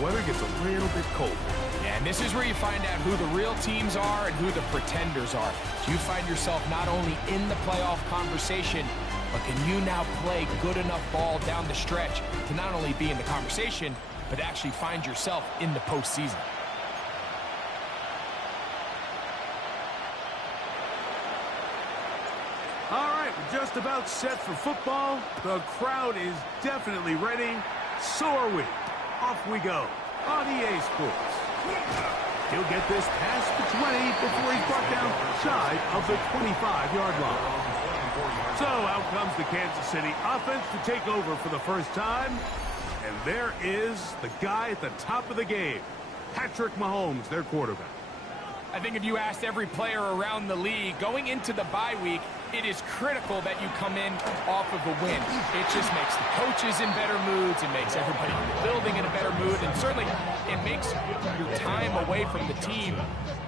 weather gets a little bit colder. And this is where you find out who the real teams are and who the pretenders are. So you find yourself not only in the playoff conversation, but can you now play good enough ball down the stretch to not only be in the conversation, but actually find yourself in the postseason. All right, we're just about set for football. The crowd is definitely ready. So are we. Off we go on EA Sports. He'll get this past the 20 before he's brought down shy of the 25-yard line. So out comes the Kansas City offense to take over for the first time. And there is the guy at the top of the game, Patrick Mahomes, their quarterback. I think if you asked every player around the league, going into the bye week, it is critical that you come in off of a win. It just makes the coaches in better moods. It makes everybody in the building in a better mood. And certainly, it makes your time away from the team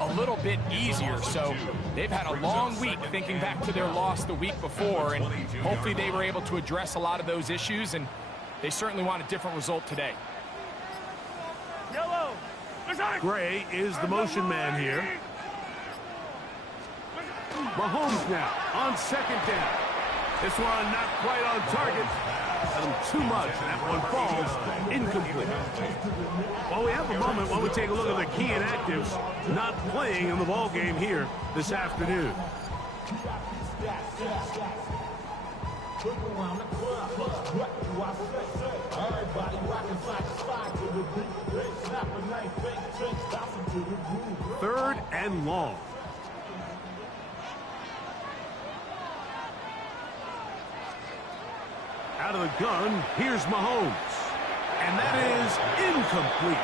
a little bit easier. So they've had a long week thinking back to their loss the week before. And hopefully they were able to address a lot of those issues. And they certainly want a different result today. Gray is the motion man here. Mahomes now on second down. This one not quite on target. Too much. That one falls incomplete. Well, we have a moment while we take a look at the key inactives not playing in the ball game here this afternoon. Third and long. Out of the gun, here's Mahomes. And that is incomplete.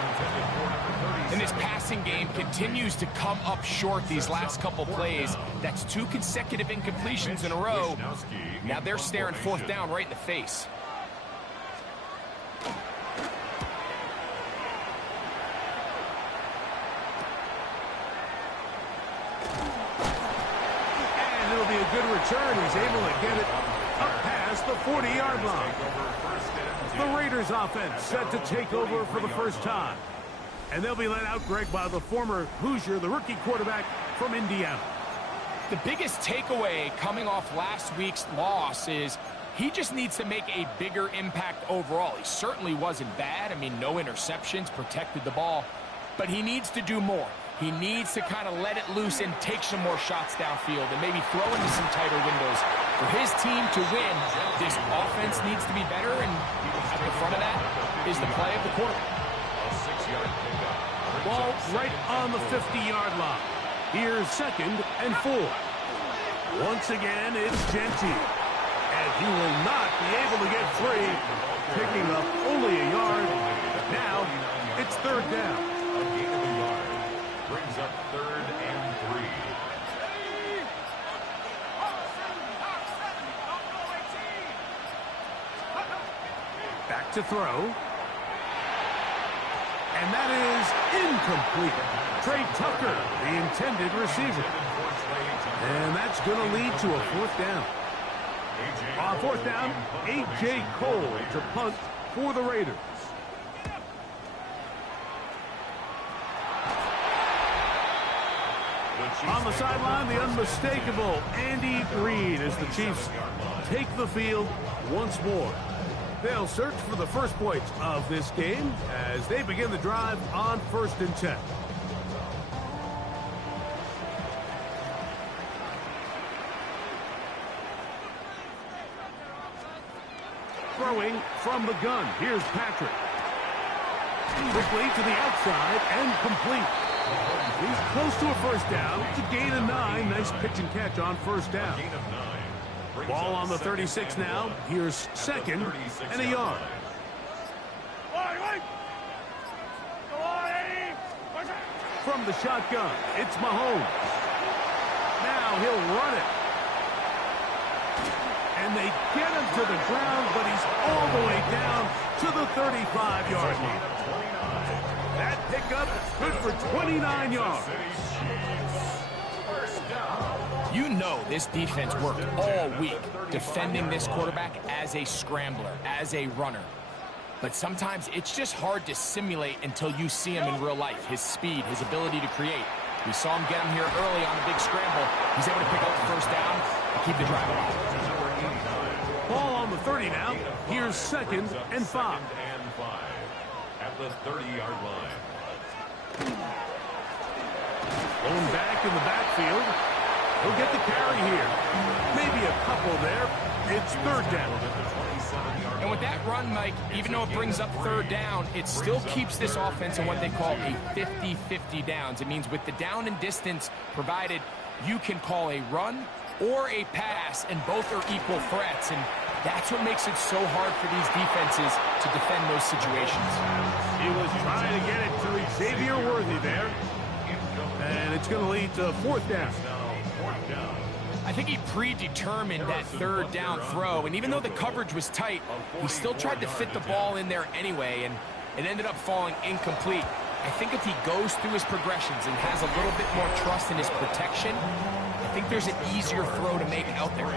And this passing game continues to come up short these last couple plays. That's 2 consecutive incompletions in a row. Now they're staring fourth down right in the face. And it'll be a good return. He's able to get it up past the 40-yard line. The Raiders offense set to take over for the first time. And they'll be led out, Greg, by the former Hoosier, the rookie quarterback from Indiana. The biggest takeaway coming off last week's loss is he just needs to make a bigger impact overall. He certainly wasn't bad. I mean, no interceptions, protected the ball. But he needs to do more. He needs to kind of let it loose and take some more shots downfield and maybe throw into some tighter windows. For his team to win, this offense needs to be better, and at the front of that is the play of the quarterback. Ball right on the 50-yard line. Here's second and 4. Once again, it's Genty. And he will not be able to get free, picking up only a yard. Now, it's third down. A gain of a yard brings up 3rd and 3. Back to throw. And that is incomplete. Trey Tucker, the intended receiver. And that's going to lead to a fourth down. On fourth down, A.J. Cole to punt for the Raiders. On the sideline, the unmistakable Andy Reid as the Chiefs take the field once more. They'll search for the first points of this game as they begin the drive on 1st and 10. Throwing from the gun. Here's Patrick. Quickly to the outside and complete. He's close to a first down. It's a gain of 9. Nice pitch and catch on first down. Ball on the 36 now. Here's second and a yard. From the shotgun, it's Mahomes. Now he'll run it. And they get him to the ground, but he's all the way down to the 35-yard line. That pickup is good for 29 yards. You know this defense worked all week defending this quarterback as a scrambler, as a runner. but sometimes it's just hard to simulate until you see him in real life. His speed, his ability to create. We saw him get him here early on the big scramble. He's able to pick up the first down and keep the drive alive. Ball on the 30 now. Here's 2nd and 5. At the 30-yard line. Going back in the backfield. He'll get the carry here. Maybe a couple there. It's 3rd down. And with that run, Mike, even though it brings up 3rd down, it still keeps this offense in what they call a 50-50 downs. It means with the down and distance provided, you can call a run or a pass, and both are equal threats. And that's what makes it so hard for these defenses to defend those situations. He was trying to get it to Xavier Worthy there. And it's going to lead to 4th down. I think he predetermined that 3rd down throw, and even though the coverage was tight, he still tried to fit the ball in there anyway, and it ended up falling incomplete. I think if he goes through his progressions and has a little bit more trust in his protection, I think there's an easier throw to make out there.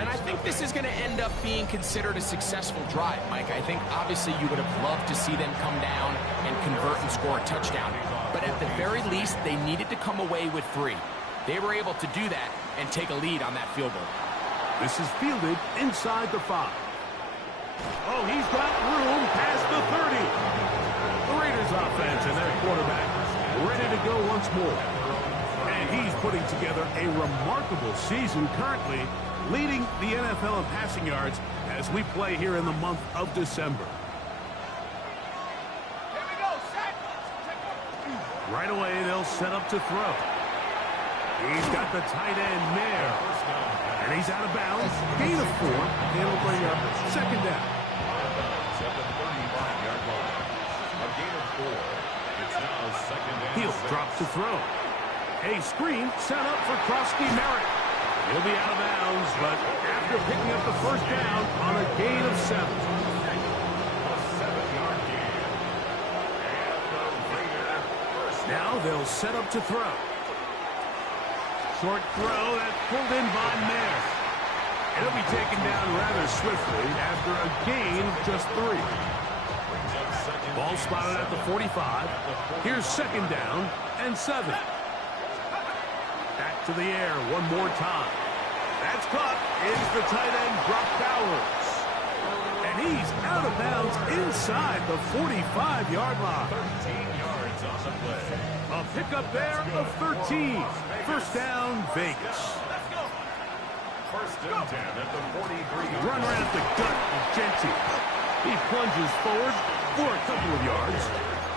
And I think this is going to end up being considered a successful drive, Mike. I think obviously you would have loved to see them come down and convert and score a touchdown. But at the very least, they needed to come away with 3. They were able to do that and take a lead on that field goal. This is fielded inside the 5. Oh, he's got room past the 30. The Raiders offense and their quarterback ready to go once more. And he's putting together a remarkable season currently, leading the NFL in passing yards as we play here in the month of December. Right away, they'll set up to throw. He's got the tight end, Mayer. And he's out of bounds. Gain of 4. It'll bring up 2nd down. He'll drop to throw. A screen set up for Krosky Merritt. He'll be out of bounds, but after picking up the 1st down on a gain of 7. Now they'll set up to throw. Short throw that's pulled in by Mayer. It'll be taken down rather swiftly after a gain of just 3. Ball spotted at the 45. Here's 2nd down and 7. Back to the air one more time. That's caught. Is the tight end Brock Bowers. And he's out of bounds inside the 45-yard line. 13 yards on the play. A pickup there of 13. 1st down, Vegas. 1st and 10 at the 43. Run right at the gut of Genty. He plunges forward for a couple of yards.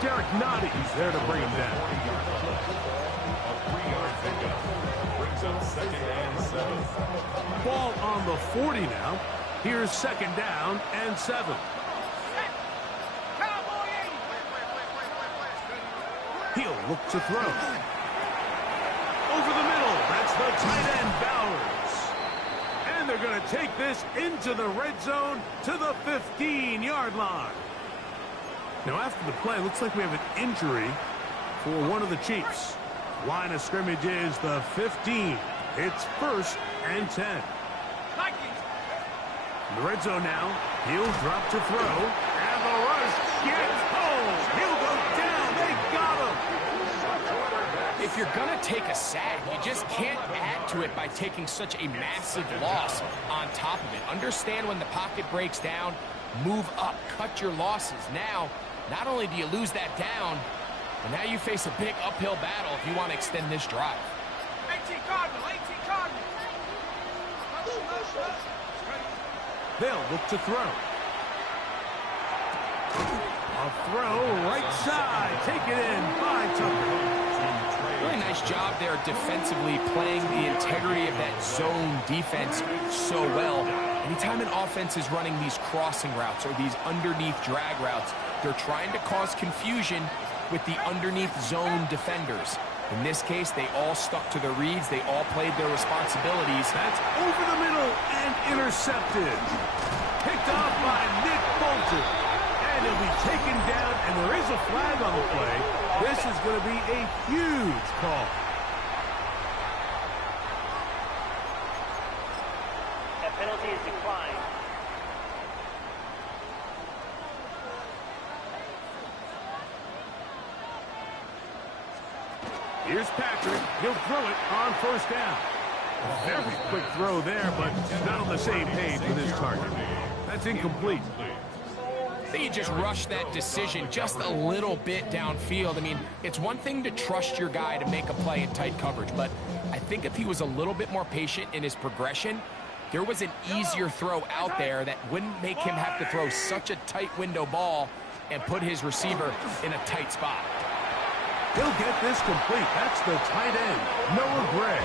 Derek Notty's there to bring him down. A 3-yard pickup brings up 2nd and 7. Ball on the 40 now. Here's 2nd down and 7. He'll look to throw. Over the middle. That's the tight end, Bowers. And they're going to take this into the red zone to the 15-yard line. Now, after the play, looks like we have an injury for one of the Chiefs. Line of scrimmage is the 15. It's 1st and 10. In the red zone now. He'll drop to throw. And the rush gets home. He'll go down. They got him. If you're going to take a sack, you just can't add to it by taking such a massive loss on top of it. Understand when the pocket breaks down, move up, cut your losses. Now, not only do you lose that down, but now you face a big uphill battle if you want to extend this drive. 18 Cardinal, 18 Cardinal. They'll look to throw. A throw right side. Take it in by Tucker. Really nice job there defensively, playing the integrity of that zone defense so well. Anytime an offense is running these crossing routes or these underneath drag routes, they're trying to cause confusion with the underneath zone defenders. In this case, they all stuck to their reads. They all played their responsibilities. That's over the middle and intercepted. Picked off by Nick Bolton. And he'll be taken down, and there is a flag on the play. This is going to be a huge call. That penalty is declined. Here's Patrick. He'll throw it on first down. Very quick throw there, but not on the same page with his target. That's incomplete. I think he just rushed that decision just a little bit downfield. I mean, it's one thing to trust your guy to make a play in tight coverage, but I think if he was a little bit more patient in his progression, there was an easier throw out there that wouldn't make him have to throw such a tight window ball and put his receiver in a tight spot. He'll get this complete. That's the tight end, Noah Gray.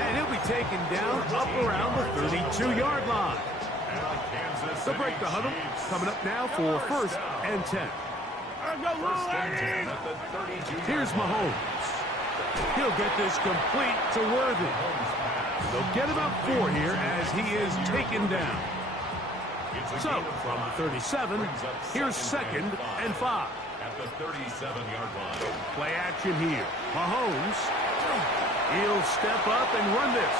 And he'll be taken down up around the 32-yard line. They'll break the huddle. Coming up now for 1st and 10. Here's Mahomes. He'll get this complete to Worthy. They'll get about 4 here as he is taken down. So, from the 37, here's 2nd and 5. At the 37-yard line. Play action here. Mahomes. He'll step up and run this.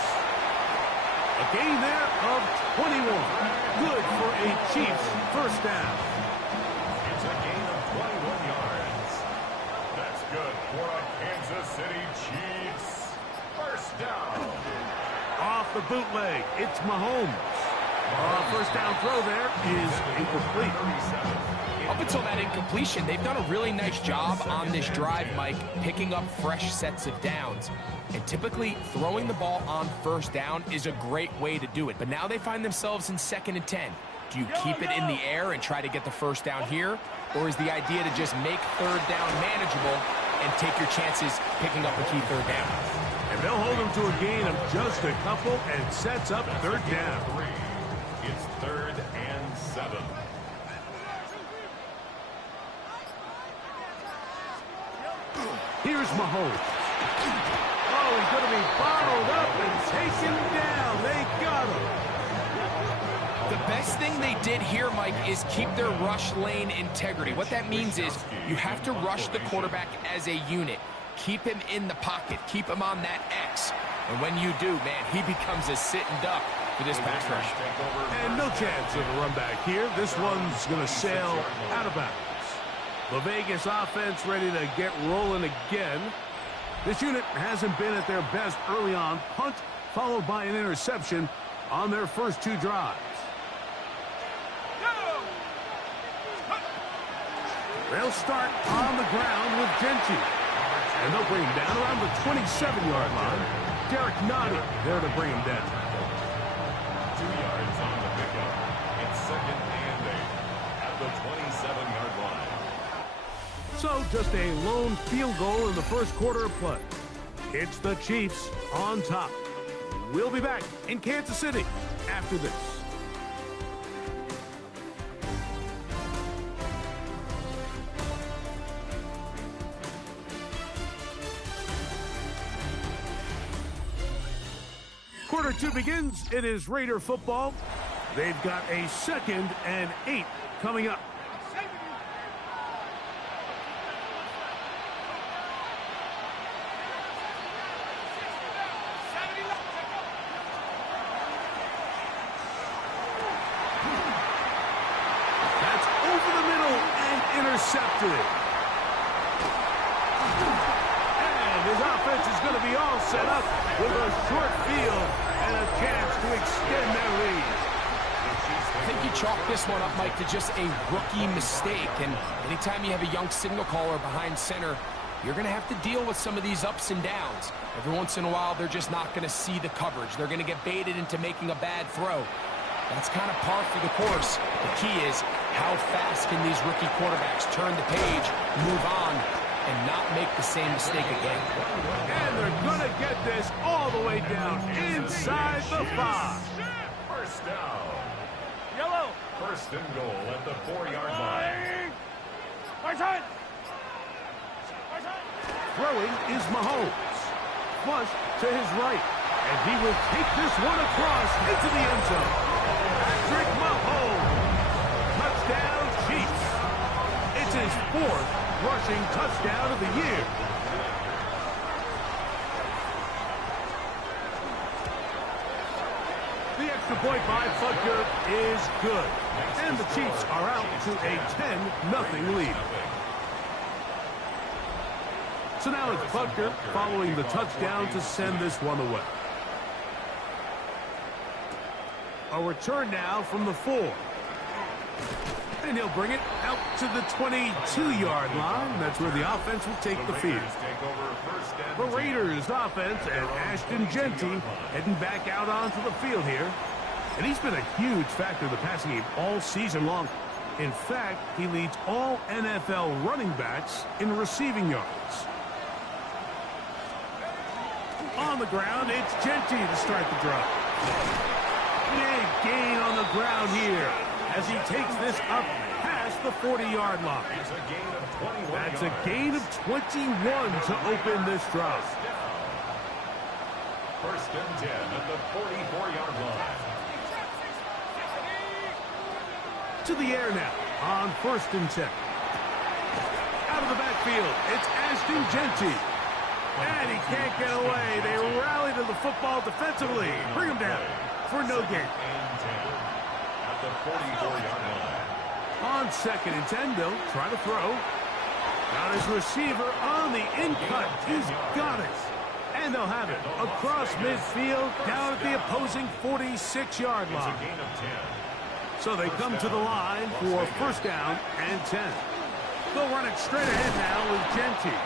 A gain there of 21. Good for a Chiefs first down. It's a gain of 21 yards. That's good for a Kansas City Chiefs first down. Off the bootleg, it's Mahomes. First down throw there is incomplete. Up until that incompletion, they've done a really nice job on this drive, Mike, picking up fresh sets of downs. And typically, throwing the ball on first down is a great way to do it. But now they find themselves in 2nd and 10. Do you keep it in the air and try to get the first down here? Or is the idea to just make 3rd down manageable and take your chances picking up a key 3rd down? And they'll hold him to a gain of just a couple and sets up 3rd down. It's 3rd and 7. Here's Mahomes. Oh, he's going to be bottled up and taken down. They got him. The best thing they did here, Mike, is keep their rush lane integrity. What that means is you have to rush the quarterback as a unit. Keep him in the pocket. Keep him on that X. And when you do, man, he becomes a sitting duck for this pass rush. And no chance of a run back here. This one's going to sail out of bounds. The Vegas offense ready to get rolling again. This unit hasn't been at their best early on. Punt followed by an interception on their first 2 drives. They'll start on the ground with Genty. And they'll bring him down around the 27-yard line. Derek Nottie there to bring him down. 2 yards on the pickup. It's 2nd and 8 at the 27-yard line. So just a lone field goal in the first quarter of play. It's the Chiefs on top. We'll be back in Kansas City after this. Quarter 2 begins. It is Raider football. They've got a 2nd and 8 coming up. That's over the middle and intercepted. And his offense is going to be all set up with a short field and a chance to extend their lead. I think you chalk this one up, Mike, to just a rookie mistake. And anytime you have a young signal caller behind center, you're going to have to deal with some of these ups and downs. Every once in a while, they're just not going to see the coverage. They're going to get baited into making a bad throw. That's kind of par for the course. The key is how fast can these rookie quarterbacks turn the page, move on, and not make the same mistake again. And they're going to get this all the way down inside the 5. First down. Yellow. 1st and goal at the 4-yard line. Throwing is Mahomes. Flush to his right. And he will take this one across into the end zone. Patrick Mahomes. Touchdown, Chiefs. It's his 4th rushing touchdown of the year. The extra point by Butker is good. And the Chiefs are out to a 10-0 lead. So now it's Butker following the touchdown to send this one away. A return now from the 4. And he'll bring it out to the 22-yard line. That's where the offense will take the field. The Raiders offense and Ashton Jeanty heading back out onto the field here. And he's been a huge factor in the passing game all season long. In fact, he leads all NFL running backs in receiving yards. On the ground, it's Jeanty to start the drive. Big gain on the ground here as he takes this up past the 40-yard line. That's a gain of 21 to open this drive. First and 10 at the 44-yard line. To the air now on first and 10. Out of the backfield, it's Ashton Jeanty. And he can't get away. They rally to the football defensively. Bring him down for no gain. At the 44-yard line. On second and 10, they'll try to throw. Got his receiver on the in-cut. He's got it. And they'll have it across midfield down at the opposing 46-yard line. So they come to the line for first down and 10. They'll run it straight ahead now with Jeanty.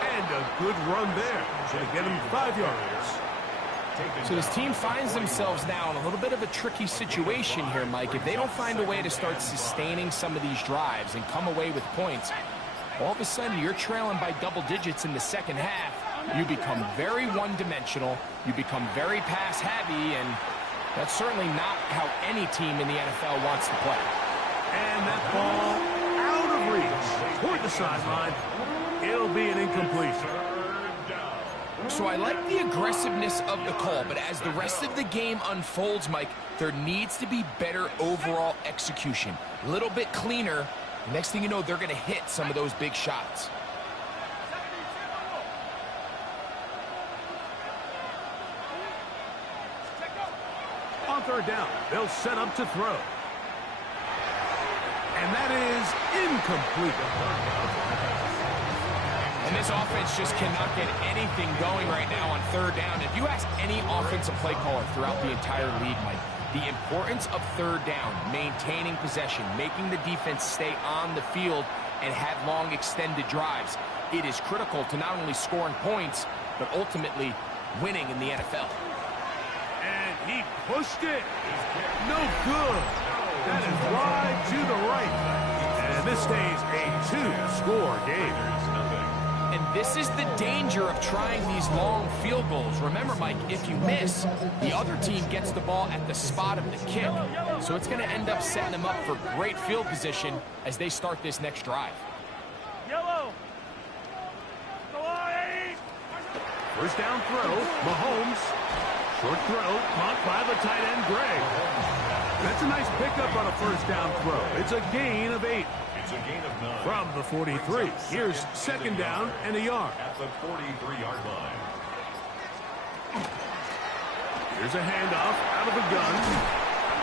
And a good run there. Going to get him 5 yards. So this team finds themselves now in a little bit of a tricky situation here, Mike. If they don't find a way to start sustaining some of these drives and come away with points, all of a sudden you're trailing by double digits in the second half. You become very one-dimensional. You become very pass-heavy, and that's certainly not how any team in the NFL wants to play. And that ball out of reach toward the sideline. It'll be an incompletion. So I like the aggressiveness of the call, but as the rest of the game unfolds, Mike, there needs to be better overall execution. A little bit cleaner. Next thing you know, they're going to hit some of those big shots. On third down, they'll set up to throw. And that is incomplete. And this offense just cannot get anything going right now on third down. If you ask any offensive play caller throughout the entire league, Mike, the importance of third down, maintaining possession, making the defense stay on the field and have long extended drives, it is critical to not only scoring points, but ultimately winning in the NFL. And he pushed it. No good. That is wide to the right. And this stays a 2-score game. And this is the danger of trying these long field goals. Remember, Mike, if you miss, the other team gets the ball at the spot of the kick. So it's going to end up setting them up for great field position as they start this next drive. Yellow. First down throw, Mahomes. Short throw, caught by the tight end, Gray. That's a nice pickup on a first down throw. It's a gain of 8. It's a gain of 9. From the 43. Here's second down and a yard. At the 43-yard line. Here's a handoff out of the gun.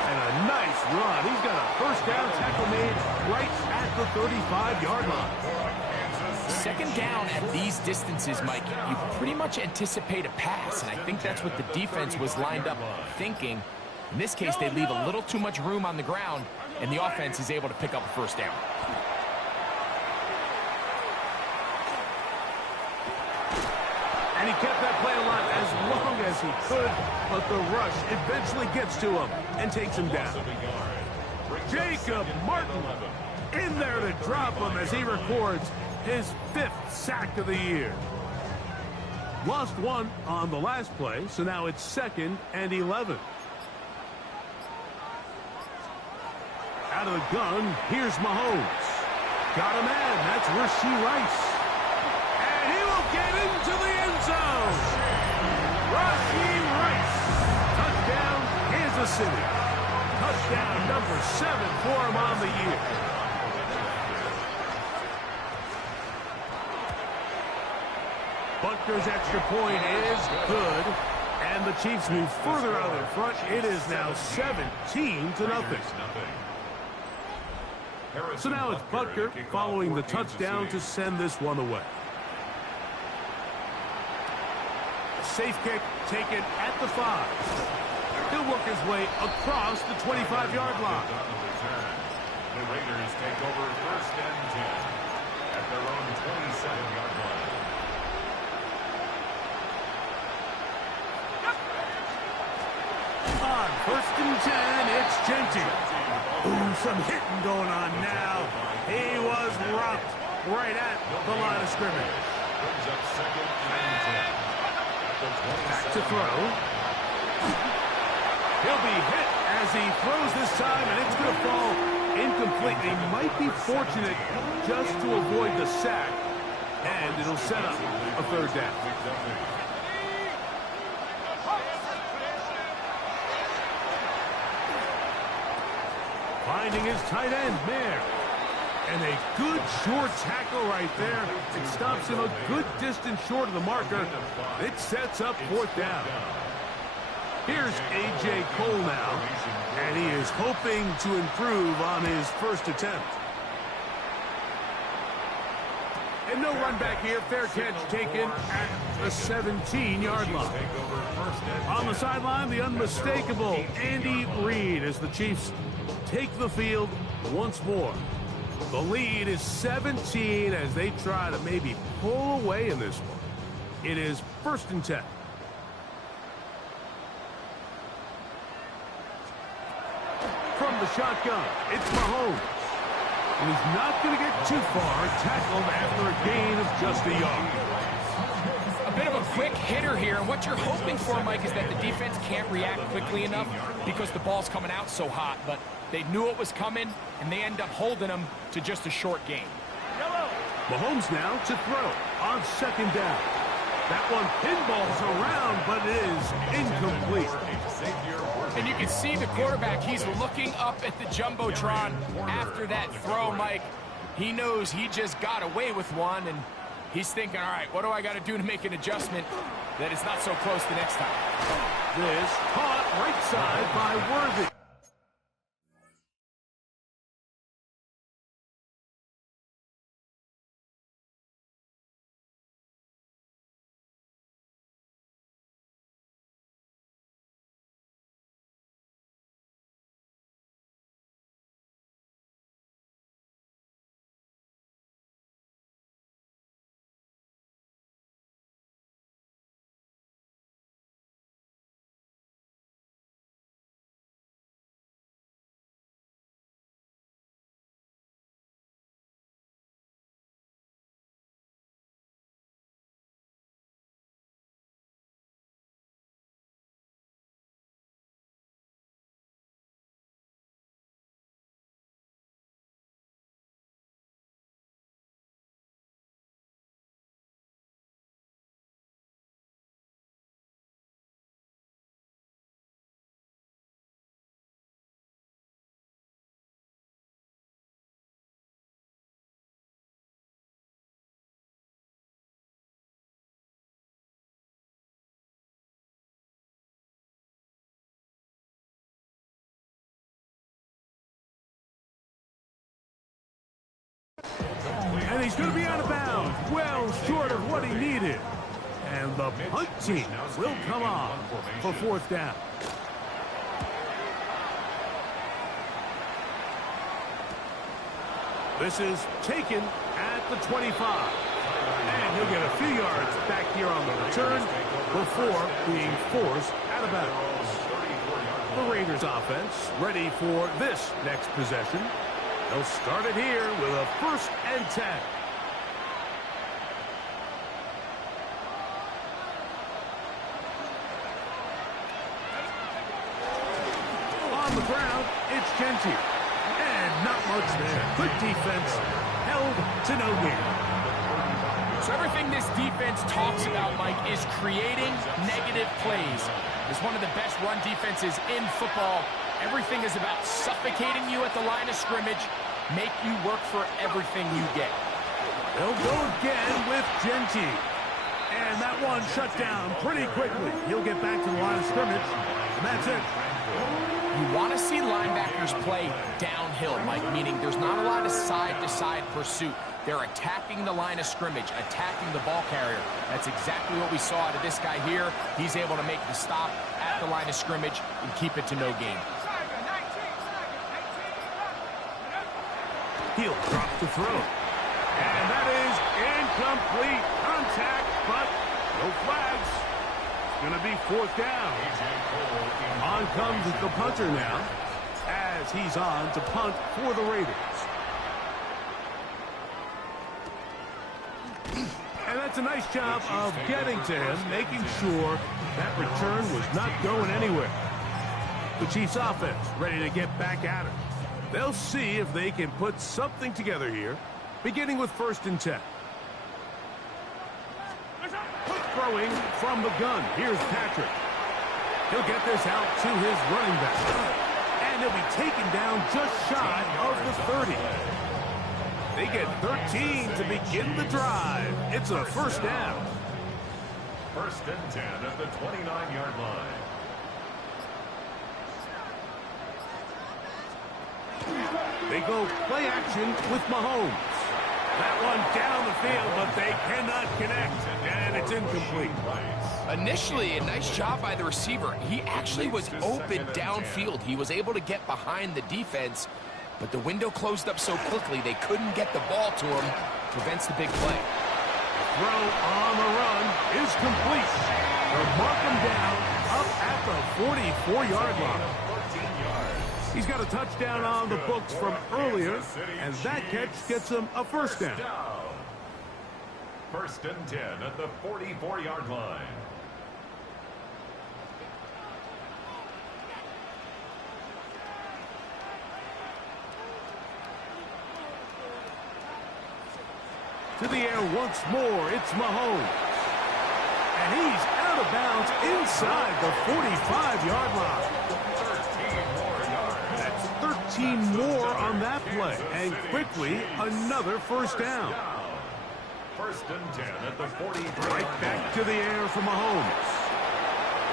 And a nice run. He's got a first down tackle made right at the 35-yard line. Second down at these distances, Mike, you pretty much anticipate a pass, and I think that's what the defense was lined up thinking. In this case, they leave a little too much room on the ground, and the offense is able to pick up a first down. And he kept that play alive as long as he could, but the rush eventually gets to him and takes him down. Jacob Martin in there to drop him as he records his 5th sack of the year. Lost one on the last play, so now it's 2nd and 11. Out of the gun, here's Mahomes. Got a man, that's Rashee Rice. And he will get into the end zone. Rashee Rice. Touchdown, Kansas City. Touchdown number 7 for him on the year. Butker's extra point is good, and the Chiefs move further out in front. It is now 17-0. So now it's Butker following the touchdown to send this one away. safe kick taken at the 5. He'll work his way across the 25-yard line. The Raiders take over 1st and 10 at their own 27-yard line. On 1st and 10, it's Genty. Ooh, some hitting going on now. He was rocked right at the line of scrimmage. Brings up 2nd and 10. Back to throw. He'll be hit as he throws this time, and it's going to fall incomplete. They might be fortunate just to avoid the sack, and it'll set up a 3rd down. Finding his tight end, Mayer. And a good short tackle right there. It stops him a good distance short of the marker. It sets up 4th down. Here's A.J. Cole now, and he is hoping to improve on his first attempt. And no run back here. Fair catch taken at the 17-yard line. On the sideline, the unmistakable Andy Reid as the Chiefs take the field once more. The lead is 17 as they try to maybe pull away in this one. It is 1st and 10. From the shotgun, it's Mahomes. And he's not going to get too far, tackled after a gain of just a yard. A bit of a quick hitter here, and what you're hoping for, Mike, is that the defense can't react quickly enough because the ball's coming out so hot, but they knew it was coming, and they end up holding them to just a short gain. Mahomes now to throw on 2nd down. That one pinballs around, but it is incomplete. And you can see the quarterback, he's looking up at the Jumbotron after that throw, Mike. He knows he just got away with one, and he's thinking, all right, what do I got to do to make an adjustment that it's not so close the next time? This caught right side by Worthy. And he's going to be out of bounds, well short of what he needed. And the punt team will come on for 4th down. This is taken at the 25. And he'll get a few yards back here on the return before being forced out of bounds. The Raiders offense ready for this next possession. They'll start it here with a 1st and 10. On the ground, it's Genty. And not much there. Good defense, held to no gain. So everything this defense talks about, Mike, is creating negative plays. It's one of the best run defenses in football. Everything is about suffocating you at the line of scrimmage, make you work for everything you get. They'll go again with Genty. And that one shut down pretty quickly. He'll get back to the line of scrimmage, and that's it. You want to see linebackers play downhill, Mike, meaning there's not a lot of side-to-side pursuit. They're attacking the line of scrimmage, attacking the ball carrier. That's exactly what we saw out of this guy here. He's able to make the stop at the line of scrimmage and keep it to no gain. He'll drop to throw. And that is incomplete. Contact, but no flags. It's going to be fourth down. On comes the punter now, as he's on to punt for the Raiders. And that's a nice job of getting to him, making sure that return was not going anywhere. The Chiefs offense ready to get back at it. They'll see if they can put something together here, beginning with 1st and 10. Throwing from the gun. Here's Patrick. He'll get this out to his running back. And he'll be taken down just shy of the 30. They get 13 to begin the drive. It's a first down. 1st and 10 at the 29-yard line. They go play action with Mahomes. That one down the field, but they cannot connect, and it's incomplete. Initially, a nice job by the receiver. He actually was open downfield. He was able to get behind the defense, but the window closed up so quickly they couldn't get the ball to him. Prevents the big play. Throw on the run is complete. They'll mark him down up at the 44-yard line. He's got a touchdown on the books from earlier, and that catch gets him a first down. 1st and 10 at the 44-yard line. To the air once more, it's Mahomes. And he's out of bounds inside the 45-yard line. 13 more on that play, and quickly another first down. 1st and 10 at the 43. Right back to the air for Mahomes.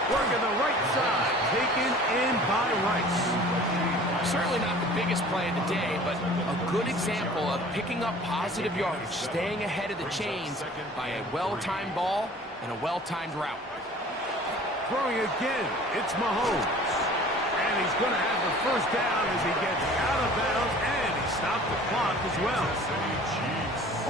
Working the right side, taken in by Rice. Certainly not the biggest play of the day, but a good example of picking up positive yardage, staying ahead of the chains by a well-timed ball and a well-timed route. Throwing again, it's Mahomes. And he's going to have the first down as he gets out of bounds, and he stopped the clock as well.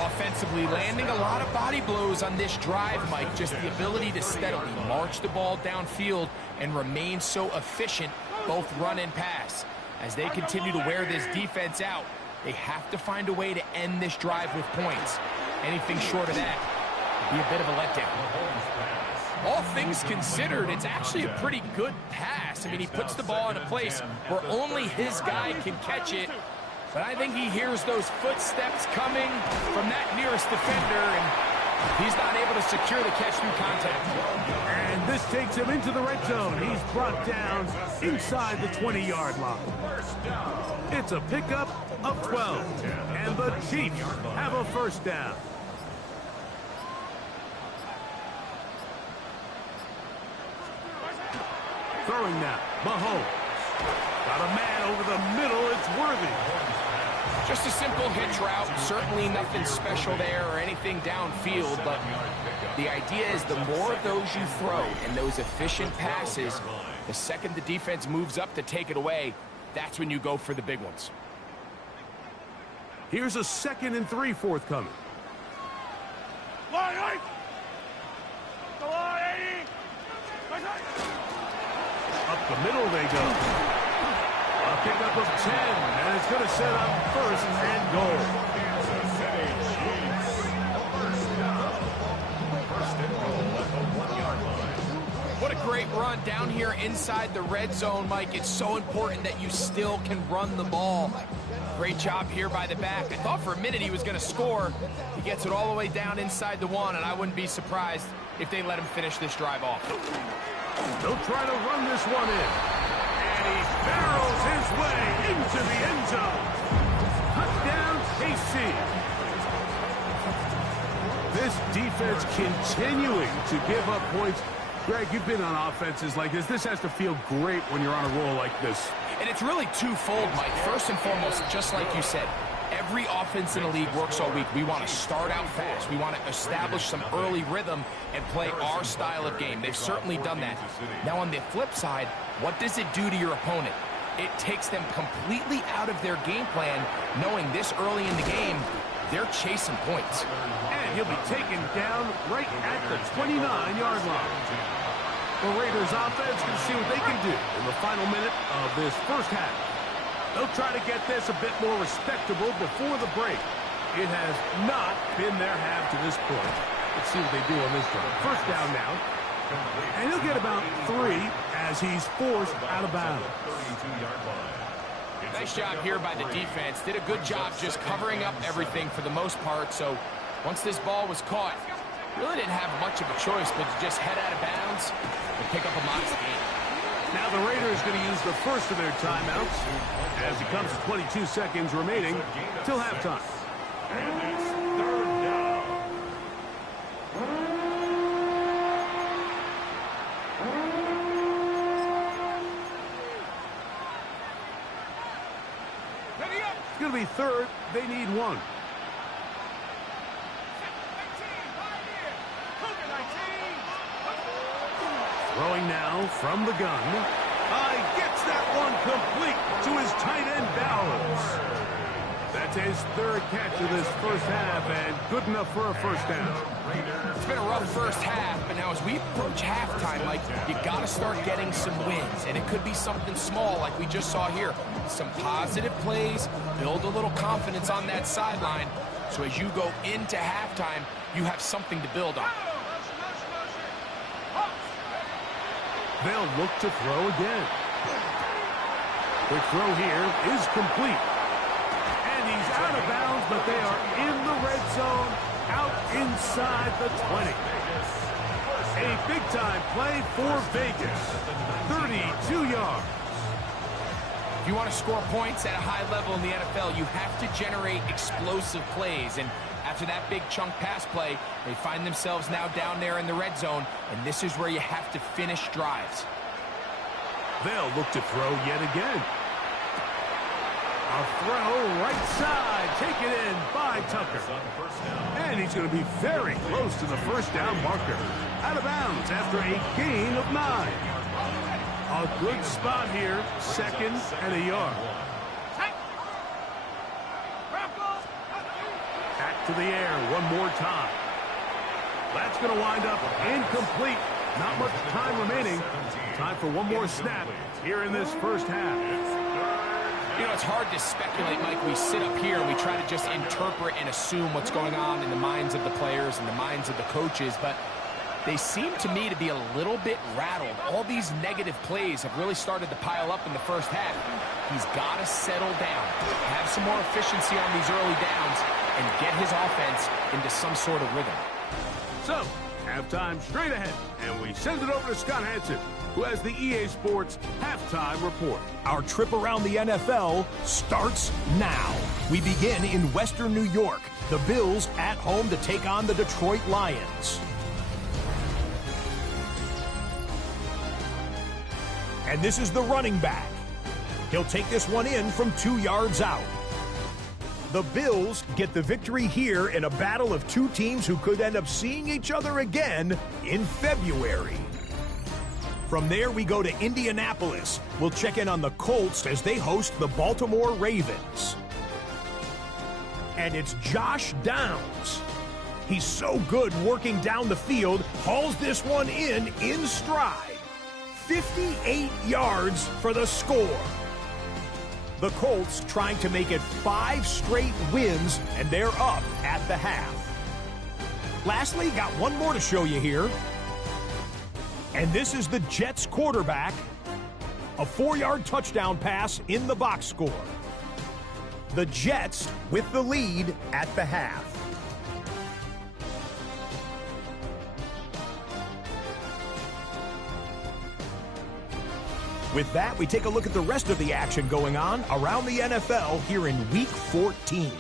Offensively, landing a lot of body blows on this drive, Mike. Just the ability to steadily march the ball downfield and remain so efficient, both run and pass. As they continue to wear this defense out, they have to find a way to end this drive with points. Anything short of that would be a bit of a letdown. All things considered, it's actually a pretty good pass. I mean, he puts the ball in a place where only his guy can catch it. But I think he hears those footsteps coming from that nearest defender, and he's not able to secure the catch through contact. And this takes him into the red zone. He's brought down inside the 20-yard line. It's a pickup of 12, and the Chiefs have a first down. Throwing now, Mahomes. Got a man over the middle, it's Worthy. Just a simple hitch route, certainly nothing special there or anything downfield, but the idea is the more of those you throw and those efficient passes, the second the defense moves up to take it away, that's when you go for the big ones. Here's a 2nd and 3 forthcoming. Up the middle they go. A pickup of 10, and it's going to set up 1st and goal. What a great run down here inside the red zone, Mike. It's so important that you still can run the ball. Great job here by the back. I thought for a minute he was going to score. He gets it all the way down inside the 1, and I wouldn't be surprised if they let him finish this drive off. They'll try to run this one in. And he barrels his way into the end zone. Touchdown, KC. This defense continuing to give up points. Greg, you've been on offenses like this. This has to feel great when you're on a roll like this. And it's really twofold, Mike. First and foremost, just like you said, every offense in the league works all week. We want to start out fast. We want to establish some early rhythm and play our style of game. They've certainly done that. Now, on the flip side, what does it do to your opponent? It takes them completely out of their game plan, knowing this early in the game, they're chasing points. And he'll be taken down right at the 29-yard line. The Raiders offense can see what they can do in the final minute of this first half. They'll try to get this a bit more respectable before the break. It has not been their half to this point. Let's see what they do on this drive. First down now. And he'll get about 3 as he's forced out of bounds. Nice job here by the defense. Did a good job just covering up everything for the most part. So once this ball was caught, really didn't have much of a choice but to just head out of bounds and pick up a modest gain. Now the Raiders going to use the first of their timeouts as it comes to 22 seconds remaining till halftime. And it's third down. It's going to be third. They need 1. Throwing now from the gun. Gets that one complete to his tight end Bowers. That's his third catch of this first half and good enough for a first down. It's been a rough first half, but now as we approach halftime, Mike, you got to start getting some wins, and it could be something small like we just saw here. Some positive plays, build a little confidence on that sideline, so as you go into halftime, you have something to build on. They'll look to throw again. The throw here is complete. And he's out of bounds, but they are in the red zone, out inside the 20. A big-time play for Vegas. 32 yards. If you want to score points at a high level in the NFL, you have to generate explosive plays. And after that big chunk pass play, they find themselves now down there in the red zone, and this is where you have to finish drives. They'll look to throw yet again. A throw right side, taken in by Tucker. And he's going to be very close to the first down marker. Out of bounds after a gain of 9. A good spot here, 2nd and a yard. Back to the air one more time. That's going to wind up incomplete. Not much time remaining. Time for one more snap here in this first half. You know, it's hard to speculate, Mike. We sit up here and we try to just interpret and assume what's going on in the minds of the players and the minds of the coaches, but they seem to me to be a little bit rattled. All these negative plays have really started to pile up in the first half. He's got to settle down, have some more efficiency on these early downs, and get his offense into some sort of rhythm. So, halftime straight ahead, and we send it over to Scott Hansen, who has the EA Sports Halftime Report. Our trip around the NFL starts now. We begin in Western New York. The Bills at home to take on the Detroit Lions. And this is the running back. He'll take this one in from 2 yards out. The Bills get the victory here in a battle of two teams who could end up seeing each other again in February. From there, we go to Indianapolis. We'll check in on the Colts as they host the Baltimore Ravens. And it's Josh Downs. He's so good working down the field, hauls this one in stride. 58 yards for the score. The Colts trying to make it 5 straight wins, and they're up at the half. Lastly, got one more to show you here. And this is the Jets quarterback. A 4-yard touchdown pass in the box score. The Jets with the lead at the half. With that, we take a look at the rest of the action going on around the NFL here in Week 14.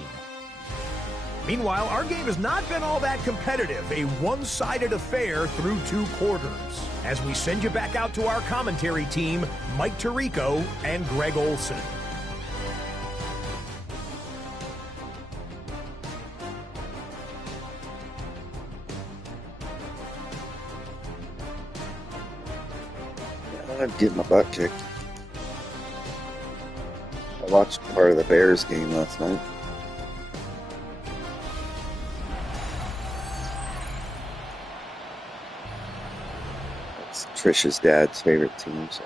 Meanwhile, our game has not been all that competitive, a one-sided affair through 2 quarters. As we send you back out to our commentary team, Mike Tirico and Greg Olson. I'd get my butt kicked. I watched part of the Bears game last night. That's Trish's dad's favorite team. So.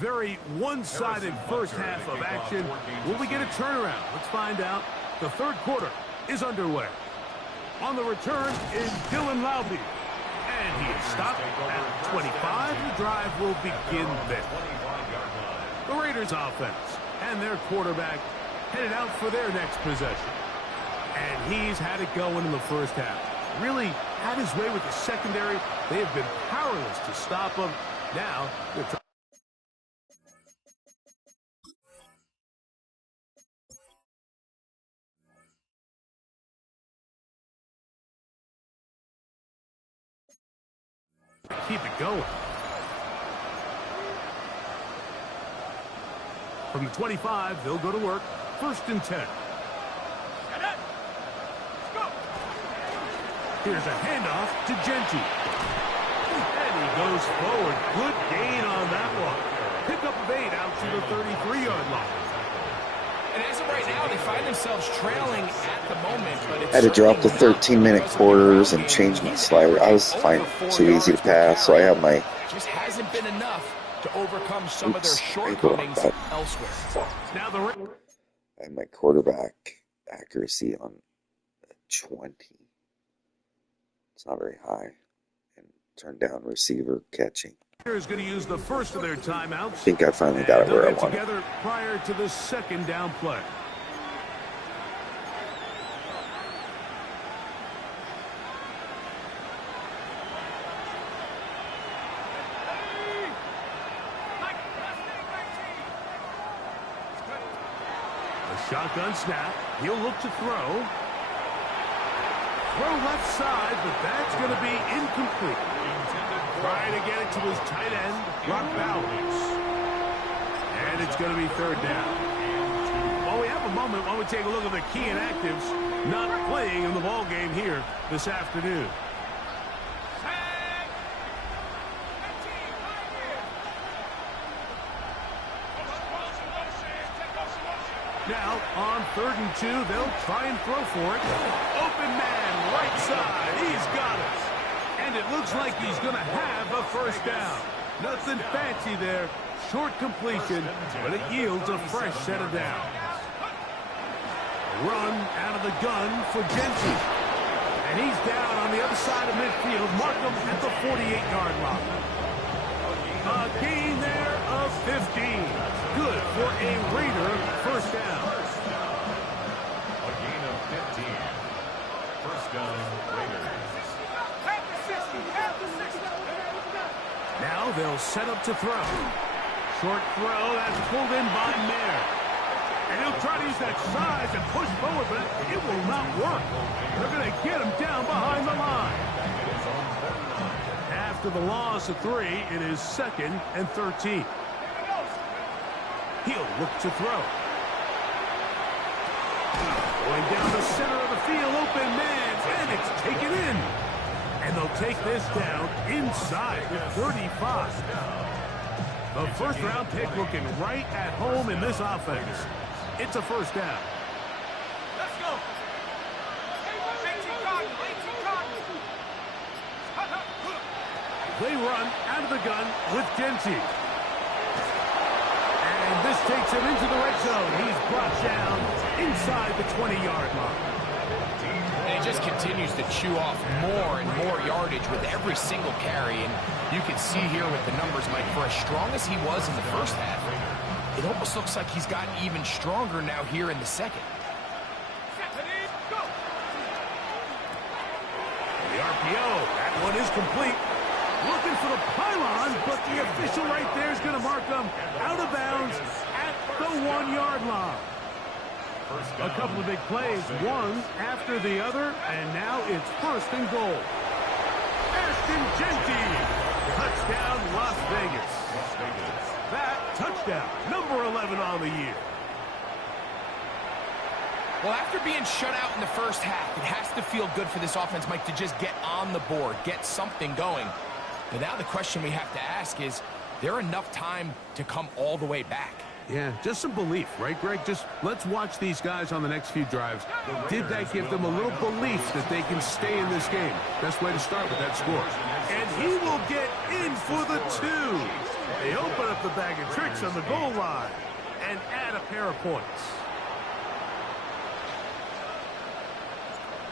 Very one-sided first half of action. Will we get a turnaround? Let's find out. The third quarter is underway. On the return is Dylan Laube. And he is stopped at 25. The drive will begin there. The Raiders offense and their quarterback headed out for their next possession. And he's had it going in the first half. Really had his way with the secondary. They have been powerless to stop him. Now they're trying. Keep it going. From the 25, they'll go to work. 1st and 10. Here's a handoff to Genty. And he goes forward. Good gain on that one. Pick up of 8 out to the 33-yard line. And as of right now, they find themselves trailing at the moment. But it's I had to drop the 13-minute quarters and change my slider. I was finding it too easy to pass, so I have my... Just hasn't been enough to overcome some of their shortcomings elsewhere. Now the I have my quarterback accuracy on 20. It's not very high. And turn down receiver catching. is going to use the first of their timeouts. I think I finally got it where I wanted. Together prior to the second down play. A shotgun snap. He'll look to throw. Throw left side, but that's going to be incomplete. Trying to get it to his tight end, Rock Bowers. And it's going to be third down. Well, we have a moment while we take a look at the key inactives not playing in the ball game here this afternoon. Now, on 3rd and 2, they'll try and throw for it. Open man, right side. He's got it. And it looks like he's going to have a first down. Nothing fancy there. Short completion, but it yields a fresh set of downs. Run out of the gun for Genty. And he's down on the other side of midfield. Mark him at the 48-yard line. A gain there of 15. Good for a Raider first down. A gain of 15. First down, Raiders. Now they'll set up to throw. Short throw, that's pulled in by Mayer. And he'll try to use that size and push forward, but it will not work. They're going to get him down behind the line. After the loss of 3, it is 2nd and 13. He'll look to throw. Going down the center of the field, open man, and it's taken in. And they'll take this down inside the 35. The first-round pick looking right at home in this offense. It's a first down. Let's go. 18 Cardinals. They run out of the gun with Genty. And this takes him into the red zone. He's brought down inside the 20-yard line. And he just continues to chew off more and more yardage with every single carry. And you can see here with the numbers, Mike, for as strong as he was in the first half, it almost looks like he's gotten even stronger now here in the second. The RPO, that one is complete. Looking for the pylon, but the official right there is going to mark them out of bounds at the 1-yard line. A couple of big plays, one after the other, and now it's first and goal. Ashton Genty. Touchdown, Las Vegas. That touchdown, number 11 on the year. Well, after being shut out in the first half, it has to feel good for this offense, Mike, to just get on the board, get something going. But now the question we have to ask is there enough time to come all the way back? Yeah, just some belief, right, Greg? Just let's watch these guys on the next few drives. Did that give them a little belief that they can stay in this game? Best way to start with that score. And he will get in for the 2. They open up the bag of tricks on the goal line and add a pair of points.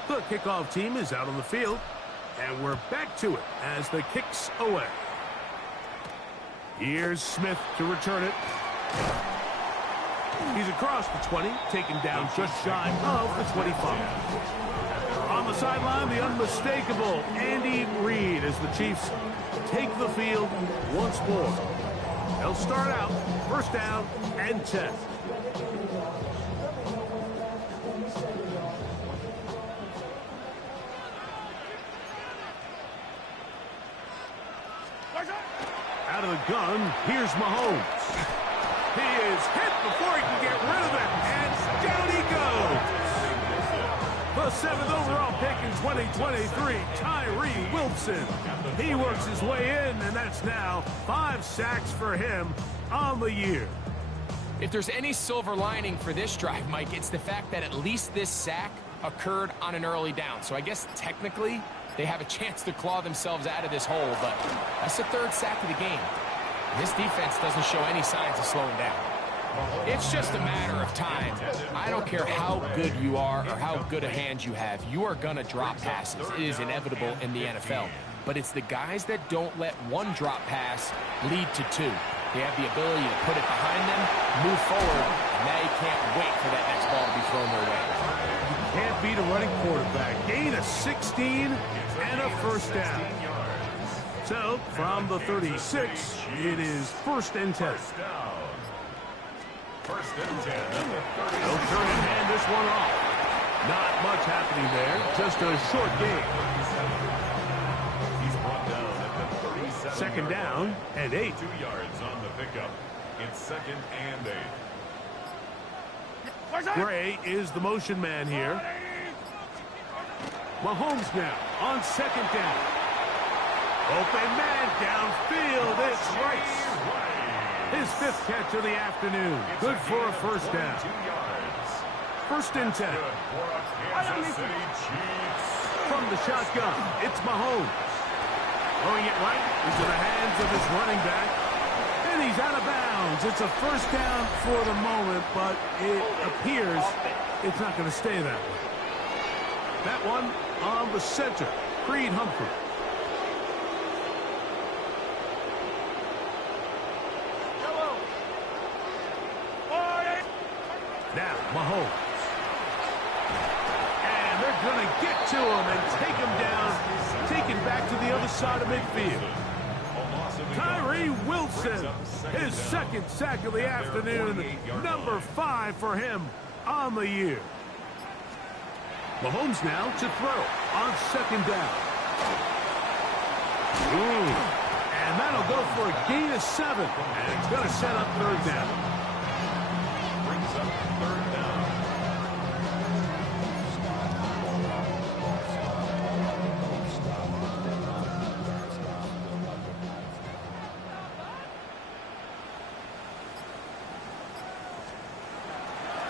The kickoff team is out on the field, and we're back to it as the kick's away. Here's Smith to return it. He's across the 20, taken down just shy of the 25. On the sideline, the unmistakable Andy Reid as the Chiefs take the field once more. They'll start out first down and 10. Out of the gun, here's Mahomes. He is hit before he can get rid of it, and down he goes. The 7th overall pick in 2023, Tyree Wilson. He works his way in, and that's now 5 sacks for him on the year. If there's any silver lining for this drive, Mike, it's the fact that at least this sack occurred on an early down. So I guess technically they have a chance to claw themselves out of this hole, but that's the 3rd sack of the game. This defense doesn't show any signs of slowing down. It's just a matter of time. I don't care how good you are or how good a hand you have. You are going to drop passes. It is inevitable in the NFL. But it's the guys that don't let one drop pass lead to 2. They have the ability to put it behind them, move forward, and now you can't wait for that next ball to be thrown their way. You can't beat a running quarterback. Gain of 16 and a first down. So, from the 36, it is first and 10. First and 10 at the 30. They'll turn and hand this one off. Not much happening there. Just a short game. He's brought down at the 37. Second down and 8. 2 yards on the pickup. It's second and 8. Gray is the motion man here. Mahomes now on second down. Open man downfield. It's Rice. His 5th catch of the afternoon. Good for a first down. 2 yards. First and 10. Good for a Kansas City Chiefs. From the shotgun, it's Mahomes. Throwing it right into the hands of his running back. And he's out of bounds. It's a first down for the moment, but it appears it's not going to stay that way. That one on the center, Creed Humphrey. Now, Mahomes. And they're going to get to him and take him down, taken back to the other side of midfield. Tyree Wilson, his 2nd sack of the afternoon, number 5 for him on the year. Mahomes now to throw on second down. And that'll go for a gain of 7, and it's going to set up third down. Brings up third down.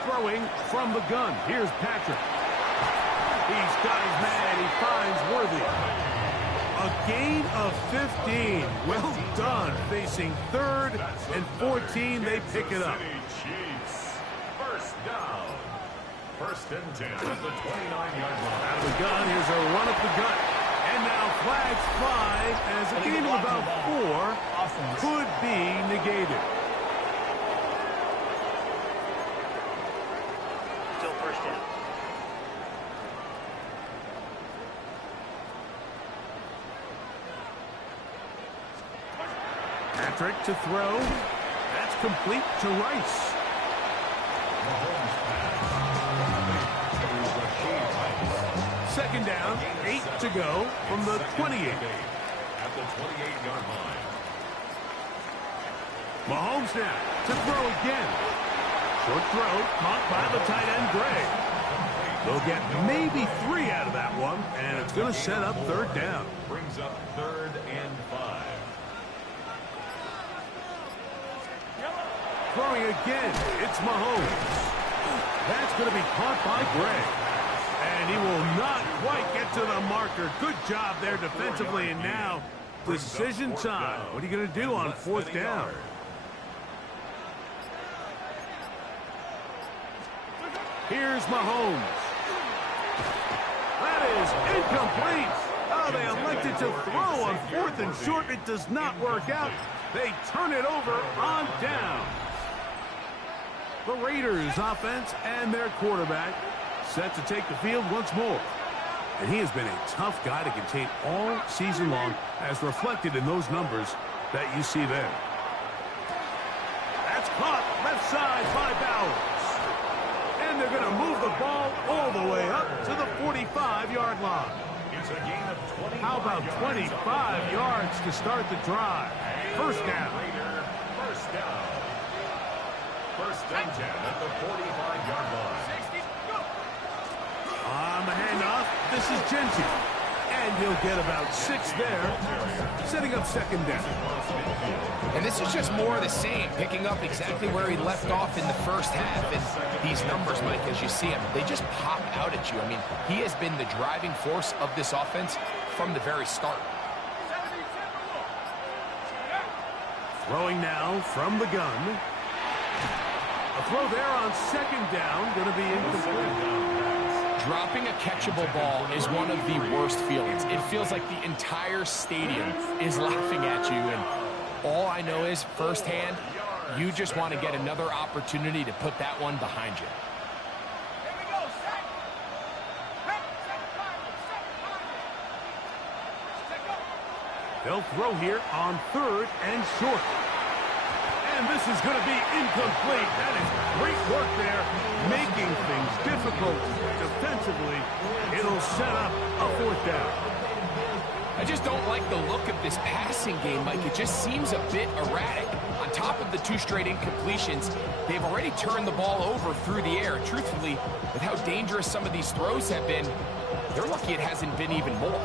Throwing from the gun. Here's Patrick. He's got his man. He finds Worthy. A gain of 15. Well done. Facing 3rd and 14, they pick it up. Chiefs. First down. First and 10 at the 29-yard line. Out of the gun, here's a run up the gut. And now flags fly as a gain of about 4 could be negated. Still first down. Patrick to throw. That's complete to Rice. Mahomes pass. Second down, 8 to go from the 28. At the 28-yard line. Mahomes now to throw again. Short throw, caught by the tight end, Gray. They'll get maybe 3 out of that one, and it's going to set up third down. Brings up 3rd and 5. Throwing again, it's Mahomes. That's going to be caught by Gray. And he will not quite get to the marker. Good job there defensively, and now decision time. What are you going to do on 4th down? Here's Mahomes. That is incomplete. Oh, they elected to throw on 4th and short. It does not work out. They turn it over on down. The Raiders offense and their quarterback set to take the field once more. And he has been a tough guy to contain all season long, as reflected in those numbers that you see there. That's caught left side by Bowers. And they're going to move the ball all the way up to the 45-yard line. It's a gain of 25 How about 25 yards to start the drive? First down. First down. 1st and 10 at the 45-yard line. On the handoff, this is Genty. And he'll get about 6 there, setting up second down. And this is just more of the same, picking up exactly where he left off in the first half. And these numbers, Mike, as you see them, they just pop out at you. I mean, he has been the driving force of this offense from the very start. Throwing now from the gun. A throw there on second down, going to be incomplete. Dropping a catchable ball is one of the worst feelings. It feels like the entire stadium is laughing at you, and all I know is firsthand, you just want to get another opportunity to put that one behind you. They'll throw here on 3rd and short. And this is going to be incomplete. That is great work there, making things difficult defensively. It'll set up a 4th down. I just don't like the look of this passing game, Mike. It just seems a bit erratic. On top of the 2 straight incompletions, they've already turned the ball over through the air. Truthfully, with how dangerous some of these throws have been, they're lucky it hasn't been even more.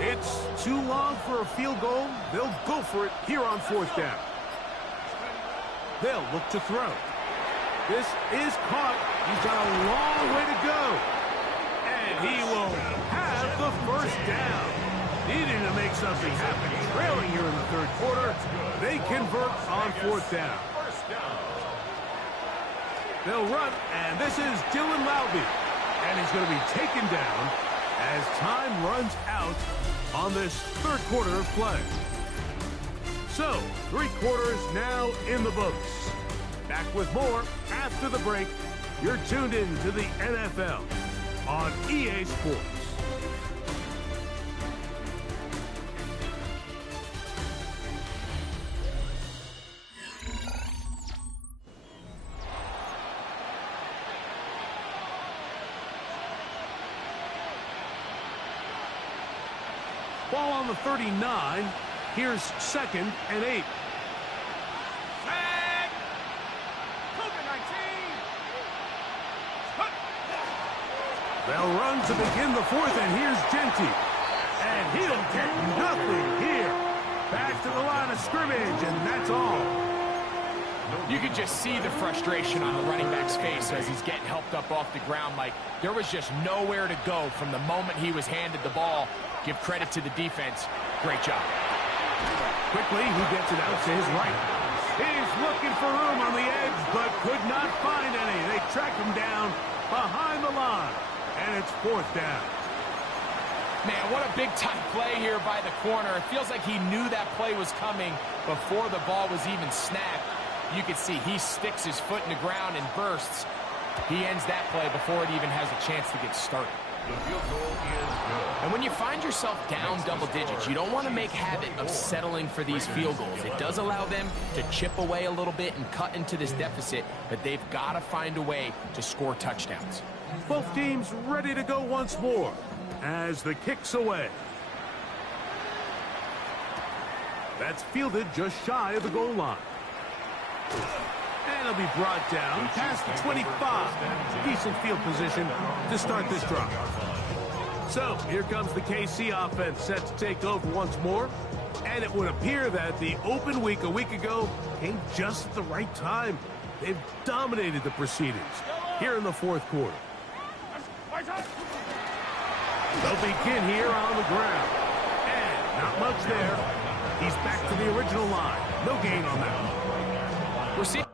It's too long for a field goal. They'll go for it here on 4th down. They'll look to throw. This is caught. He's got a long way to go. And he will have the first down. Needing to make something happen. Trailing here in the 3rd quarter. They convert on 4th down. They'll run, and this is Dylan Loudby. And he's going to be taken down as time runs out on this 3rd quarter of play. So, 3 quarters now in the books. Back with more after the break. You're tuned in to the NFL on EA Sports. Ball on the 39. Here's 2nd and 8. Flag! COVID-19! They'll run to begin the 4th, and here's Genty. And he'll get nothing here. Back to the line of scrimmage, and that's all. You could just see the frustration on the running back's face as he's getting helped up off the ground. Like, there was just nowhere to go from the moment he was handed the ball. Give credit to the defense. Great job. Quickly, he gets it out to his right. He's looking for room on the edge, but could not find any. They track him down behind the line, and it's 4th down. Man, what a big-time play here by the corner. It feels like he knew that play was coming before the ball was even snapped. You can see he sticks his foot in the ground and bursts. He ends that play before it even has a chance to get started. The field goal is good. And when you find yourself down double digits, you don't want to make habit of settling for these field goals. It does allow them to chip away a little bit and cut into this deficit, but they've got to find a way to score touchdowns. Both teams ready to go once more as the kick's away. That's fielded just shy of the goal line. And it'll be brought down past the 25. Decent field position to start this drive. So here comes the KC offense set to take over once more. And it would appear that the open week a week ago came just at the right time. They've dominated the proceedings here in the fourth quarter. They'll begin here on the ground. And not much there. He's back to the original line. No gain on that. We're seeing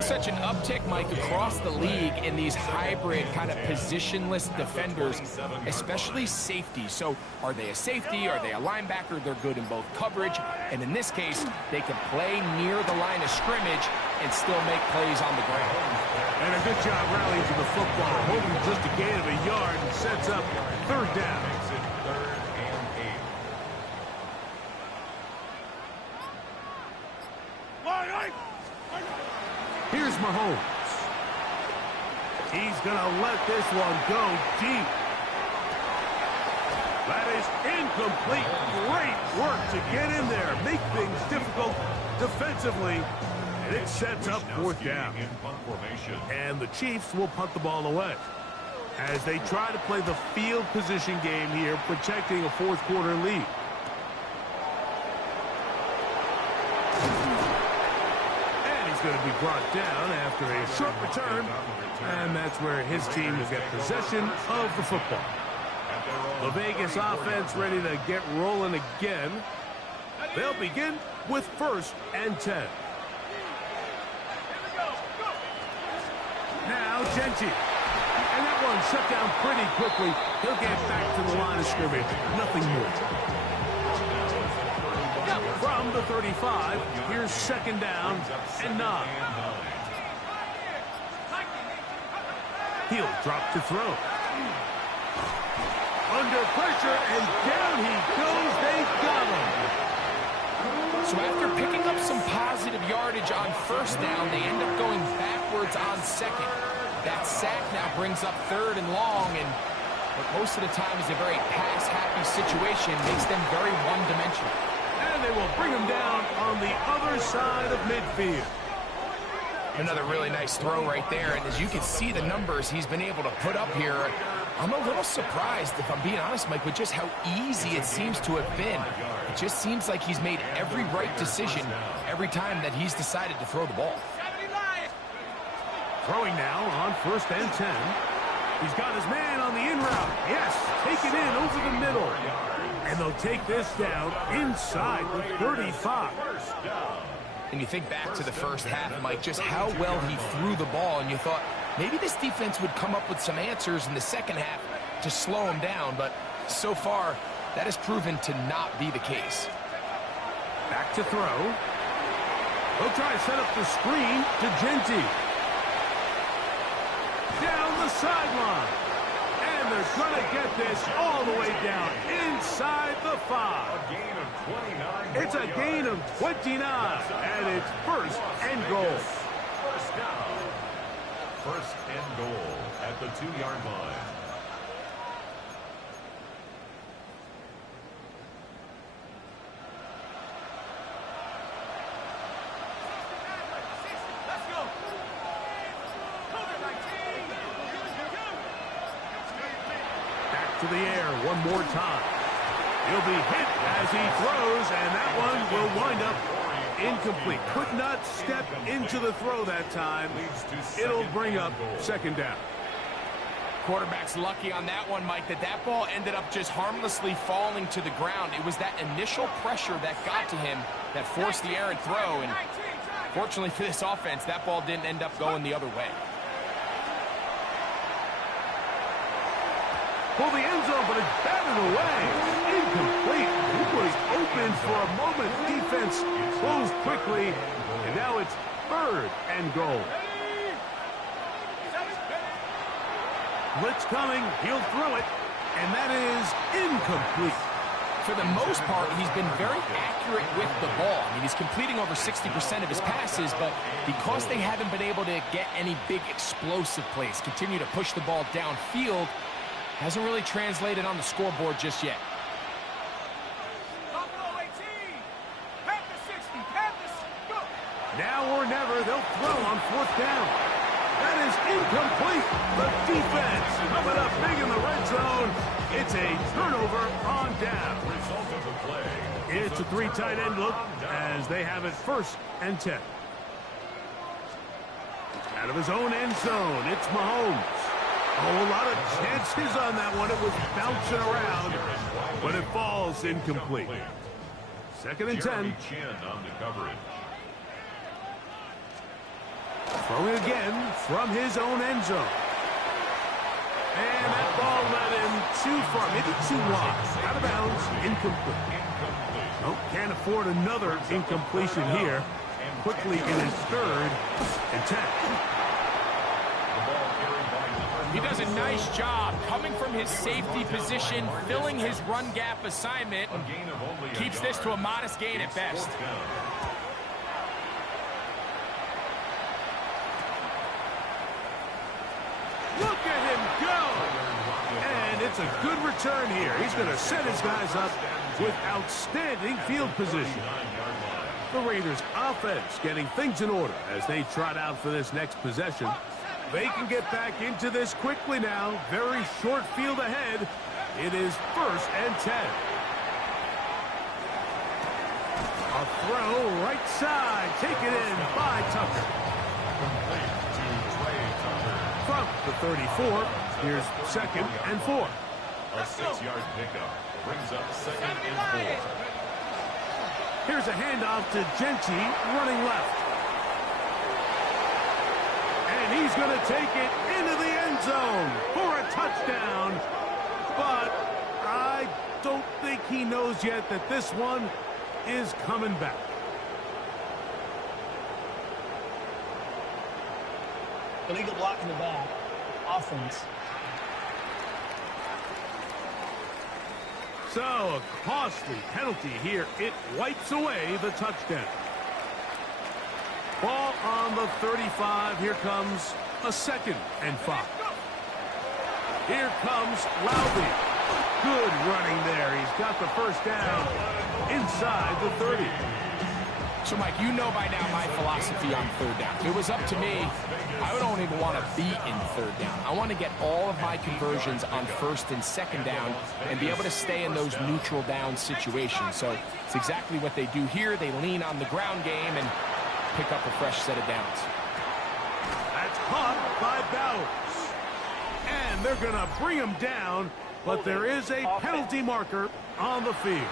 such an uptick, Mike, across the league in these hybrid kind of positionless defenders, especially safety. So are they a safety? Are they a linebacker? They're good in both coverage. And in this case, they can play near the line of scrimmage and still make plays on the ground. And a good job rallying to the football, holding just a gain of a yard and sets up third down. Makes it 3rd and 8. Here's Mahomes. He's going to let this one go deep. That is incomplete. Great work to get in there. Make things difficult defensively. And it sets up fourth down. And the Chiefs will punt the ball away as they try to play the field position game here, protecting a fourth quarter lead. Going to be brought down after a short return, and that's where his team will get possession of the football. The Vegas offense ready to get rolling again. They'll begin with 1st and 10. Now Genti, and that one shut down pretty quickly. He'll get back to the line of scrimmage. Nothing more. From the 35, here's 2nd down and 9. He'll drop to throw. Under pressure, and down he goes. They got him. So after picking up some positive yardage on 1st down, they end up going backwards on 2nd. That sack now brings up 3rd and long, and what most of the time is a very pass-happy situation makes them very one-dimensional. And they will bring him down on the other side of midfield. Another really nice throw right there, and as you can see the numbers he's been able to put up here, I'm a little surprised, if I'm being honest, Mike, with just how easy it seems to have been. It just seems like he's made every right decision every time that he's decided to throw the ball. Throwing now on 1st and 10. He's got his man on the in route. Yes, take it in over the middle. And they'll take this down inside the 35. And you think back to the first half, Mike, just how well he threw the ball, and you thought maybe this defense would come up with some answers in the second half to slow him down, but so far that has proven to not be the case. Back to throw. He'll try to set up the screen to Genti. Down the sideline. And they're going to get this all the way down inside the 5. It's a gain of 29, and it's 1st and goal. 1st down. 1st and goal at the 2-yard line. To the air one more time. He'll be hit as he throws, and that one will wind up incomplete. Could not step into the throw that time. It'll bring up second down. Quarterback's lucky on that one, Mike, that ball ended up just harmlessly falling to the ground. It was that initial pressure that got to him that forced the errant throw, and fortunately for this offense, that ball didn't end up going the other way. Pull the end zone, but it's batted away. Incomplete. He was open for a moment. Defense closed quickly, and now it's 3rd and goal. Blitz coming. He'll throw it, and that is incomplete. For the most part, he's been very accurate with the ball. I mean, he's completing over 60% of his passes, but because they haven't been able to get any big explosive plays, continue to push the ball downfield, hasn't really translated on the scoreboard just yet. Now or never, they'll throw on 4th down. That is incomplete. The defense coming up big in the red zone. It's a turnover on down. Result of the play. It's a 3 tight end look as they have it 1st and 10. Out of his own end zone, it's Mahomes. A whole lot of chances on that one. It was bouncing around, but it falls incomplete. 2nd and 10. Chin on the coverage. Throwing again from his own end zone. And that ball led him too far, maybe too wide. Out of bounds, incomplete. Nope, can't afford another incompletion here. Quickly in his 3rd and 10. He does a nice job coming from his safety position, filling his run gap assignment, and keeps this to a modest gain at best. Look at him go! And it's a good return here. He's going to set his guys up with outstanding field position. The Raiders' offense getting things in order as they trot out for this next possession. They can get back into this quickly now. Very short field ahead. It is 1st and 10. A throw right side. Taken in by Tucker. From the 34, here's 2nd and 4. A 6-yard pickup brings up 2nd and 4. Here's a handoff to Genty running left. And he's going to take it into the end zone for a touchdown. But I don't think he knows yet that this one is coming back. Illegal block in the back. Offense. So, a costly penalty here. It wipes away the touchdown. Ball on the 35. Here comes a 2nd and 5. Here comes Loudby. Good running there. He's got the 1st down inside the 30. So, Mike, you know by now my philosophy on 3rd down. If it was up to me, I don't even want to be in 3rd down. I want to get all of my conversions on 1st and 2nd down and be able to stay in those neutral down situations. So it's exactly what they do here. They lean on the ground game and pick up a fresh set of downs. That's caught by Bowers. And they're going to bring him down, but there is a penalty marker on the field.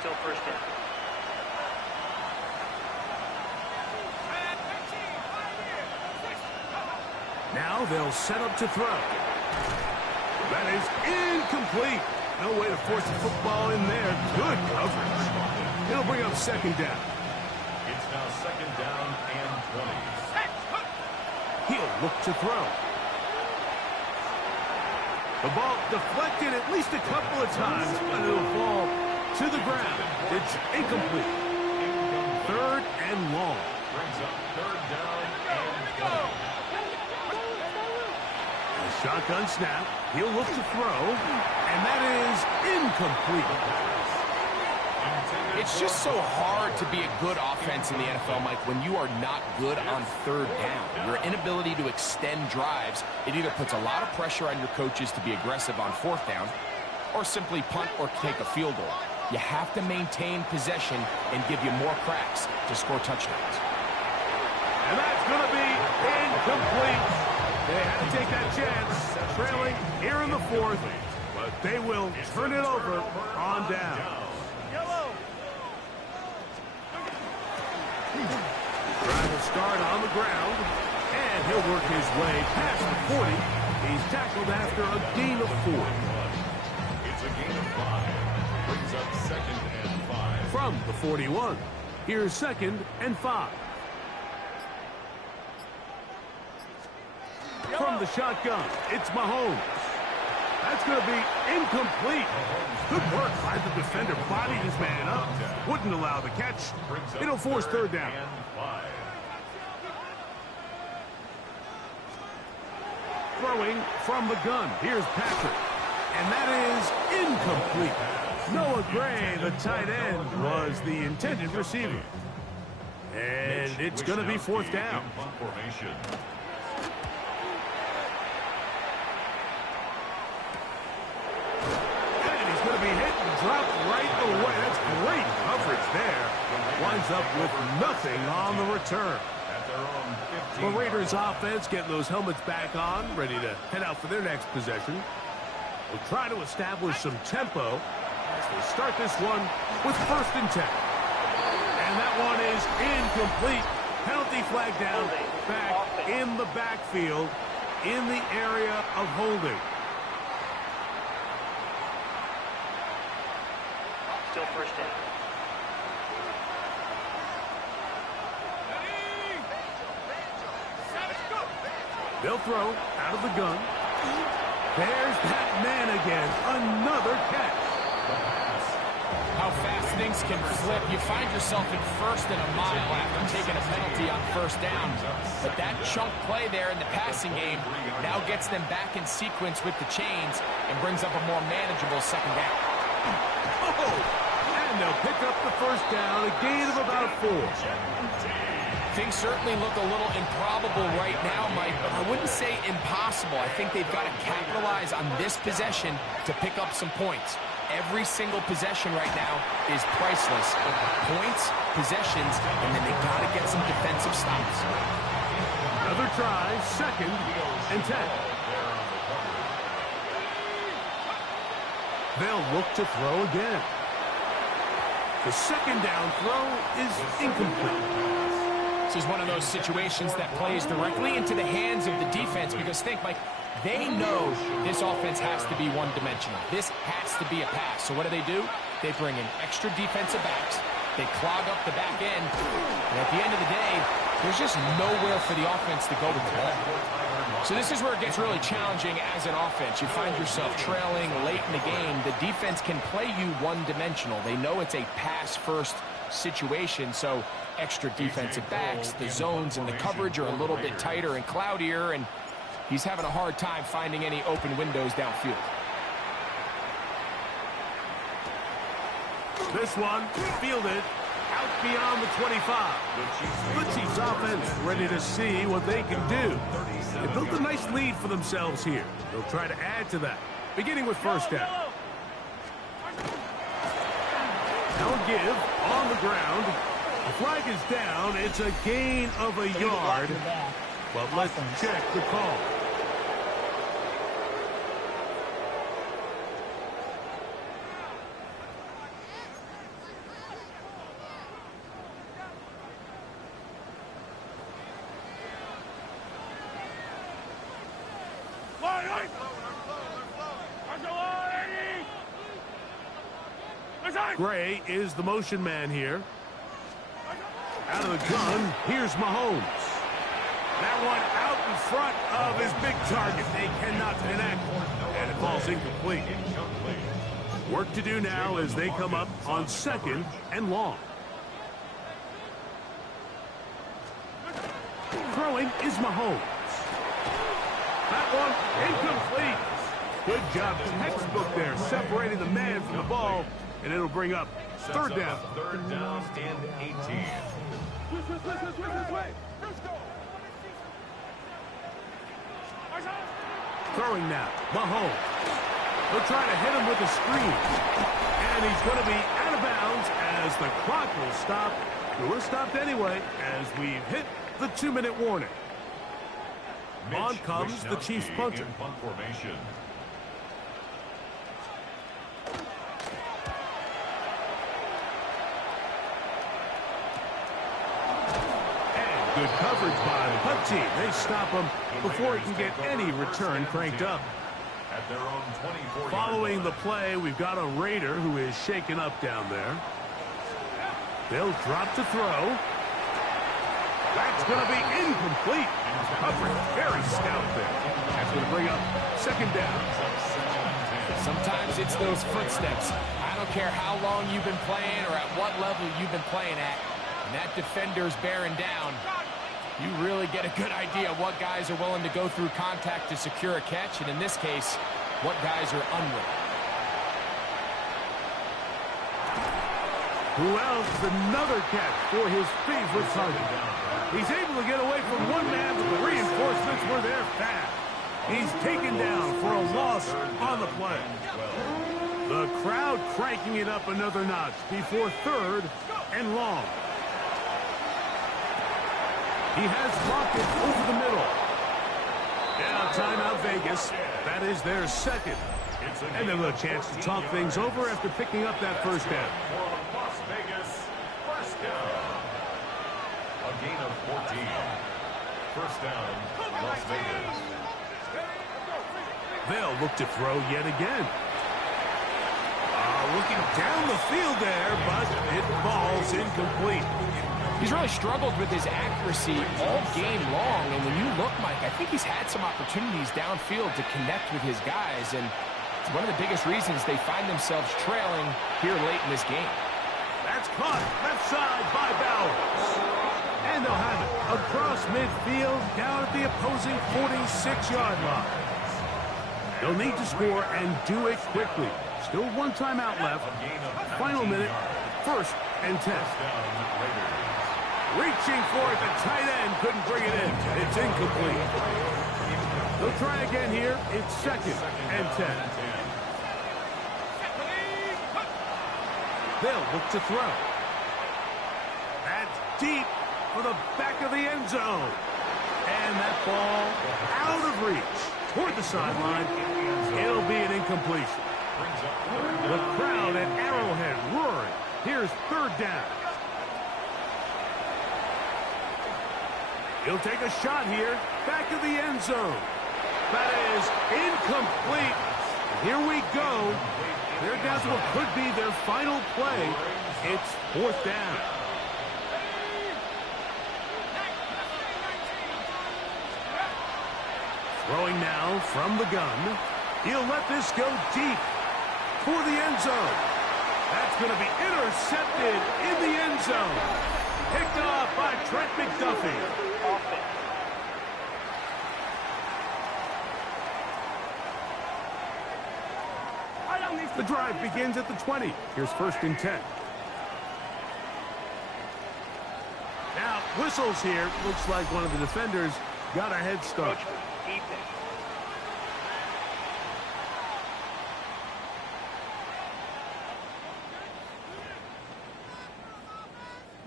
Still 1st down. Now they'll set up to throw. That is incomplete. No way to force the football in there. Good coverage. It'll bring up 2nd down. It's now 2nd down and 20. He'll look to throw. The ball deflected at least a couple of times, but it'll fall to the ground. It's incomplete. 3rd and long. Brings up 3rd down and 20. Shotgun snap. He'll look to throw, and that is incomplete. Intended It's just so hard to be a good offense in the NFL, Mike, when you are not good on third down. Your inability to extend drives, it either puts a lot of pressure on your coaches to be aggressive on fourth down or simply punt or take a field goal. You have to maintain possession and give you more cracks to score touchdowns. And that's going to be incomplete. They had to take that chance, trailing here in the fourth, but they will turn it over on down. Drive will start on the ground, and he'll work his way past the 40. He's tackled after a gain of 4. It's a gain of 5. Brings up 2nd and 5. From the 41, here's 2nd and 5. From the shotgun, it's Mahomes. That's going to be incomplete. Good work by the defender. Bodied his man up. Wouldn't allow the catch. It'll force third down. Throwing from the gun. Here's Patrick. And that is incomplete. Noah Gray, the tight end, was the intended receiver. And it's going to be fourth down. Drop right away. That's great coverage there. Winds up with nothing on the return. The Raiders offense getting those helmets back on, ready to head out for their next possession. We'll try to establish some tempo as they start this one with 1st and 10. And that one is incomplete. Penalty flag down, back in the backfield, in the area of holding. Still 1st down. They'll throw out of the gun. There's that man again. Another catch. How fast things can flip. You find yourself in 1st and a mile after taking a penalty on 1st down. But that chunk play there in the passing game now gets them back in sequence with the chains and brings up a more manageable 2nd down. And they'll pick up the 1st down, a gain of about 4. Things certainly look a little improbable right now, Mike, but I wouldn't say impossible. I think they've got to capitalize on this possession to pick up some points. Every single possession right now is priceless. Points, possessions, and then they got to get some defensive stops. Another try, 2nd and 10. They'll look to throw again. The 2nd down throw is incomplete. This is one of those situations that plays directly into the hands of the defense because think, Mike, they know this offense has to be one-dimensional. This has to be a pass. So what do? They bring in extra defensive backs. They clog up the back end. And at the end of the day, there's just nowhere for the offense to go with the ball. So this is where it gets really challenging as an offense. You find yourself trailing late in the game. The defense can play you one-dimensional. They know it's a pass-first situation, so extra defensive backs, the zones and the coverage are a little bit tighter and cloudier, and he's having a hard time finding any open windows downfield. This one fielded out beyond the 25. The Chiefs offense ready to see what they can do. They built a nice lead for themselves here. They'll try to add to that, beginning with 1st down. Now give on the ground. The flag is down. It's a gain of a yard. But let's check the call. Gray is the motion man here. Out of the gun, here's Mahomes. That one out in front of his big target. They cannot connect, and it falls incomplete. Work to do now as they come up on 2nd and long. Throwing is Mahomes. That one incomplete. Good job, textbook there, separating the man from the ball, and it'll bring up Third down. Third down and 18. Throwing now. Mahomes. They'll try to hit him with a screen. And he's going to be out of bounds as the clock will stop. We're stopped anyway as we've hit the 2-minute warning. On comes the Chiefs punter. Punt formation. And good coverage by the punt team. They stop him before he can get any return cranked up. At their own 24. Following the play, we've got a Raider who is shaken up down there. They'll drop to throw. That's going to be incomplete. Coverage very stout there. That's going to bring up second down. Sometimes it's those footsteps. I don't care how long you've been playing or at what level you've been playing at. When that defender's bearing down, you really get a good idea of what guys are willing to go through contact to secure a catch, and in this case, what guys are unwilling. Who else? Another catch for his favorite target. He's able to get away from one man, but the reinforcements were there fast. He's taken down for a loss on the play. The crowd cranking it up another notch before third and long. He has blocked it over the middle. Now timeout Vegas. That is their second. And they'll have a chance to talk things over after picking up that first down. Las Vegas, first down. A gain of 14. First down, Las Vegas. They'll look to throw yet again. Looking down the field there, but it falls incomplete. He's really struggled with his accuracy all game long, and when you look, Mike, I think he's had some opportunities downfield to connect with his guys, and it's one of the biggest reasons they find themselves trailing here late in this game. That's caught left side by Bowers. And they'll have it across midfield down at the opposing 46-yard line. They'll need to score and do it quickly. Still one timeout left. Final minute, first and 10. Reaching for it, the tight end couldn't bring it in. It's incomplete. They'll try again here. It's second and 10. They'll look to throw. That's deep for the back of the end zone. And that ball out of reach toward the sideline. It'll be an incompletion. The crowd at Arrowhead roaring. Here's third down. He'll take a shot here. Back of the end zone. That is incomplete. Here we go. They're down to what could be their final play. It's fourth down. Throwing now from the gun. He'll let this go deep for the end zone. That's going to be intercepted in the end zone. Picked off by Trent McDuffie. The drive begins at the 20. Here's first and 10. Now, whistles here. Looks like one of the defenders got a head start.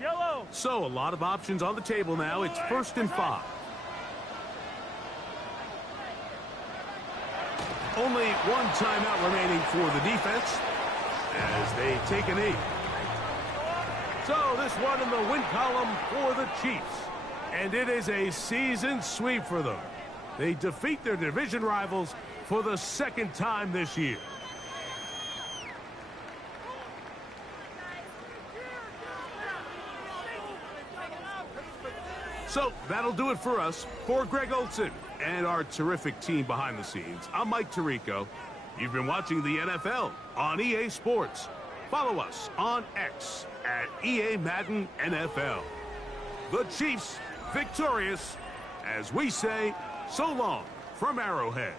Yellow. So, a lot of options on the table now. It's first and 5. Only one timeout remaining for the defense as they take a knee. So this one in the win column for the Chiefs. And it is a season sweep for them. They defeat their division rivals for the second time this year. So that'll do it for us. For Greg Olson and our terrific team behind the scenes, I'm Mike Tirico. You've been watching the NFL on EA Sports. Follow us on X at EA Madden NFL. The Chiefs victorious as we say so long from Arrowhead.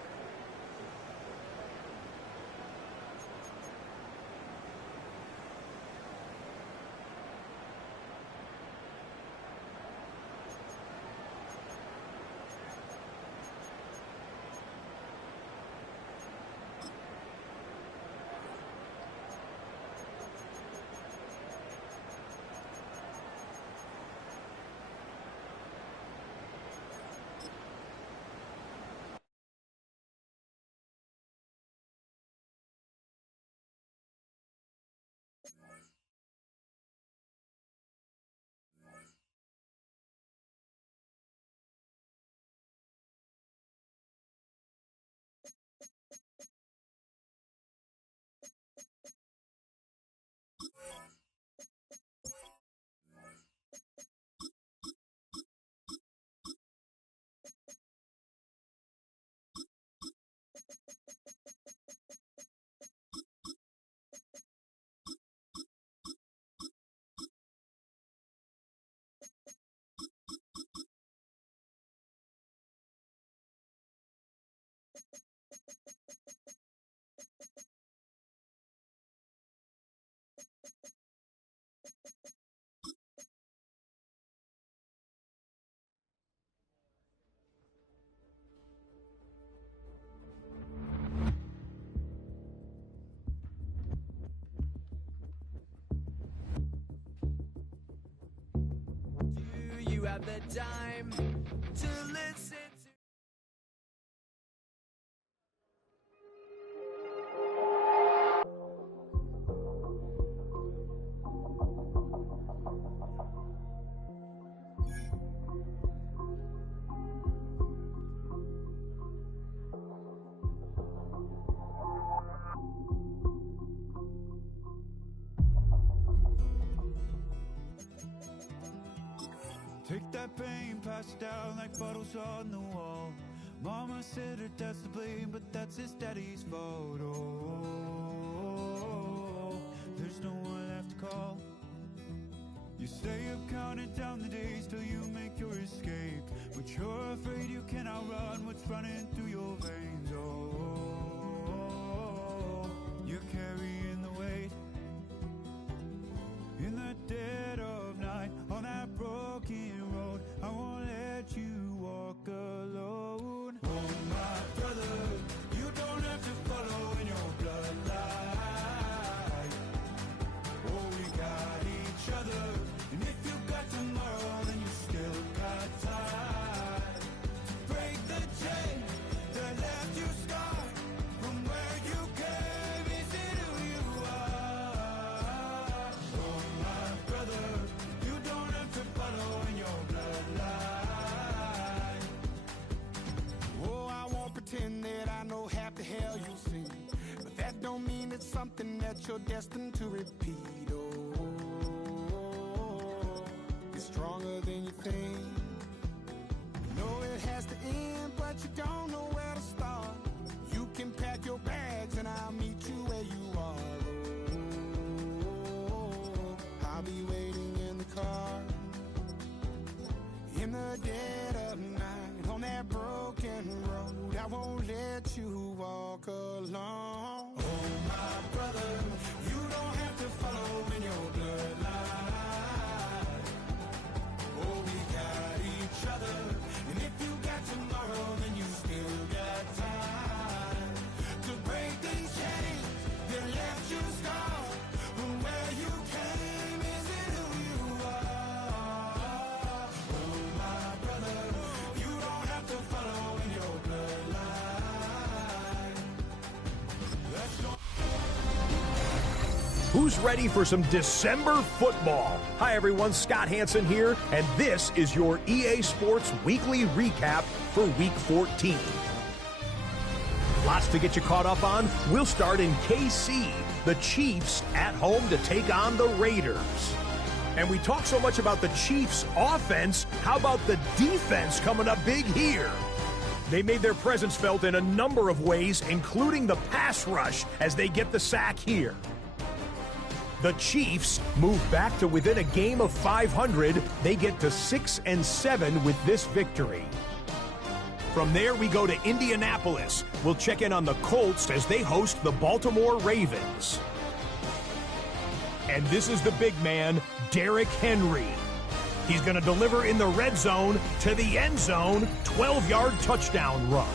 the dime to listen to. Take that pain, pass it down like bottles on the wall. Mama said her dad's to blame, but that's his daddy's fault. Oh, there's no one left to call. You stay up counting down the days till you make your escape, but you're afraid you can outrun what's running through your veins. Oh, you're carrying the weight in the dead of night on that broken road. I won't let you walk alone. Oh, my brother, you don't have to follow in your bloodline. Oh, we got each other, and if you got tomorrow, then you still got time to break the chain that left you scarred from where you came. Is it who you are? Oh, my brother, you don't have to follow in your bloodline. Oh, I won't pretend that I know half the hell you've seen, but that don't mean it's something that you're destined to repeat. Oh, it's stronger than you think. You know it has to end, but you don't know where to start. You can pack your bags and I'll meet you where you are. Oh, I'll be waiting in the car in the dead of night on that broken road. I won't let you walk alone. Oh, my brother, you don't have to follow in your bloodline. Oh, we got each other, and if you got tomorrow, then you still got time to break these chains that left you scarred from where you came. Is it who you are? Oh, my brother, you don't have to follow in your bloodline. That's your Who's ready for some December football? Hi, everyone. Scott Hansen here, and this is your EA Sports Weekly Recap for Week 14. Lots to get you caught up on. We'll start in KC, the Chiefs at home to take on the Raiders. And we talk so much about the Chiefs' offense. How about the defense coming up big here? They made their presence felt in a number of ways, including the pass rush as they get the sack here. The Chiefs move back to within a game of 500. They get to 6-7 with this victory. From there, we go to Indianapolis. We'll check in on the Colts as they host the Baltimore Ravens. And this is the big man, Derrick Henry. He's going to deliver in the red zone to the end zone, 12-yard touchdown run.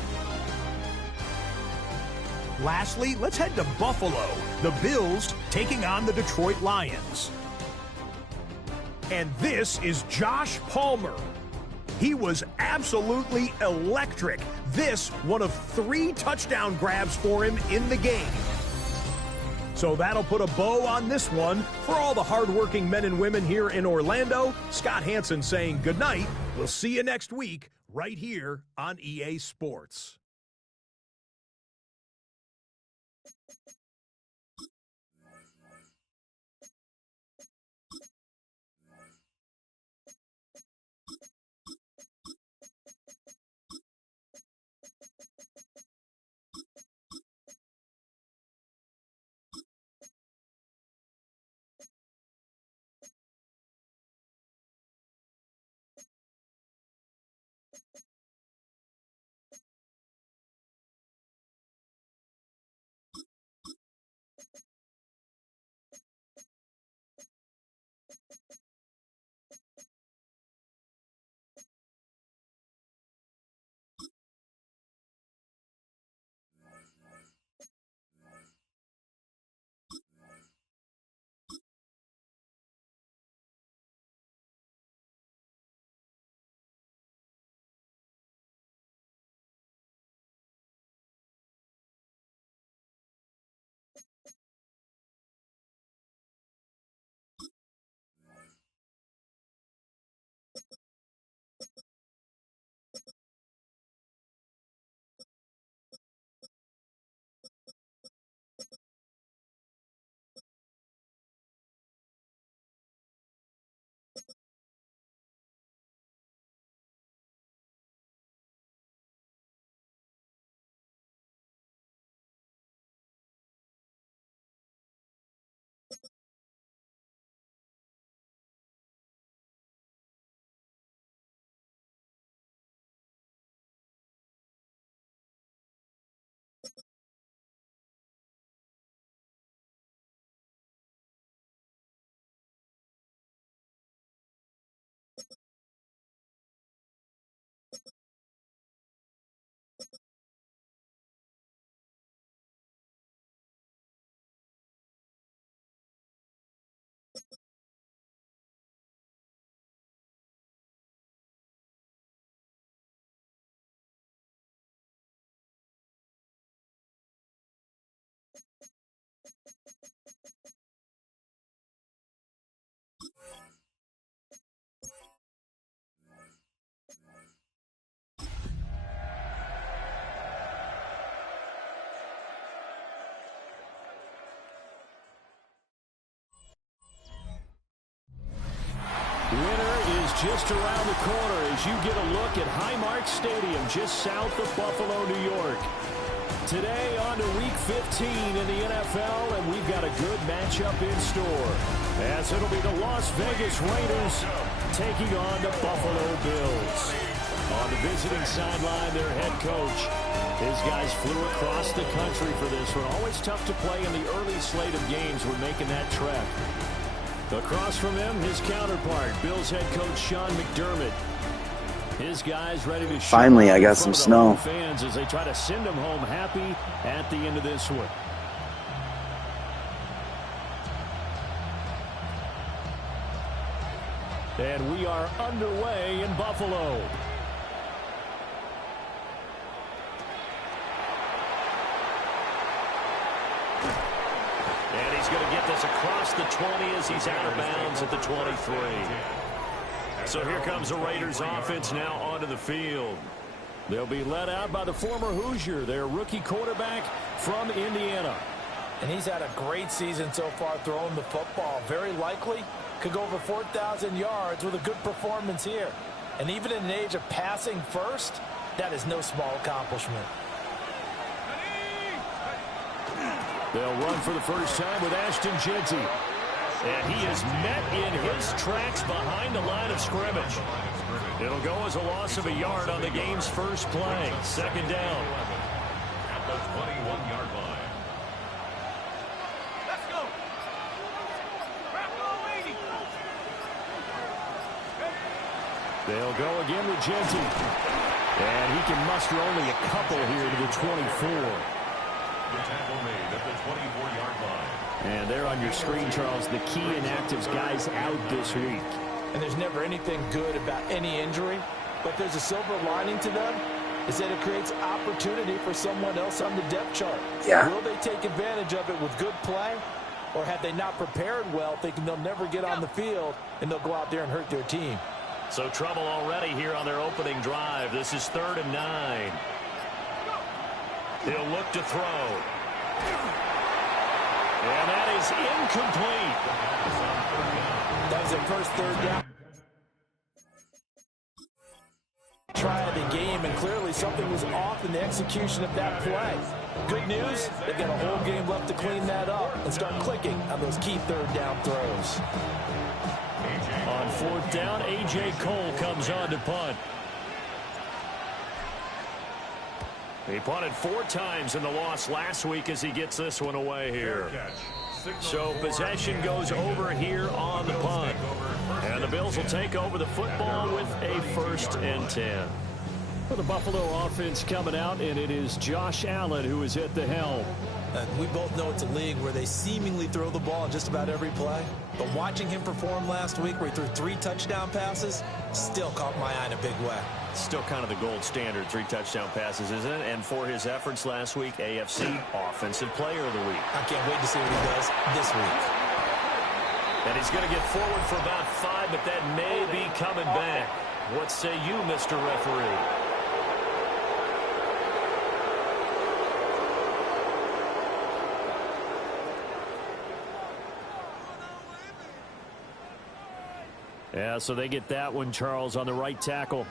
Lastly, let's head to Buffalo. The Bills taking on the Detroit Lions. And this is Josh Palmer. He was absolutely electric. This, one of 3 touchdown grabs for him in the game. So that'll put a bow on this one. For all the hardworking men and women here in Orlando, Scott Hansen saying goodnight. We'll see you next week right here on EA Sports. is just around the corner as you get a look at Highmark Stadium just south of Buffalo, New York. Today on to Week 15 in the NFL, and we've got a good matchup in store, as it'll be the Las Vegas Raiders taking on the Buffalo Bills. On the visiting sideline, their head coach. His guys flew across the country for this one. Always tough to play in the early slate of games when making that trek. Across from him, his counterpart, Bills head coach Sean McDermott. His guys ready to show Finally, I got some snow. Fans as they try to send them home happy at the end of this one. And we are underway in Buffalo. And he's going to get this across the 20 as he's out of bounds at the 23. So here comes the Raiders offense now onto the field. They'll be led out by the former Hoosier, their rookie quarterback from Indiana. And he's had a great season so far throwing the football. Very likely could go over 4,000 yards with a good performance here. And even in an age of passing first, that is no small accomplishment. They'll run for the first time with Ashton Jeanty. And he is met in his tracks behind the line of scrimmage. It'll go as a loss of a yard on the game's first play. Second down. At the 21-yard line. Let's go. They'll go again with Jeanty. And he can muster only a couple here to the 24. The tackle made at the 24-yard line. And there on your screen, Charles, the key inactives guys out this week. And there's never anything good about any injury, but there's a silver lining to them, is that it creates opportunity for someone else on the depth chart. Yeah. Will they take advantage of it with good play, or have they not prepared well, thinking they'll never get on the field, and they'll go out there and hurt their team? So trouble already here on their opening drive. This is 3rd and 9. He'll look to throw. And that is incomplete. That was their first third down try of the game, and clearly something was off in the execution of that play. Good news, they've got a whole game left to clean that up and start clicking on those key third down throws. On 4th down, A.J. Cole comes on to punt. He punted 4 times in the loss last week as he gets this one away here. So possession goes over here on the punt. And the Bills will take over the football with a 1st and 10. For the Buffalo offense coming out, and it is Josh Allen who is at the helm. We both know it's a league where they seemingly throw the ball in just about every play. But watching him perform last week where he threw 3 touchdown passes still caught my eye in a big way. Still kind of the gold standard, 3 touchdown passes, isn't it? And for his efforts last week, AFC Offensive Player of the Week. I can't wait to see what he does this week. And he's going to get forward for about 5, but that may be coming back. What say you, Mr. Referee? Yeah, so they get that one, Charles, on the right tackle.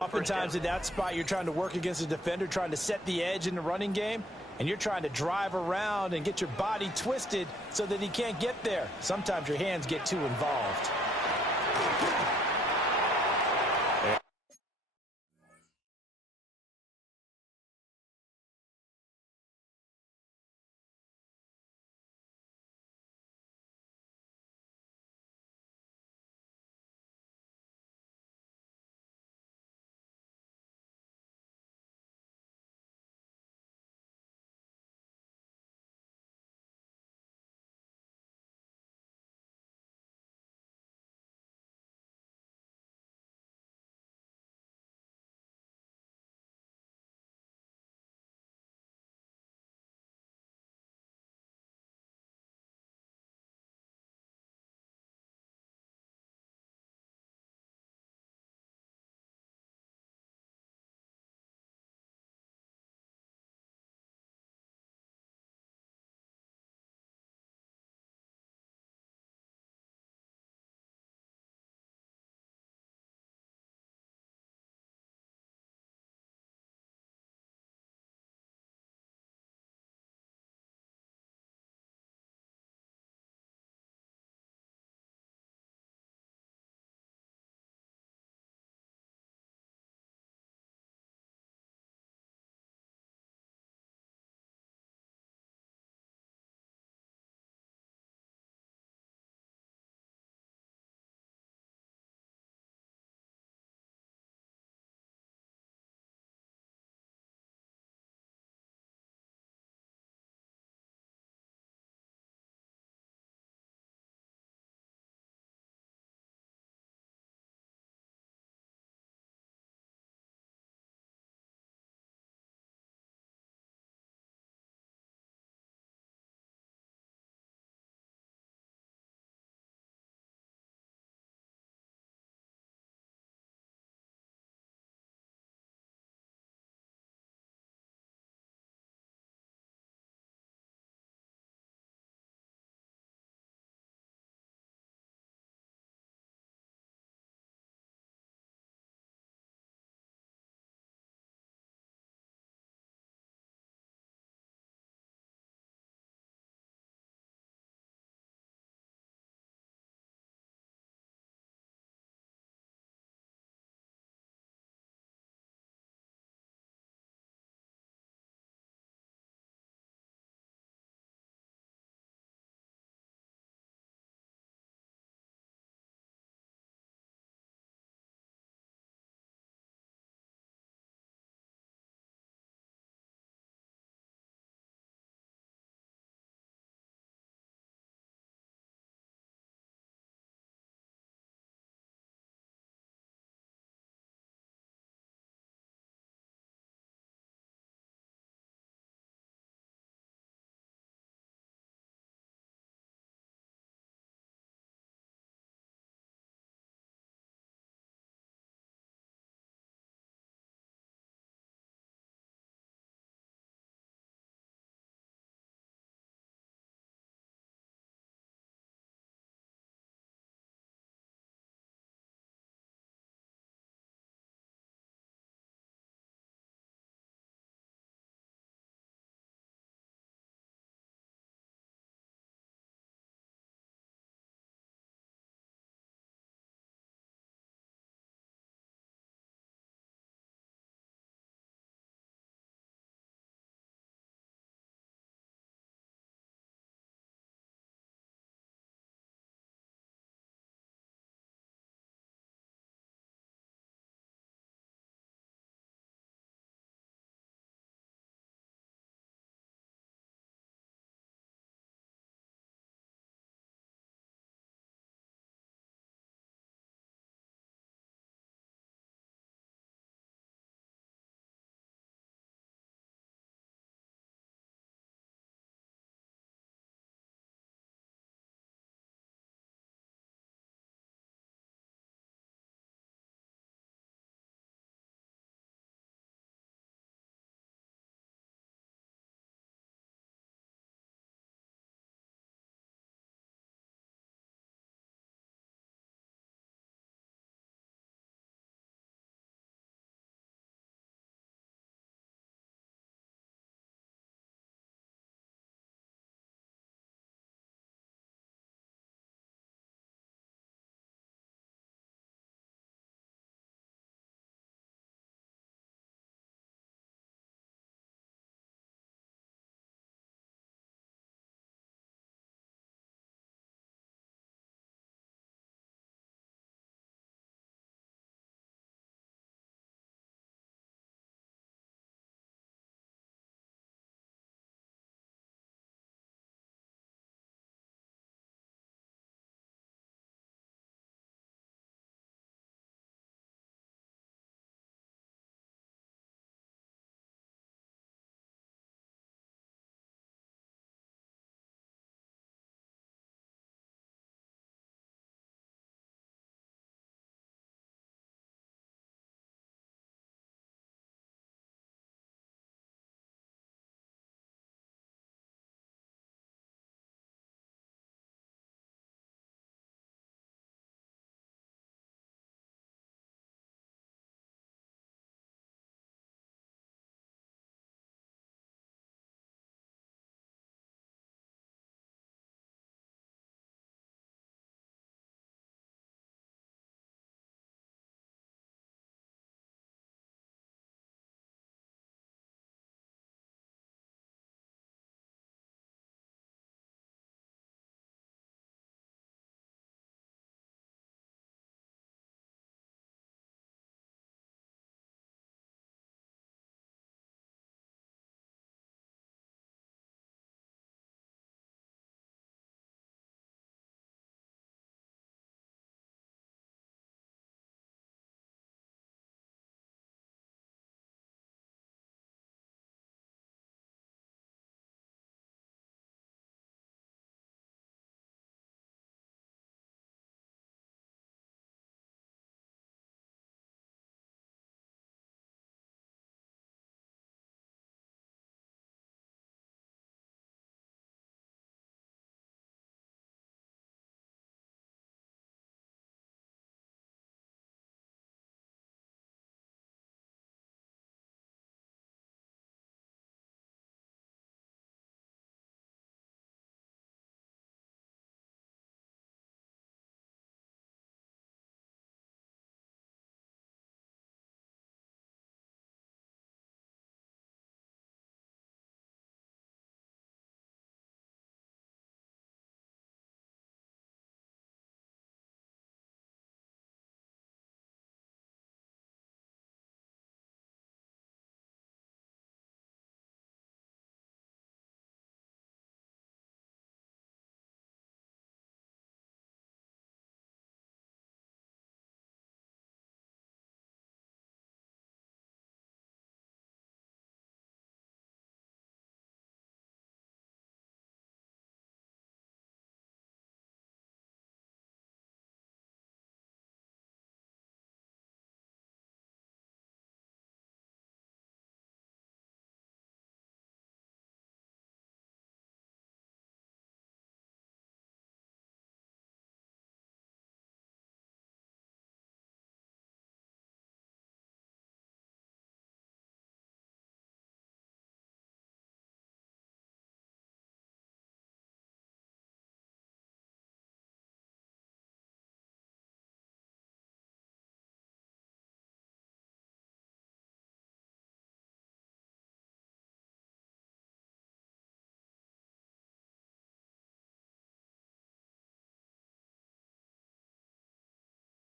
Oftentimes in that spot, you're trying to work against a defender, trying to set the edge in the running game, and you're trying to drive around and get your body twisted so that he can't get there. Sometimes your hands get too involved.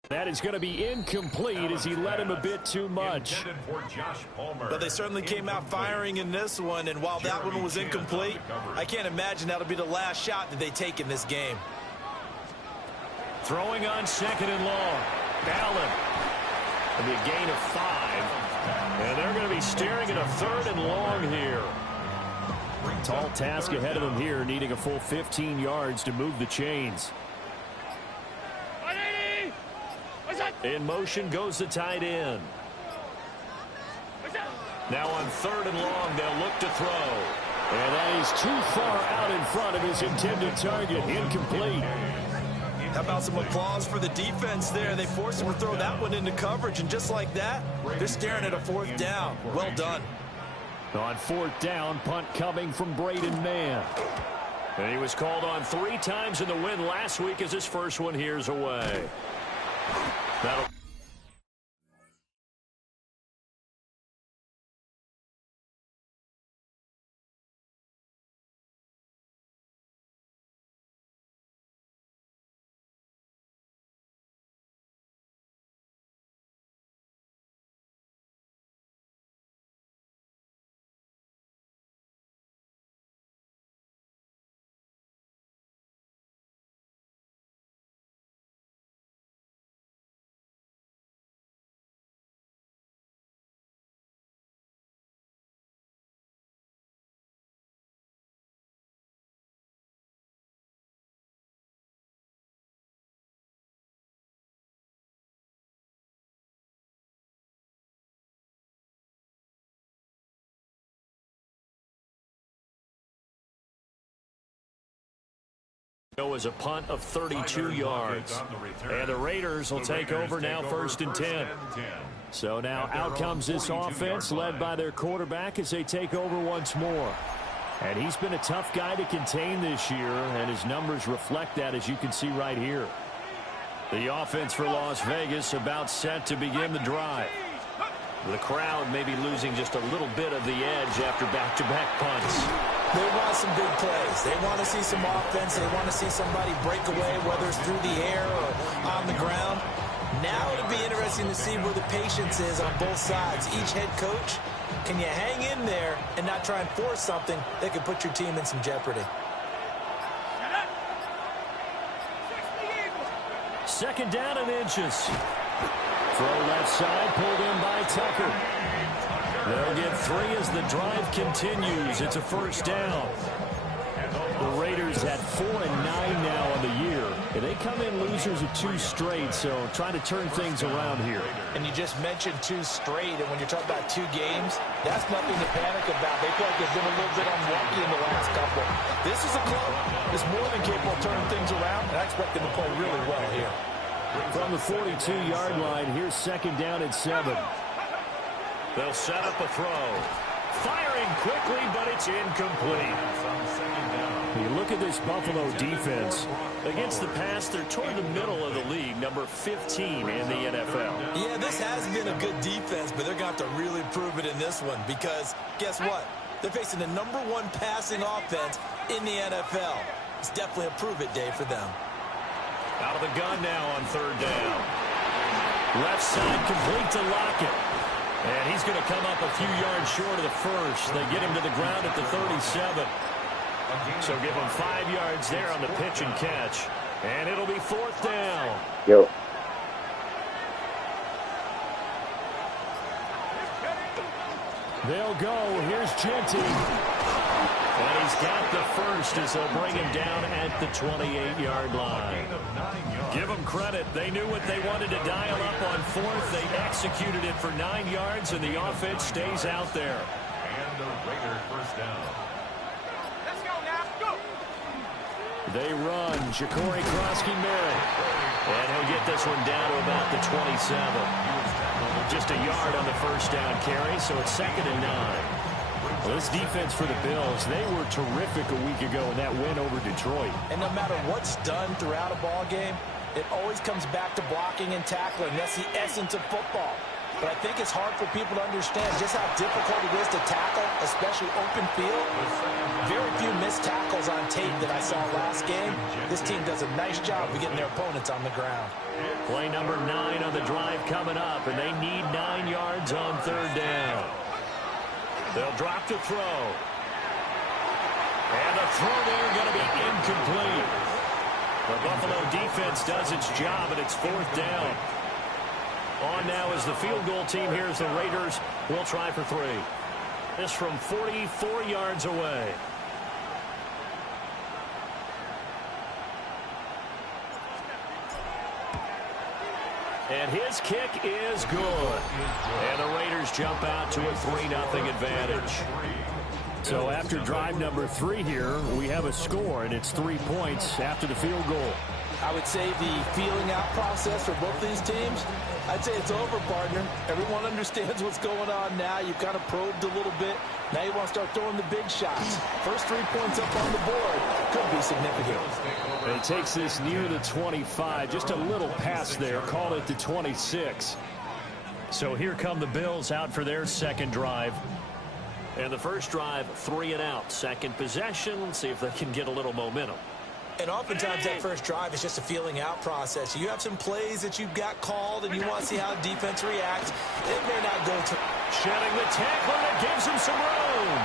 That is going to be incomplete as he led him a bit too much. But they certainly came out firing in this one, and while that one was incomplete, I can't imagine that'll be the last shot that they take in this game. Throwing on 2nd and long. Allen. It'll be a gain of 5. And they're going to be staring at a 3rd and long here. Tall task ahead of them here, needing a full 15 yards to move the chains. In motion goes the tight end. Now on 3rd and long, they'll look to throw. And that is too far out in front of his intended target. Incomplete. How about some applause for the defense there? They forced him to throw that one into coverage, and just like that, they're staring at a 4th down. Well done. On 4th down, punt coming from Braden Mann. And he was called on 3 times in the win last week as his first one here's away. That'll go as a punt of 32 yards. And the Raiders will take over now 1st and 10. So now out comes this offense led by their quarterback as they take over once more. And he's been a tough guy to contain this year, and his numbers reflect that, as you can see right here. The offense for Las Vegas about set to begin the drive. The crowd may be losing just a little bit of the edge after back-to-back punts. They want some big plays. They want to see some offense. They want to see somebody break away, whether it's through the air or on the ground. Now it'll be interesting to see where the patience is on both sides. Each head coach, can you hang in there and not try and force something that could put your team in some jeopardy? 2nd down and inches. Throw left side, pulled in by Tucker. They'll get 3 as the drive continues. It's a 1st down. The Raiders had 4 and 9 now on the year. And they come in losers of 2 straight, so trying to turn things around here. And you just mentioned 2 straight, and when you're talking about 2 games, that's nothing to panic about. They feel like they've been a little bit unlucky in the last couple. This is a club that's more than capable of turning things around, and I expect them to play really well here. From the 42-yard line, here's 2nd down and 7. They'll set up a throw. Firing quickly, but it's incomplete. You look at this Buffalo defense. Against the pass, they're toward the middle of the league, number 15 in the NFL. Yeah, this has been a good defense, but they're going to have to really prove it in this one because guess what? They're facing the number 1 passing offense in the NFL. It's definitely a prove-it day for them. Out of the gun now on 3rd down. Left side complete to Lockett. And he's going to come up a few yards short of the first. They get him to the ground at the 37. So give him 5 yards there on the pitch and catch. And it'll be 4th down. Yo. They'll go. Here's Genty. And he's got the first as they'll bring him down at the 28-yard line. Give them credit. They knew what they wanted to dial up on 4th. They executed it for 9 yards, and the offense stays out there. And the Raider 1st down. Let's go now. Go. They run. Ja'Cory Krosky-Merritt. And he'll get this one down to about the 27. Just a yard on the 1st down carry, so it's 2nd and 9. Well, this defense for the Bills, they were terrific a week ago in that win over Detroit. And no matter what's done throughout a ball game, it always comes back to blocking and tackling. That's the essence of football. But I think it's hard for people to understand just how difficult it is to tackle, especially open field. Very few missed tackles calls on tape that I saw last game. This team does a nice job of getting their opponents on the ground. Play number 9 on the drive coming up, and they need 9 yards on third down. They'll drop to throw. And the throw there going to be incomplete. The Buffalo defense does its job, and it's fourth down. On now is the field goal team here as the Raiders will try for 3. This from 44 yards away. And his kick is good. And the Raiders jump out to a 3-0 advantage. So after drive number 3 here, we have a score, and it's 3 points after the field goal. I would say the feeling out process for both these teams, I'd say it's over, partner. Everyone understands what's going on now. You've kind of probed a little bit. Now you want to start throwing the big shots. First 3 points up on the board could be significant. And he takes this near the 25. Just a little pass there. Call it the 26. So here come the Bills out for their second drive. And the first drive, 3 and out. Second possession. See if they can get a little momentum. And oftentimes that first drive is just a feeling out process. You have some plays that you've got called and you want to see how the defense reacts. It may not go to... Shedding the tackle, and it gives him some room.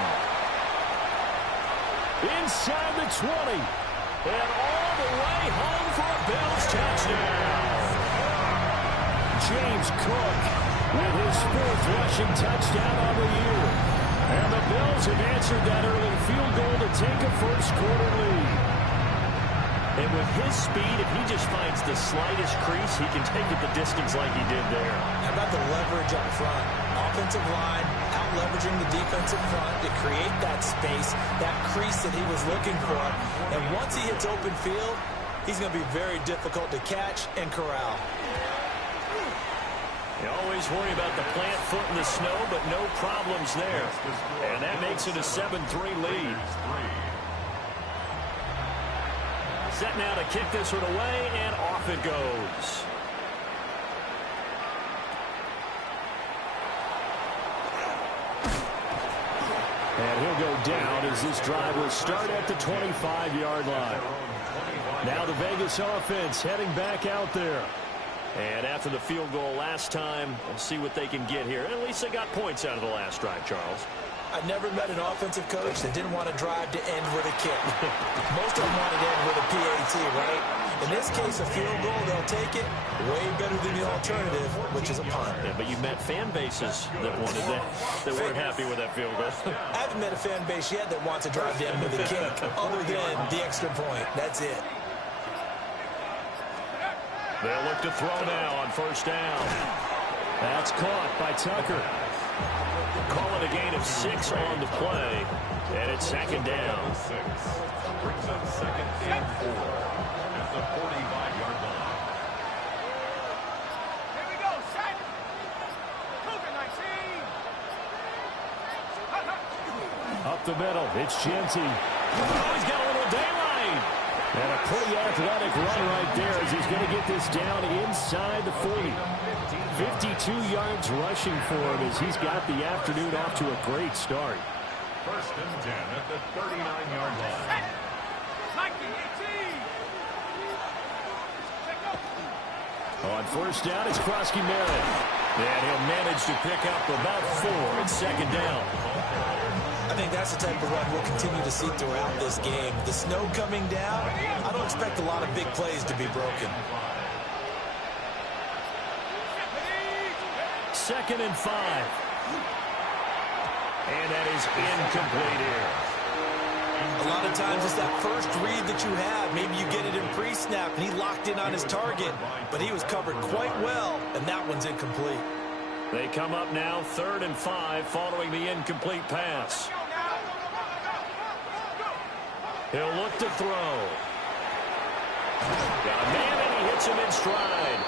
Inside the 20. And all the way home for a Bills touchdown. James Cook with his 4th rushing touchdown on the year. And the Bills have answered that early field goal to take a first-quarter lead. And with his speed, if he just finds the slightest crease, he can take it the distance like he did there. How about the leverage up front? Offensive line out-leveraging the defensive front to create that space, that crease that he was looking for. And once he hits open field, he's going to be very difficult to catch and corral. You always worry about the plant foot in the snow, but no problems there. And that makes it a 7-3 lead. Set now to kick this one away, and off it goes. And he'll go down as this drive will start at the 25-yard line. Now the Vegas offense heading back out there. And after the field goal last time, we'll see what they can get here. At least they got points out of the last drive, Charles. I've never met an offensive coach that didn't want to drive to end with a kick. Most of them want to end with a PAT, right? In this case, a field goal, they'll take it. Way better than the alternative, which is a punt. Yeah, but you met fan bases that wanted that, that weren't happy with that field goal. I haven't met a fan base yet that wants to drive to end with a kick, other than the extra point. That's it. They'll look to throw now on first down. That's caught by Tucker. Call it a gain of 6 on the play, and it's second down. Brings up 2nd and 4 at the 45-yard line. Here we go, set. Cougar 19. Up the middle, it's Genty. Oh, he's got a little daylight. And a pretty athletic run right there as he's going to get this down inside the 40. 52 yards rushing for him as he's got the afternoon off to a great start. 1st and 10 at the 39-yard line. 19-18. On first down, it's Krosky Merritt. And he'll manage to pick up about 4. It's second down. I think that's the type of run we'll continue to see throughout this game. The snow coming down, I don't expect a lot of big plays to be broken. 2nd and 5. And that is incomplete here. A lot of times it's that first read that you have. Maybe you get it in pre-snap and he locked in on his target, but he was covered quite well, and that one's incomplete. They come up now 3rd and 5 following the incomplete pass. He'll look to throw. Got a man and he hits him in stride.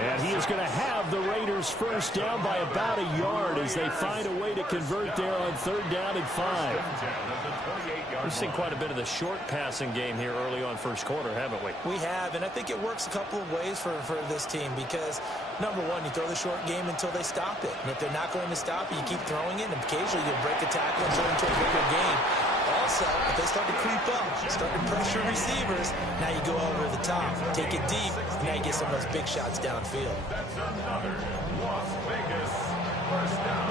And he is going to have the Raiders first down by about a yard as they find a way to convert there on 3rd down and 5. We've seen quite a bit of the short passing game here early on first quarter, haven't we? We have, and I think it works a couple of ways for this team because, number one, you throw the short game until they stop it. And if they're not going to stop it, you keep throwing it, and occasionally you'll break a tackle and turn into a bigger game. Also, if they start to creep up, start to pressure receivers, now you go over the top, take it deep, and now you get some of those big shots downfield. That's another Las Vegas first down.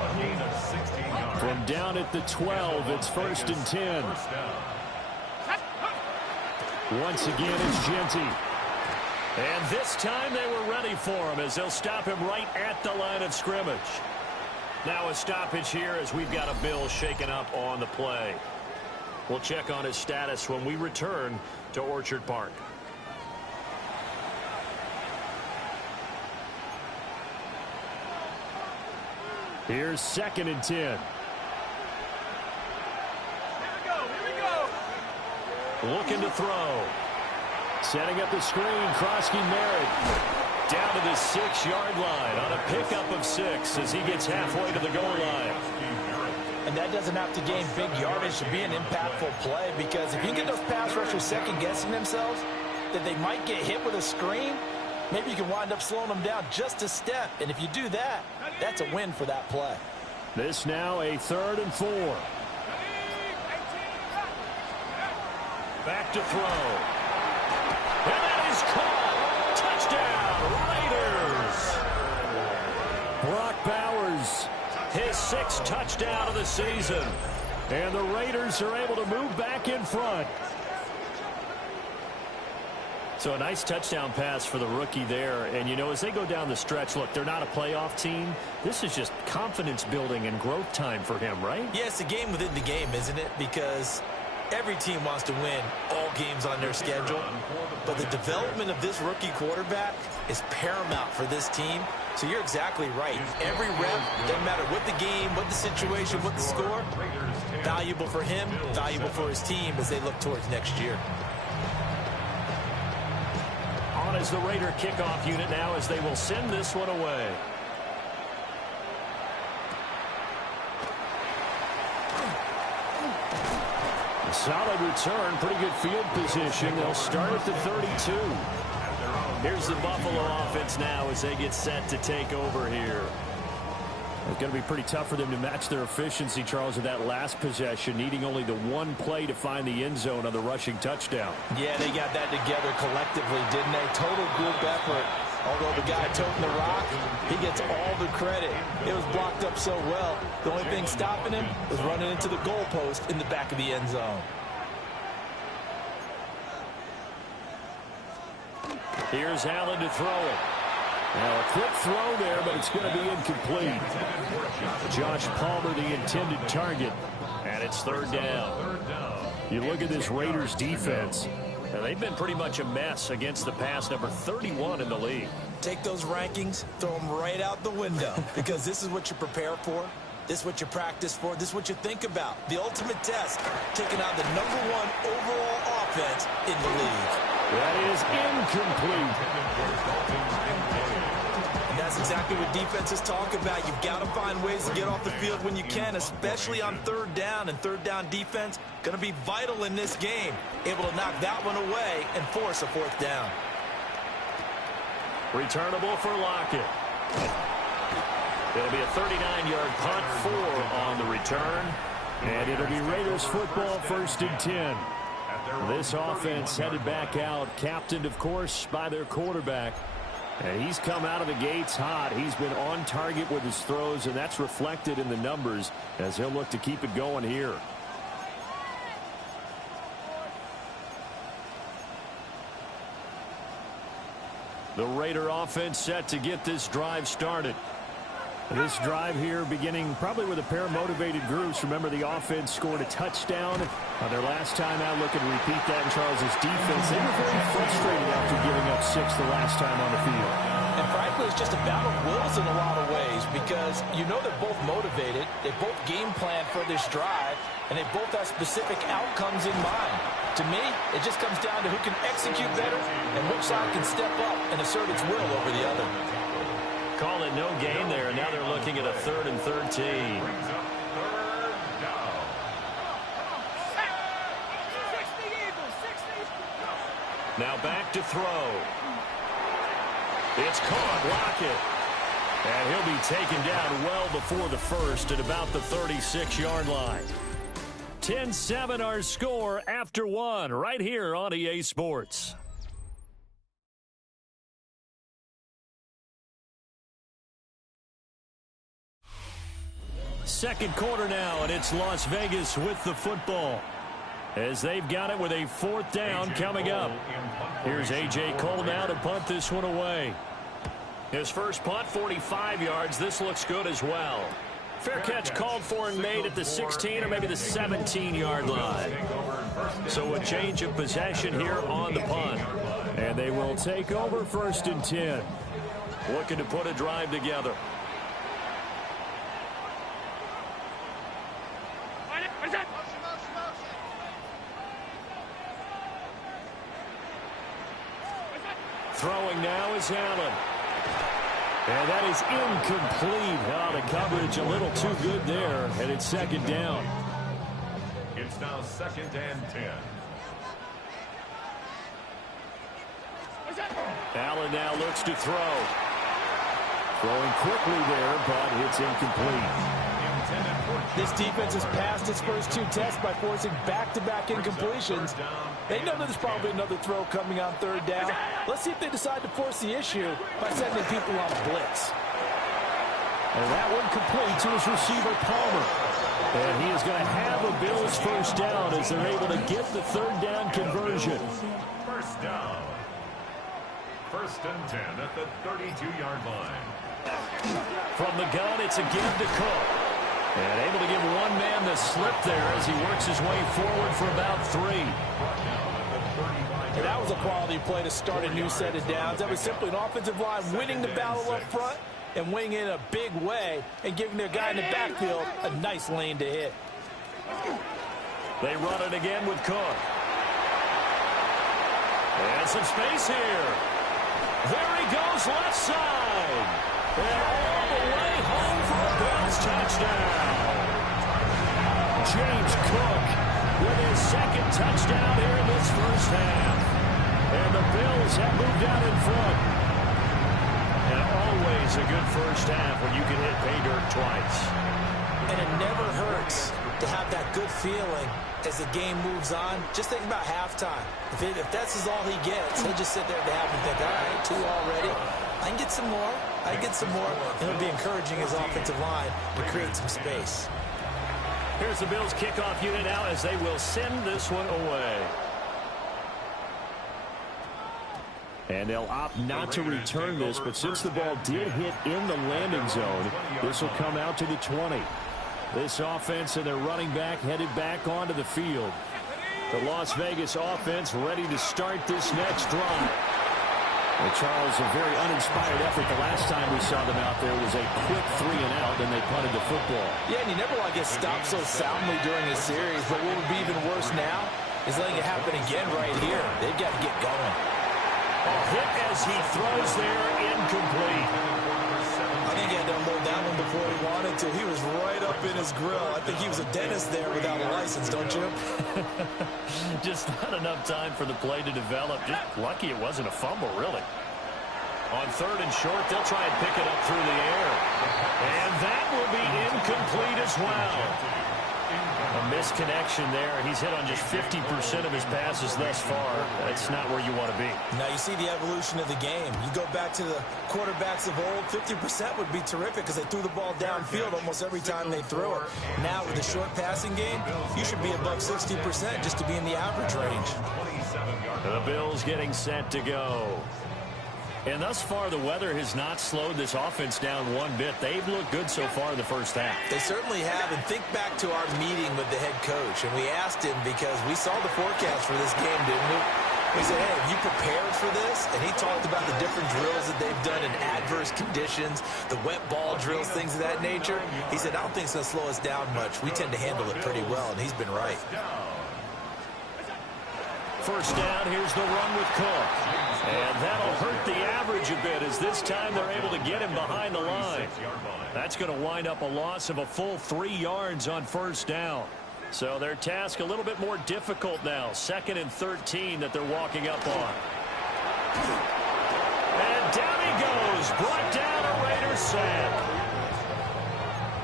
A gain of 16 yards. From down at the 12, it's 1st and 10. First down. Once again, it's Genty. And this time they were ready for him as they'll stop him right at the line of scrimmage. Now a stoppage here as we've got a Bill shaken up on the play. We'll check on his status when we return to Orchard Park. Here's 2nd and 10. Here we go. Looking to throw. Setting up the screen, Krosky Merritt down to the 6-yard line on a pickup of 6 as he gets halfway to the goal line. And that doesn't have to gain big yardage to be an impactful play, because if you get those pass rushers second-guessing themselves that they might get hit with a screen, maybe you can wind up slowing them down just a step. And if you do that, that's a win for that play. This now a 3rd and 4. Back to throw. And that is caught. Touchdown, Raiders. Brock Bowers, his 6th touchdown of the season. And the Raiders are able to move back in front. So a nice touchdown pass for the rookie there. And, you know, as they go down the stretch, look, they're not a playoff team. This is just confidence building and growth time for him, right? Yeah, it's a game within the game, isn't it? Because every team wants to win all games on their schedule. But the development of this rookie quarterback is paramount for this team. So you're exactly right. Every rep, doesn't matter what the game, what the situation, what the score, valuable for him, valuable for his team as they look towards next year. On is the Raider kickoff unit now as they will send this one away. A solid return, pretty good field position. They'll start at the 32. Here's the Buffalo offense now as they get set to take over here. It's going to be pretty tough for them to match their efficiency, Charles, with that last possession, needing only the one play to find the end zone on the rushing touchdown. Yeah, they got that together collectively, didn't they? Total group effort. Although the guy toting the rock, he gets all the credit. It was blocked up so well. The only thing stopping him was running into the goalpost in the back of the end zone. Here's Allen to throw it. Now a quick throw there, but it's going to be incomplete. Josh Palmer, the intended target, and it's 3rd down. You look at this Raiders defense. Now, they've been pretty much a mess against the pass, number 31 in the league. Take those rankings, throw them right out the window, because this is what you prepare for. This is what you practice for. This is what you think about. The ultimate test, taking out the #1 overall offense in the league. That is incomplete. And that's exactly what defenses talk about. You've got to find ways to get off the field when you can, especially on 3rd down. And 3rd down defense going to be vital in this game. Able to knock that one away and force a 4th down. Returnable for Lockett. It'll be a 39-yard punt, 4 on the return. And it'll be Raiders football, 1st and 10. This offense headed back out, captained, of course, by their quarterback. And he's come out of the gates hot. He's been on target with his throws, and that's reflected in the numbers as he'll look to keep it going here. The Raider offense set to get this drive started. This drive here beginning probably with a pair of motivated groups. Remember, the offense scored a touchdown on their last time out. Looking to repeat that in Charles's defense. They were very frustrated after giving up 6 the last time on the field. And frankly, it's just a battle of wills in a lot of ways, because you know they're both motivated. They both game plan for this drive, and they both have specific outcomes in mind. To me, it just comes down to who can execute better and which side can step up and assert its will over the other. Call it no gain there, and now they're looking at a 3rd and 13. Now back to throw. It's caught, Lockett. And he'll be taken down well before the 1st at about the 36-yard line. 10-7 our score after one right here on EA Sports. Second quarter now, and it's Las Vegas with the football as they've got it with a fourth down coming up. Here's A.J. Cole now to punt this one away. His first punt, 45 yards. This looks good as well. Fair catch called for and made at the 16 or maybe the 17-yard line. So a change of possession here on the punt. And they will take over 1st and 10. Looking to put a drive together. Throwing now is Allen. And that is incomplete. Oh, the coverage a little too good there, and it's second down. It's now 2nd and 10. Allen now looks to throw. Throwing quickly there, but it's incomplete. This defense has passed its first two tests by forcing back-to-back incompletions. They know that there's probably another throw coming on 3rd down. Let's see if they decide to force the issue by sending people on a blitz. And that one complete to his receiver, Palmer. And he is going to have a Bills first down as they're able to get the 3rd down conversion. First down. 1st and 10 at the 32-yard line. From the gun, it's a give to Cook. And able to give one man the slip there as he works his way forward for about 3. And that was a quality play to start a new set of downs. That was simply an offensive line winning the battle up front and winning in a big way and giving their guy in the backfield a nice lane to hit. They run it again with Cook. And some space here. There he goes, left side. And all the way home for a Bills touchdown. James Cook with his 2nd touchdown here in this first half. And the Bills have moved out in front. And always a good first half when you can hit pay dirt twice. And it never hurts to have that good feeling as the game moves on. Just think about halftime. If that's all he gets, he'll just sit there at the half and think, all right, 2 already. I can get some more. I can get some more. And it'll be encouraging his offensive line to create some space. Here's the Bills kickoff unit out as they will send this one away. And they'll opt not to return this, but since the ball did hit in the landing zone, this will come out to the 20. This offense and their running back headed back onto the field. The Las Vegas offense ready to start this next drive. Well, Charles, a very uninspired effort. The last time we saw them out there was a quick 3 and out, and they punted the football. Yeah, and you never want to get stopped so soundly during a series, but what would be even worse now is letting it happen again right here. They've got to get going. Hit as he throws there, incomplete. I think he had to unload that one before he wanted to. He was right up in his grill. I think he was a dentist there without a license, don't you? Just not enough time for the play to develop. Just lucky it wasn't a fumble, really. On 3rd and short, they'll try and pick it up through the air. And that will be incomplete as well. A misconnection there. He's hit on just 50% of his passes thus far. That's not where you want to be. Now you see the evolution of the game. You go back to the quarterbacks of old, 50% would be terrific because they threw the ball downfield almost every time they threw it. Now with the short passing game, you should be above 60% just to be in the average range. The Bills getting set to go. And thus far, the weather has not slowed this offense down one bit. They've looked good so far in the first half. They certainly have. And think back to our meeting with the head coach. And we asked him because we saw the forecast for this game, didn't we? We said, hey, have you prepared for this? And he talked about the different drills that they've done in adverse conditions, the wet ball drills, things of that nature. He said, I don't think it's going to slow us down much. We tend to handle it pretty well, and he's been right. First down, here's the run with Cook. And that'll hurt the average a bit as this time they're able to get him behind the line. That's going to wind up a loss of a full 3 yards on first down. So their task a little bit more difficult now. 2nd and 13 that they're walking up on. And down he goes. Brought down a Raider sack.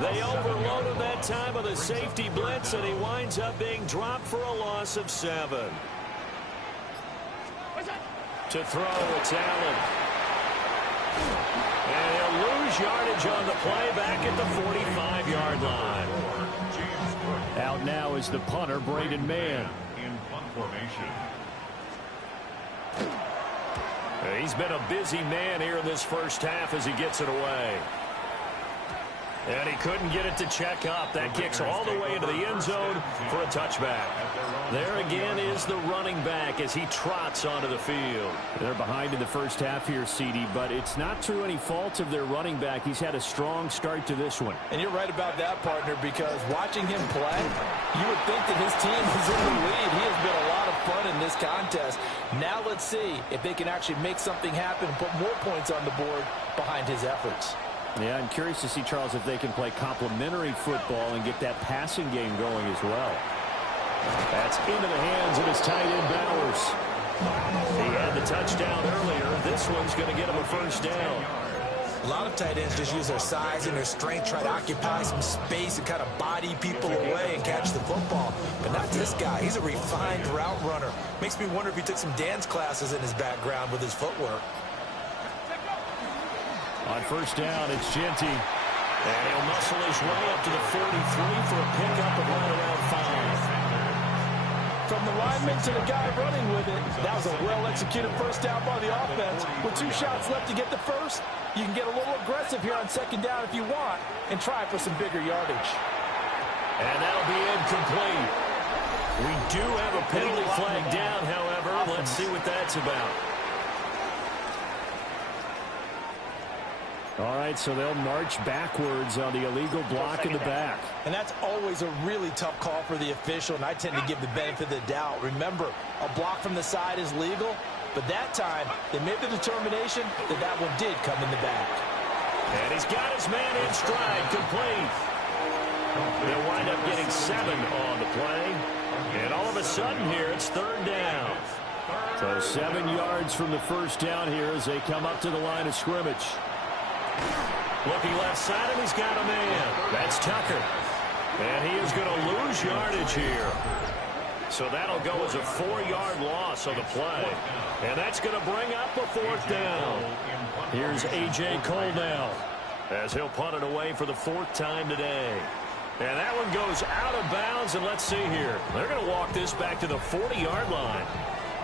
They overload him that time with a safety blitz, and he winds up being dropped for a loss of 7. To throw, it's Allen. And he'll lose yardage on the play back at the 45-yard line. Out now is the punter, Braden Mann. In punt formation. He's been a busy man here in this first half as he gets it away. And he couldn't get it to check up. That kicks all the way into the end zone for a touchback. There again is the running back as he trots onto the field. They're behind in the first half here, CD, but it's not through any fault of their running back. He's had a strong start to this one. And you're right about that, partner, because watching him play, you would think that his team is in the lead. He has been a lot of fun in this contest. Now let's see if they can actually make something happen and put more points on the board behind his efforts. Yeah, I'm curious to see, Charles, if they can play complementary football and get that passing game going as well. That's into the hands of his tight end, Bowers. He had the touchdown earlier. This one's going to get him a first down. A lot of tight ends just use their size and their strength, try to occupy some space and kind of body people away and catch the football. But not this guy. He's a refined route runner. Makes me wonder if he took some dance classes in his background with his footwork. On first down, it's Genty. And he'll muscle his way up to the 43 for a pickup of right around 5. From the lineman to the guy running with it, that was a well-executed first down by the offense. With 2 shots left to get the first, you can get a little aggressive here on second down if you want and try for some bigger yardage. And that'll be incomplete. We do have a penalty flag down, however. Let's see what that's about. All right, so they'll march backwards on the illegal block in the back. And that's always a really tough call for the official, and I tend to give the benefit of the doubt. Remember, a block from the side is legal, but that time they made the determination that that one did come in the back. And he's got his man in stride, complete. They'll wind up getting 7 on the play. And all of a sudden here, it's third down. So 7 yards from the first down here as they come up to the line of scrimmage. Looking left side, and he's got a man. That's Tucker. And he is going to lose yardage here. So that'll go as a 4-yard loss on the play. And that's going to bring up a 4th down. Here's A.J. Cole now as he'll punt it away for the 4th time today. And that one goes out of bounds, and let's see here. They're going to walk this back to the 40-yard line.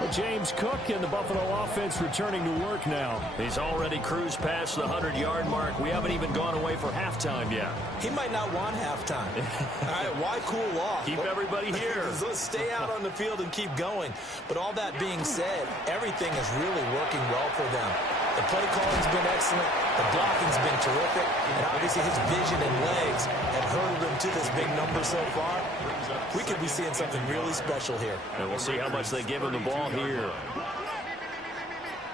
Well, James Cook and the Buffalo offense returning to work now. He's already cruised past the 100-yard mark. We haven't even gone away for halftime yet. He might not want halftime. All right, why cool off? Keep everybody here. Let's stay out on the field and keep going. But all that being said, everything is really working well for them. The play calling's been excellent. The blocking's been terrific. And obviously his vision and legs have hurtled him to this big number so far. We could be seeing something really special here. And we'll see how much they give him the ball here.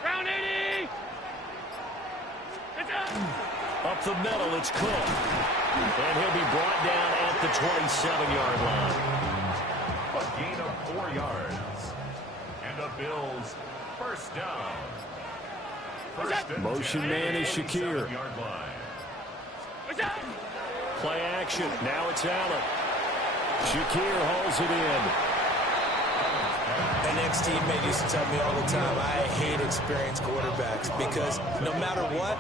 Round 80! It's up! Up the middle, it's Cook. And he'll be brought down at the 27-yard line. A gain of 4 yards. And the Bills first down. Motion man is Shakir. Play action. Now it's Allen. Shakir hauls it in. An ex-teammate used to tell me all the time, I hate experienced quarterbacks because no matter what,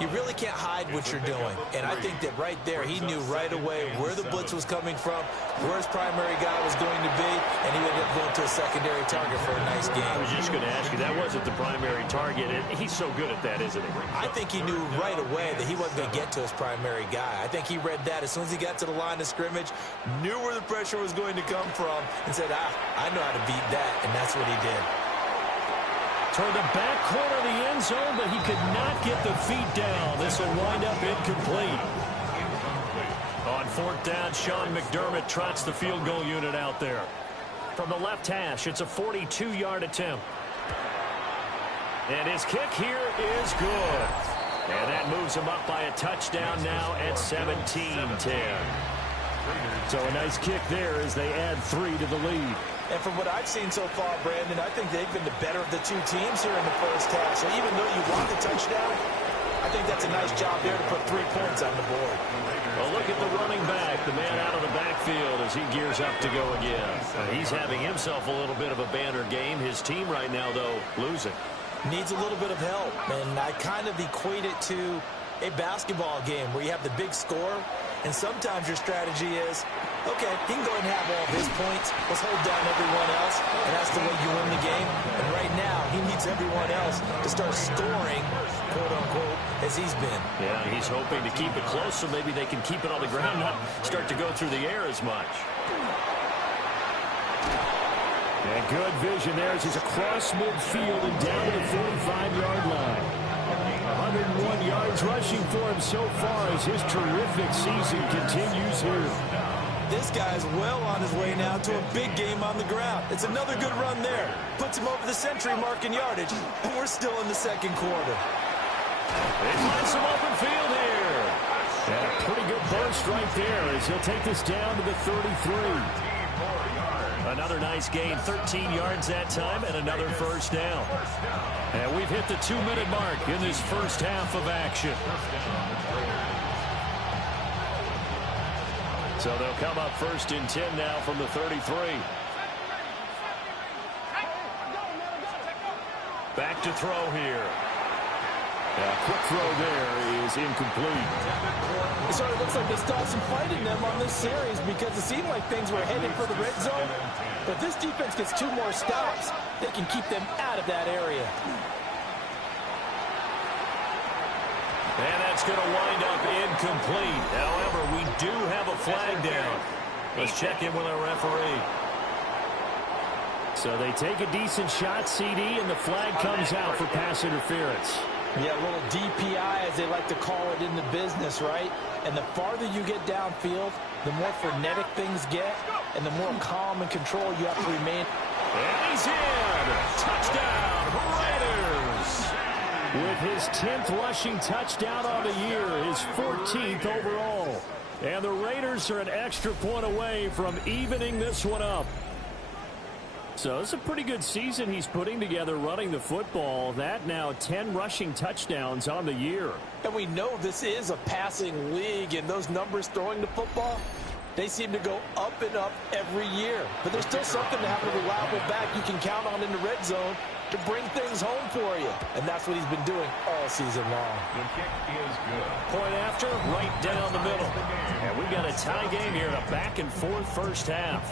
you really can't hide what you're doing. And I think that right there, he knew right away where the blitz was coming from, where his primary guy was going to be, and he ended up going to a secondary target for a nice game. I was just going to ask you, that wasn't the primary target. And he's so good at that, isn't he? I think he knew right away that he wasn't going to get to his primary guy. I think he read that as soon as he got to the line of scrimmage, knew where the pressure was going to come from, and said, I know how to beat that, and that's what he did. Toward the back corner of the end zone, but he could not get the feet down. This will wind up incomplete. On 4th down, Sean McDermott trots the field goal unit out there. From the left hash, it's a 42-yard attempt. And his kick here is good. And that moves him up by a touchdown now at 17-10. So a nice kick there as they add 3 to the lead. And from what I've seen so far, Brandon, I think they've been the better of the two teams here in the first half. So even though you want the touchdown, I think that's a nice job there to put 3 points on the board. Well, look at the running back, the man out of the backfield as he gears up to go again. He's having himself a little bit of a banner game. His team right now, though, losing. Needs a little bit of help, and I kind of equate it to a basketball game where you have the big score, and sometimes your strategy is, okay, he can go ahead and have all of his points. Let's hold down everyone else, and that's the way you win the game. And right now, he needs everyone else to start scoring, quote-unquote, as he's been. Yeah, he's hoping to keep it close so maybe they can keep it on the ground, not start to go through the air as much. And good vision there as he's across midfield and down to the 45-yard line. 101 yards rushing for him so far as his terrific season continues here. This guy's well on his way now to a big game on the ground. It's another good run there. Puts him over the century mark in yardage, and we're still in the second quarter. They find some open field here. And a pretty good burst right there as he'll take this down to the 33. Another nice gain, 13 yards that time, and another first down. And we've hit the 2-minute mark in this first half of action. So they'll come up first and 10 now from the 33. Back to throw here. A quick throw there is incomplete. It sort of looks like they still have some fight in them on this series because it seemed like things were headed for the red zone. But this defense gets 2 more stops. They can keep them out of that area. And that's going to wind up incomplete. However, we do have a flag down. Let's check in with our referee. So they take a decent shot, CD, and the flag comes out for pass interference. Yeah, a little DPI, as they like to call it in the business, right? And the farther you get downfield, the more frenetic things get, and the more calm and control you have to remain. And he's in! Touchdown, Raiders! With his 10th rushing touchdown on the year, his 14th overall. And the Raiders are an extra point away from evening this one up. So it's a pretty good season he's putting together running the football. That now 10 rushing touchdowns on the year. And we know this is a passing league, and those numbers throwing the football, they seem to go up and up every year. But there's still something to have a reliable back you can count on in the red zone to bring things home for you. And that's what he's been doing all season long. The kick is good. Point after, right down the middle. And we got a tie game here in a back-and-forth first half.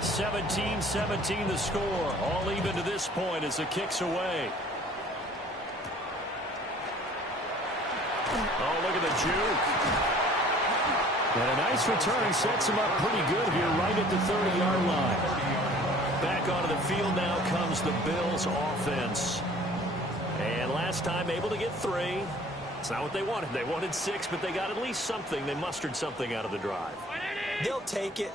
17-17 the score. All even to this point as the kick's away. Oh, look at the juke. And a nice return sets him up pretty good here right at the 30-yard line. Back onto the field now comes the Bills offense. And last time able to get 3. It's not what they wanted. They wanted 6, but they got at least something. They mustered something out of the drive. They'll take it.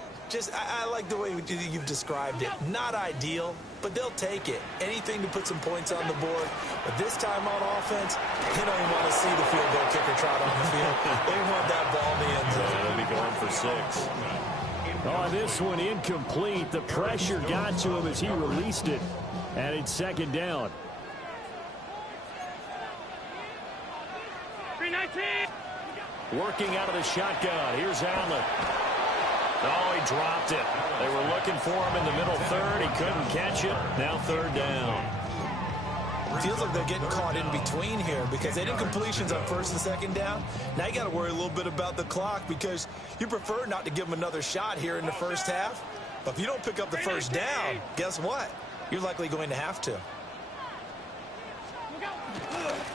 I like the way you've described it. Not ideal, but they'll take it. Anything to put some points on the board. But this time on offense, they don't even want to see the field goal kicker trot on the field. They want that ball in the end zone. They'll be going for 6. Oh, this one incomplete. The pressure got to him as he released it. And it's second down. 319. Working out of the shotgun. Here's Allen. Oh, he dropped it. They were looking for him in the middle third. He couldn't catch it. Now third down. Feels like they're getting caught in between here because they did completions on first and second down. Now you got to worry a little bit about the clock because you prefer not to give them another shot here in the first half. But if you don't pick up the first down, guess what? You're likely going to have to.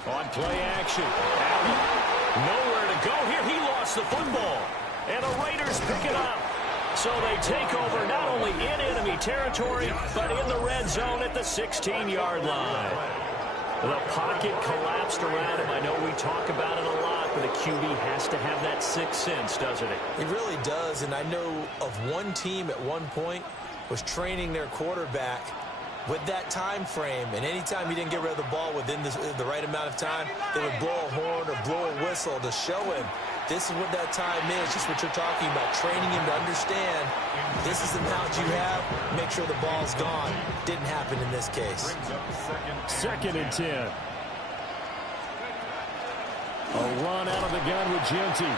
On play action. Allen. Nowhere to go here. He lost the football. And the Raiders pick it up. So they take over not only in enemy territory, but in the red zone at the 16-yard line. The pocket collapsed around him. I know we talk about it a lot, but a QB has to have that sixth sense, doesn't he? He really does, and I know of one team at one point was training their quarterback with that time frame, and anytime he didn't get rid of the ball within the right amount of time, they would blow a horn or blow a whistle to show him this is what that time is, just what you're talking about, training him to understand this is the amount you have, make sure the ball's gone. Didn't happen in this case. Second and 10. A run out of the gun with Genty.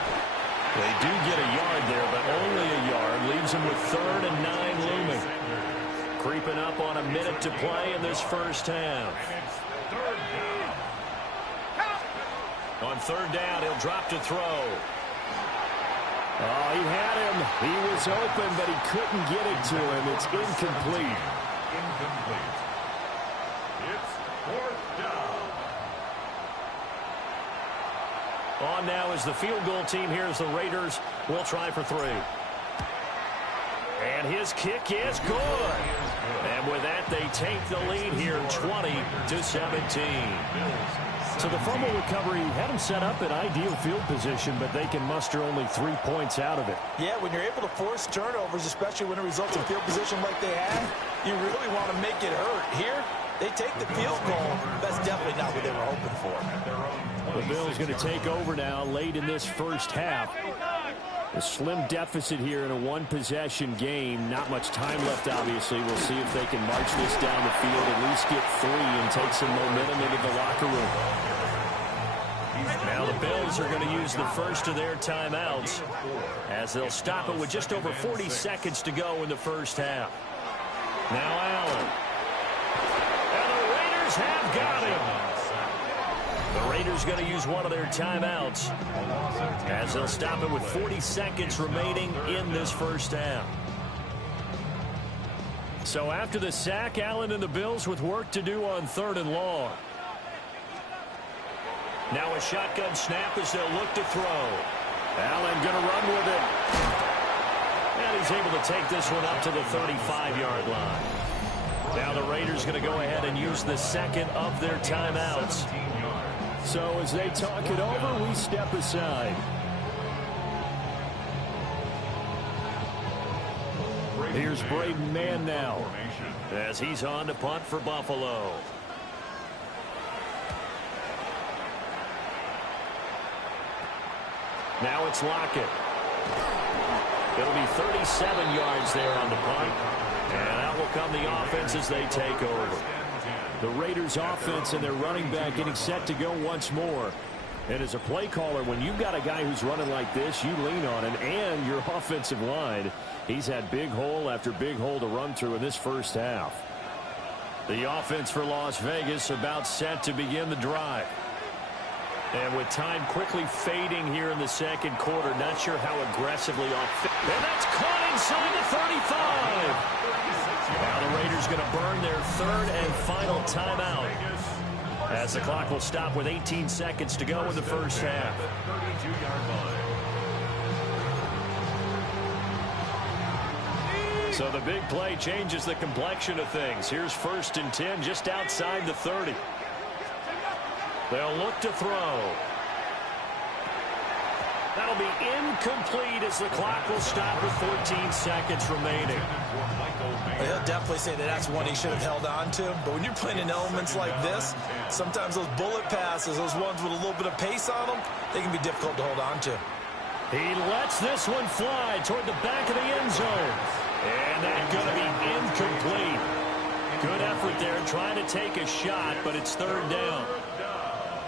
They do get a yard there, but only a yard. Leaves them with 3rd and 9 looming. Creeping up on a minute to play in this first half. On 3rd down, he'll drop to throw. Oh, he had him. He was open, but he couldn't get it to him. It's incomplete. Incomplete. It's 4th down. On now is the field goal team here as the Raiders will try for 3. And his kick is good. And with that, they take the lead here 20-17. So the fumble recovery had him set up in ideal field position, but they can muster only 3 points out of it. Yeah, when you're able to force turnovers, especially when it results in field position like they had, you really want to make it hurt. Here, they take the field goal. That's definitely not what they were hoping for. The Bills going to take over now late in this first half. A slim deficit here in a one-possession game. Not much time left, obviously. We'll see if they can march this down the field, at least get 3 and take some momentum into the locker room. Now the Bills are going to use the first of their timeouts as they'll stop it with just over 40 seconds to go in the first half. Now Allen. And the Raiders have got him. The Raiders going to use one of their timeouts as they'll stop it with 40 seconds remaining in this first half. So after the sack, Allen and the Bills with work to do on 3rd and long. Now a shotgun snap as they'll look to throw. Allen going to run with it. And he's able to take this one up to the 35-yard line. Now the Raiders going to go ahead and use the second of their timeouts. So as they talk it over, we step aside. Here's Braden Mann now as he's on to punt for Buffalo. Now it's Lockett. It'll be 37 yards there on the punt. And out will come the offense as they take over. The Raiders offense and their running back getting set to go once more. And as a play caller, when you've got a guy who's running like this, you lean on him and your offensive line. He's had big hole after big hole to run through in this first half. The offense for Las Vegas about set to begin the drive. And with time quickly fading here in the second quarter, not sure how aggressively off. And that's caught inside the 35. Now the Raiders going to burn their 3rd and final timeout as the clock will stop with 18 seconds to go in the first half. So the big play changes the complexion of things. Here's 1st and 10 just outside the 30. They'll look to throw. That'll be incomplete as the clock will stop with 14 seconds remaining. He'll definitely say that that's one he should have held on to. But when you're playing in elements like this, sometimes those bullet passes, those ones with a little bit of pace on them, they can be difficult to hold on to. He lets this one fly toward the back of the end zone. And that's going to be incomplete. Good effort there trying to take a shot, but it's 3rd down.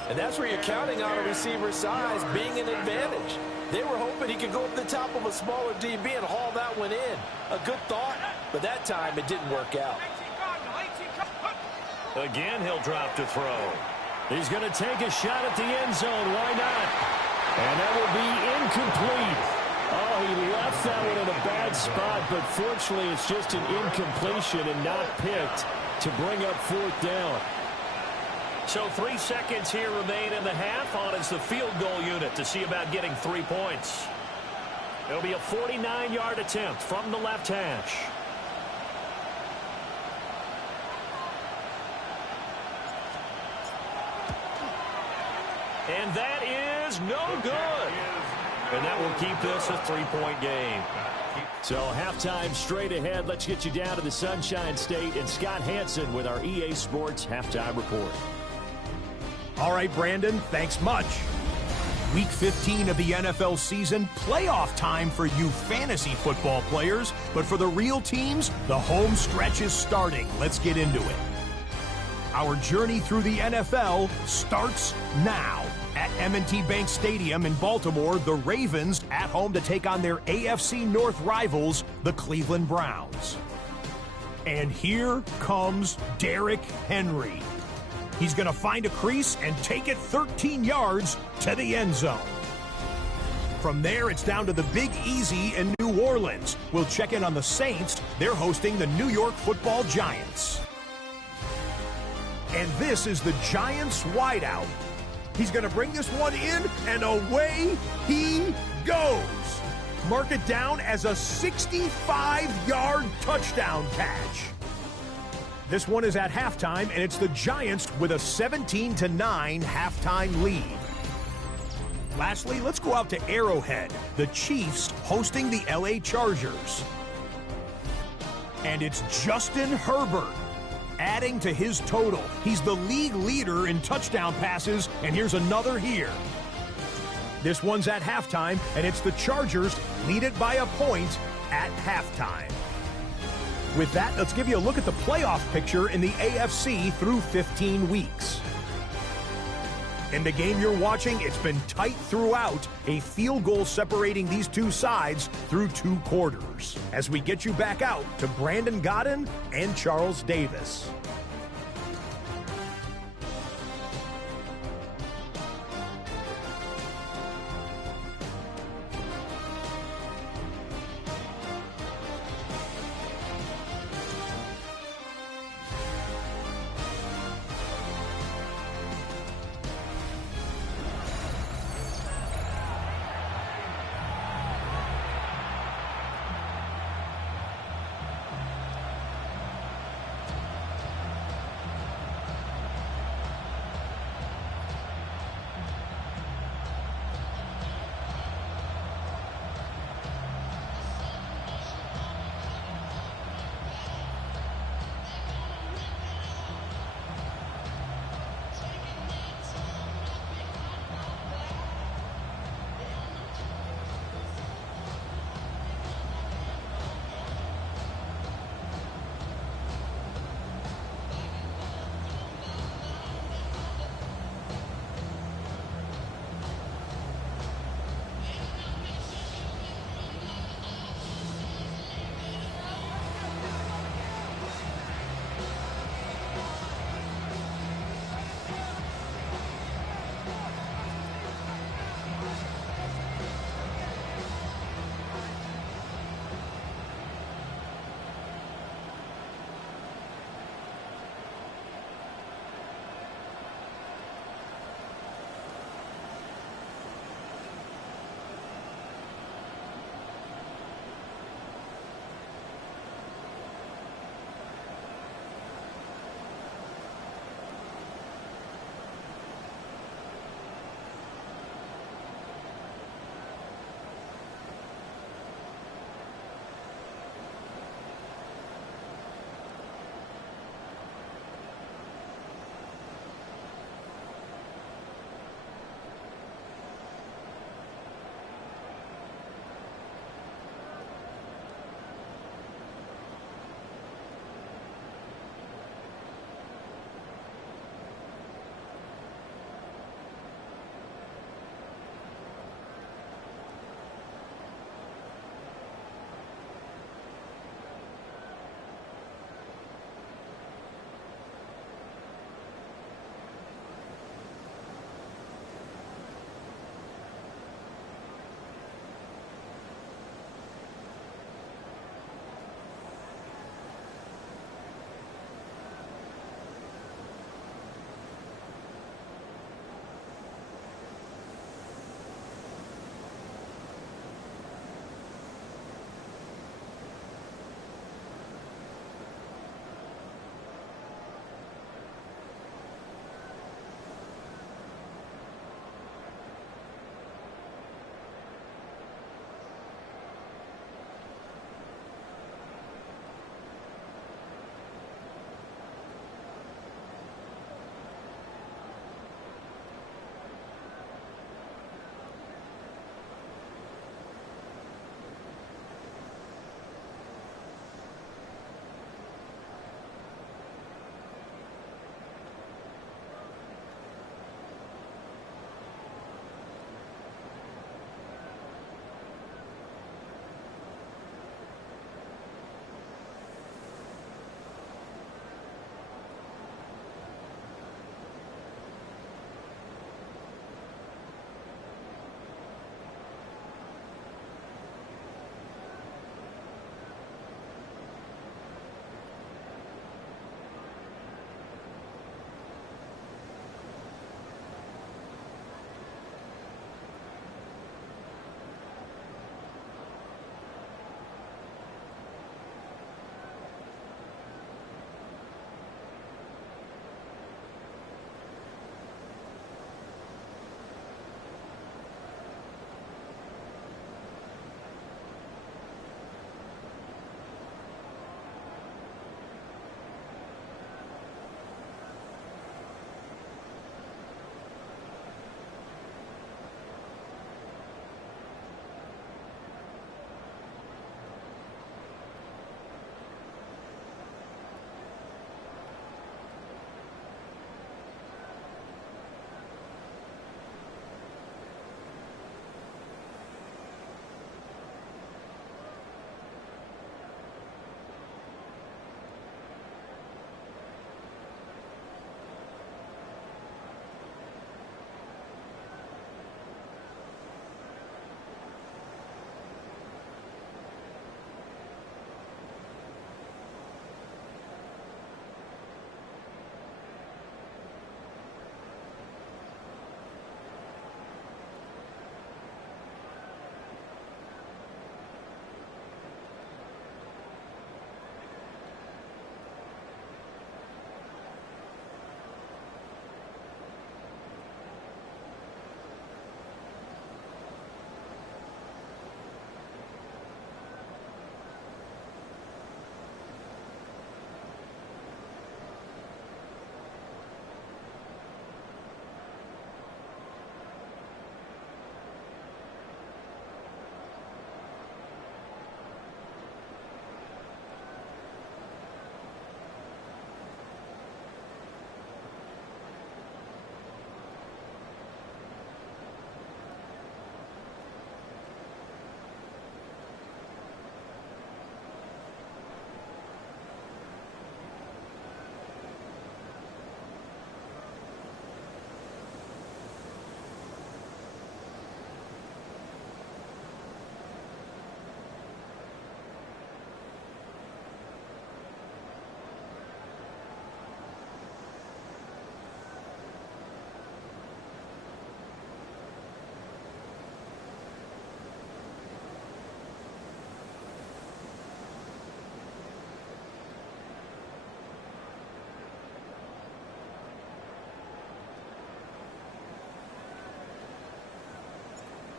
And that's where you're counting on a receiver's size being an advantage. They were hoping he could go up the top of a smaller DB and haul that one in. A good thought, but that time it didn't work out. Again, he'll drop to throw. He's going to take a shot at the end zone. Why not? And that will be incomplete. Oh, he left that one in a bad spot, but fortunately it's just an incompletion and not picked to bring up 4th down. So 3 seconds here remain in the half. On is the field goal unit to see about getting 3 points. It'll be a 49-yard attempt from the left hash. And that is no good. And that will keep this a 3-point game. So halftime straight ahead. Let's get you down to the Sunshine State and Scott Hansen with our EA Sports halftime report. All right, Brandon, thanks much. Week 15 of the NFL season, playoff time for you fantasy football players. But for the real teams, the home stretch is starting. Let's get into it. Our journey through the NFL starts now. At M&T Bank Stadium in Baltimore, the Ravens at home to take on their AFC North rivals, the Cleveland Browns. And here comes Derrick Henry. He's going to find a crease and take it 13 yards to the end zone. From there, it's down to the Big Easy in New Orleans. We'll check in on the Saints. They're hosting the New York Football Giants. And this is the Giants wideout. He's going to bring this one in, and away he goes. Mark it down as a 65-yard touchdown catch. This one is at halftime, and it's the Giants with a 17-9 halftime lead. Lastly, let's go out to Arrowhead. The Chiefs hosting the LA Chargers. And it's Justin Herbert adding to his total. He's the league leader in touchdown passes, and here's another here. This one's at halftime, and it's the Chargers lead it by a point at halftime. With that, let's give you a look at the playoff picture in the AFC through 15 weeks. In the game you're watching, it's been tight throughout, a field goal separating these two sides through 2 quarters. As we get you back out to Brandon Godden and Charles Davis.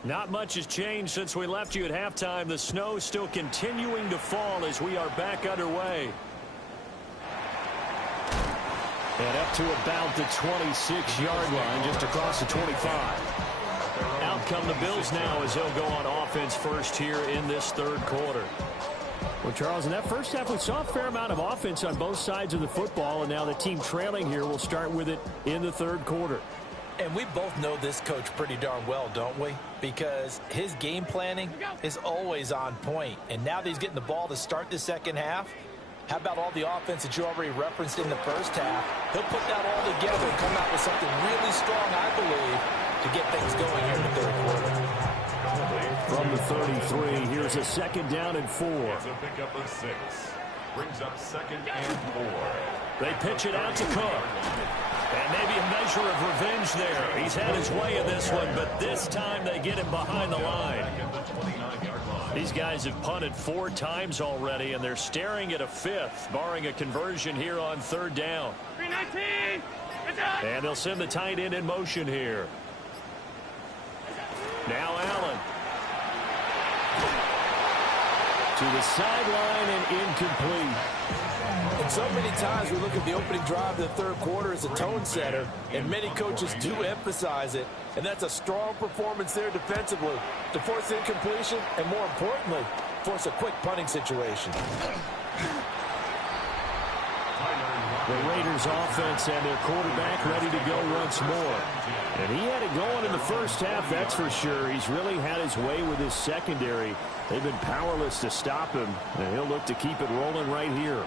Not much has changed since we left you at halftime. The snow still continuing to fall as we are back underway. And up to about the 26-yard line, just across the 25. Out come the Bills now as they'll go on offense first here in this third quarter. Well, Charles, in that first half, we saw a fair amount of offense on both sides of the football, and now the team trailing here will start with it in the third quarter. And we both know this coach pretty darn well, don't we? Because his game planning is always on point. And now that he's getting the ball to start the second half, how about all the offense that you already referenced in the first half? He'll put that all together and come out with something really strong, I believe, to get things going here in the third quarter. From the 33, here's a second down and 4. It's a pickup of 6. Brings up second and 4. They pitch it out to Cook. And maybe a measure of revenge there. He's had his way in this one, but this time they get him behind the line. These guys have punted 4 times already, and they're staring at a 5th, barring a conversion here on third down. 319! And they'll send the tight end in motion here. Now Allen. To the sideline and incomplete. And so many times we look at the opening drive of the third quarter as a tone setter, and many coaches do emphasize it. And that's a strong performance there defensively to force incompletion and, more importantly, force a quick punting situation. The Raiders offense and their quarterback ready to go once more. And he had it going in the first half, that's for sure. He's really had his way with his secondary. They've been powerless to stop him, and he'll look to keep it rolling right here.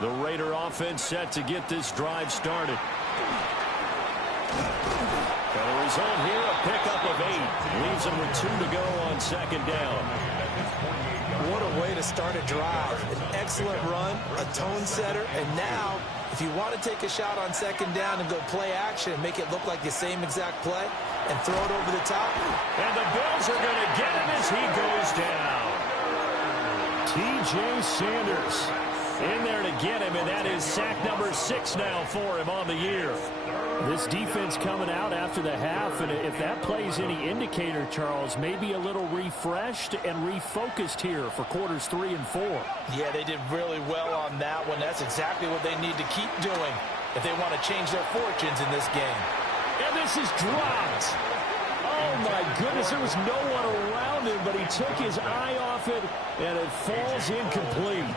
The Raider offense set to get this drive started. And the result here, a pickup of 8. Leaves them with 2 to go on second down. What a way to start a drive. An excellent run, a tone setter, and now, if you want to take a shot on second down and go play action and make it look like the same exact play and throw it over the top. And the Bills are going to get him as he goes down. T.J. Sanders in there to get him, and that is sack number 6 now for him on the year. This defense coming out after the half, and if that plays any indicator, Charles, maybe a little refreshed and refocused here for quarters 3 and 4. Yeah, they did really well on that one. That's exactly what they need to keep doing if they want to change their fortunes in this game. And this is dropped. Oh, my goodness, there was no one around him, but he took his eye off it, and it falls incomplete.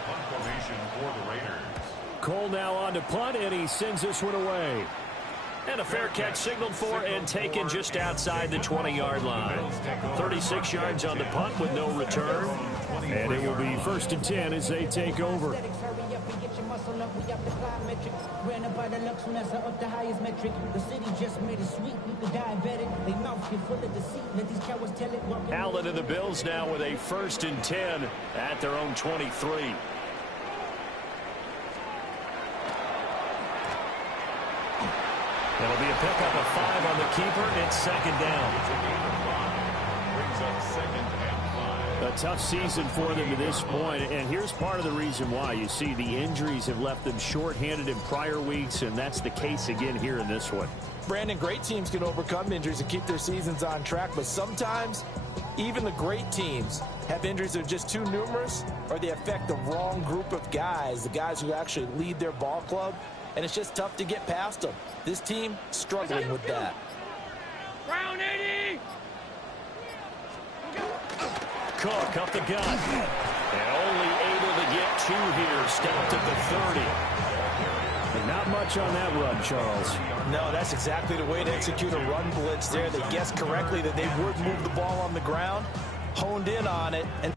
Cole now on to punt, and he sends this one away. And a fair catch signaled for and taken just outside the 20-yard line. 36 yards on the punt with no return. And it will be 1st and 10 as they take over. Allen and the Bills now with a 1st and 10 at their own 23. That'll be a pickup of 5 on the keeper. It's second down. A tough season for them to this point, and here's part of the reason why. You see, the injuries have left them shorthanded in prior weeks, and that's the case again here in this one. Brandon, great teams can overcome injuries and keep their seasons on track, but sometimes even the great teams have injuries that are just too numerous, or they affect the wrong group of guys, the guys who actually lead their ball club, and it's just tough to get past them. This team struggling with that. Brown 80! Cook up the gut. And only able to get 2 here. Stopped at the 30. But not much on that run, Charles. No, that's exactly the way to execute a run blitz there. They guessed correctly that they would move the ball on the ground, honed in on it, and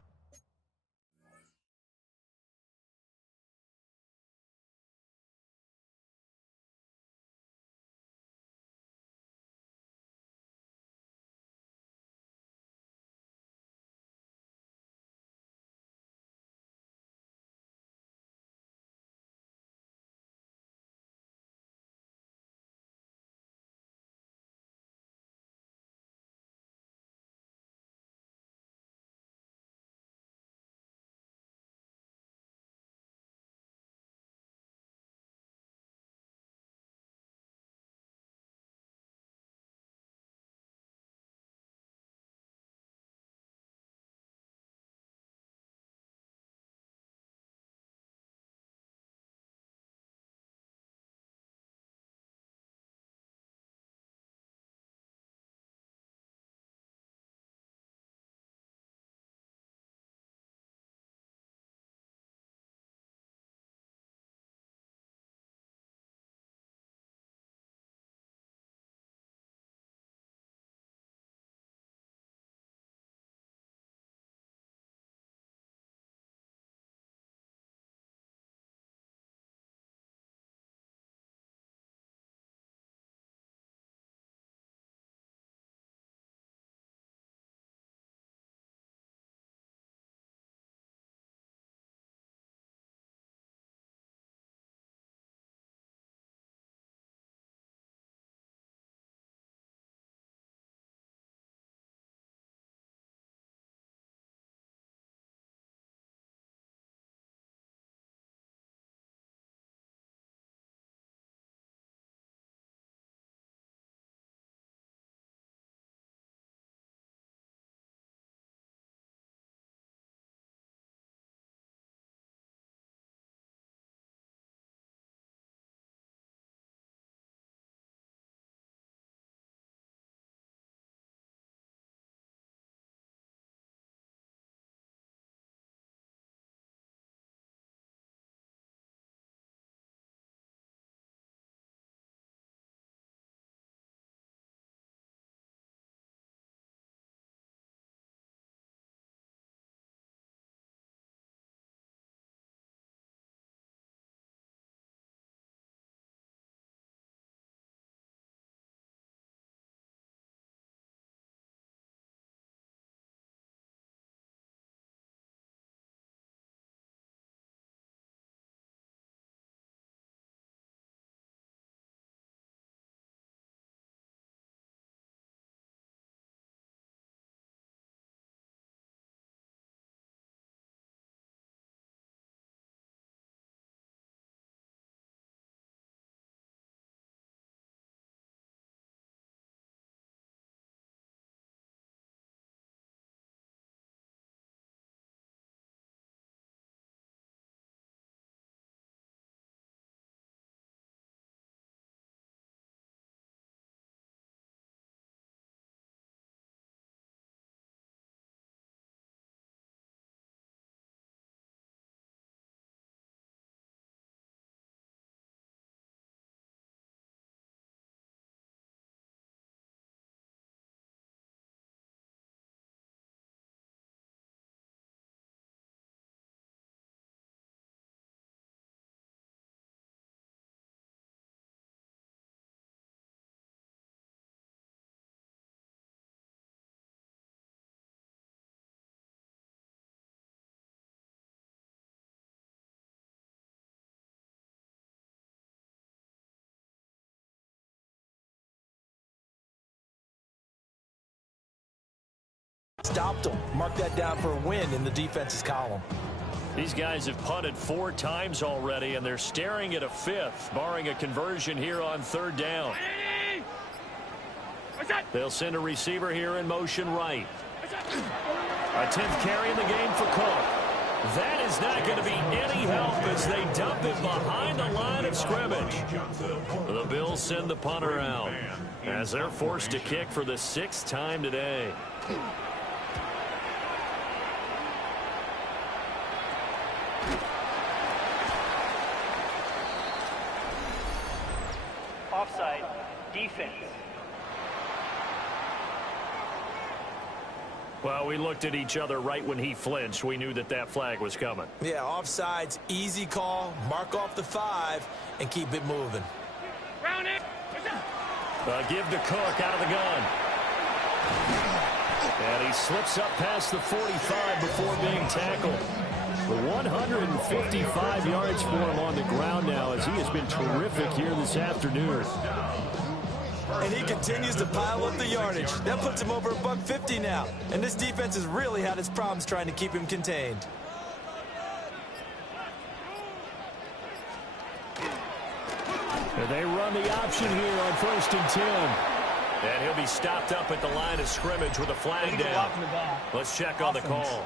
stopped them. Mark that down for a win in the defense's column. These guys have punted 4 times already, and they're staring at a 5th, barring a conversion here on 3rd down. They'll send a receiver here in motion right. A 10th carry in the game for Cook. That is not going to be any help as they dump it behind the line of scrimmage. The Bills send the punter out as they're forced to kick for the 6th time today. Offside, defense. Well, we looked at each other right when he flinched. We knew that that flag was coming. Yeah, offsides, easy call. Mark off the 5 and keep it moving. Round it. Give to Cook out of the gun. And he slips up past the 45 before being tackled. The 155 yards for him on the ground now as he has been terrific here this afternoon. And he continues to pile up the yardage. That puts him over $150 now. And this defense has really had its problems trying to keep him contained. And they run the option here on 1st and 10. And he'll be stopped up at the line of scrimmage with a flag down. Let's check on the call.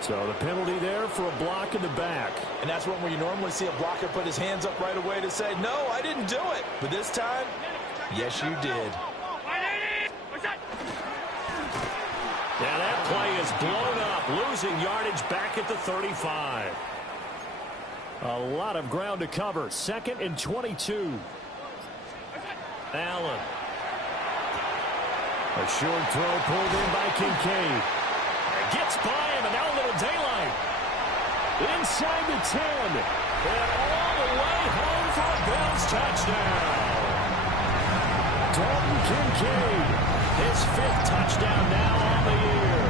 So the penalty there for a block in the back. And that's one where you normally see a blocker put his hands up right away to say, no, I didn't do it. But this time, yes, you did. Yeah, that play is blown up, losing yardage back at the 35. A lot of ground to cover. 2nd and 22. Allen. A short throw pulled in by Kincaid. Gets by him, and now a little daylight. Inside the 10. And all the way home for a Bills touchdown. Dalton Kincaid, his 5th touchdown now on the year.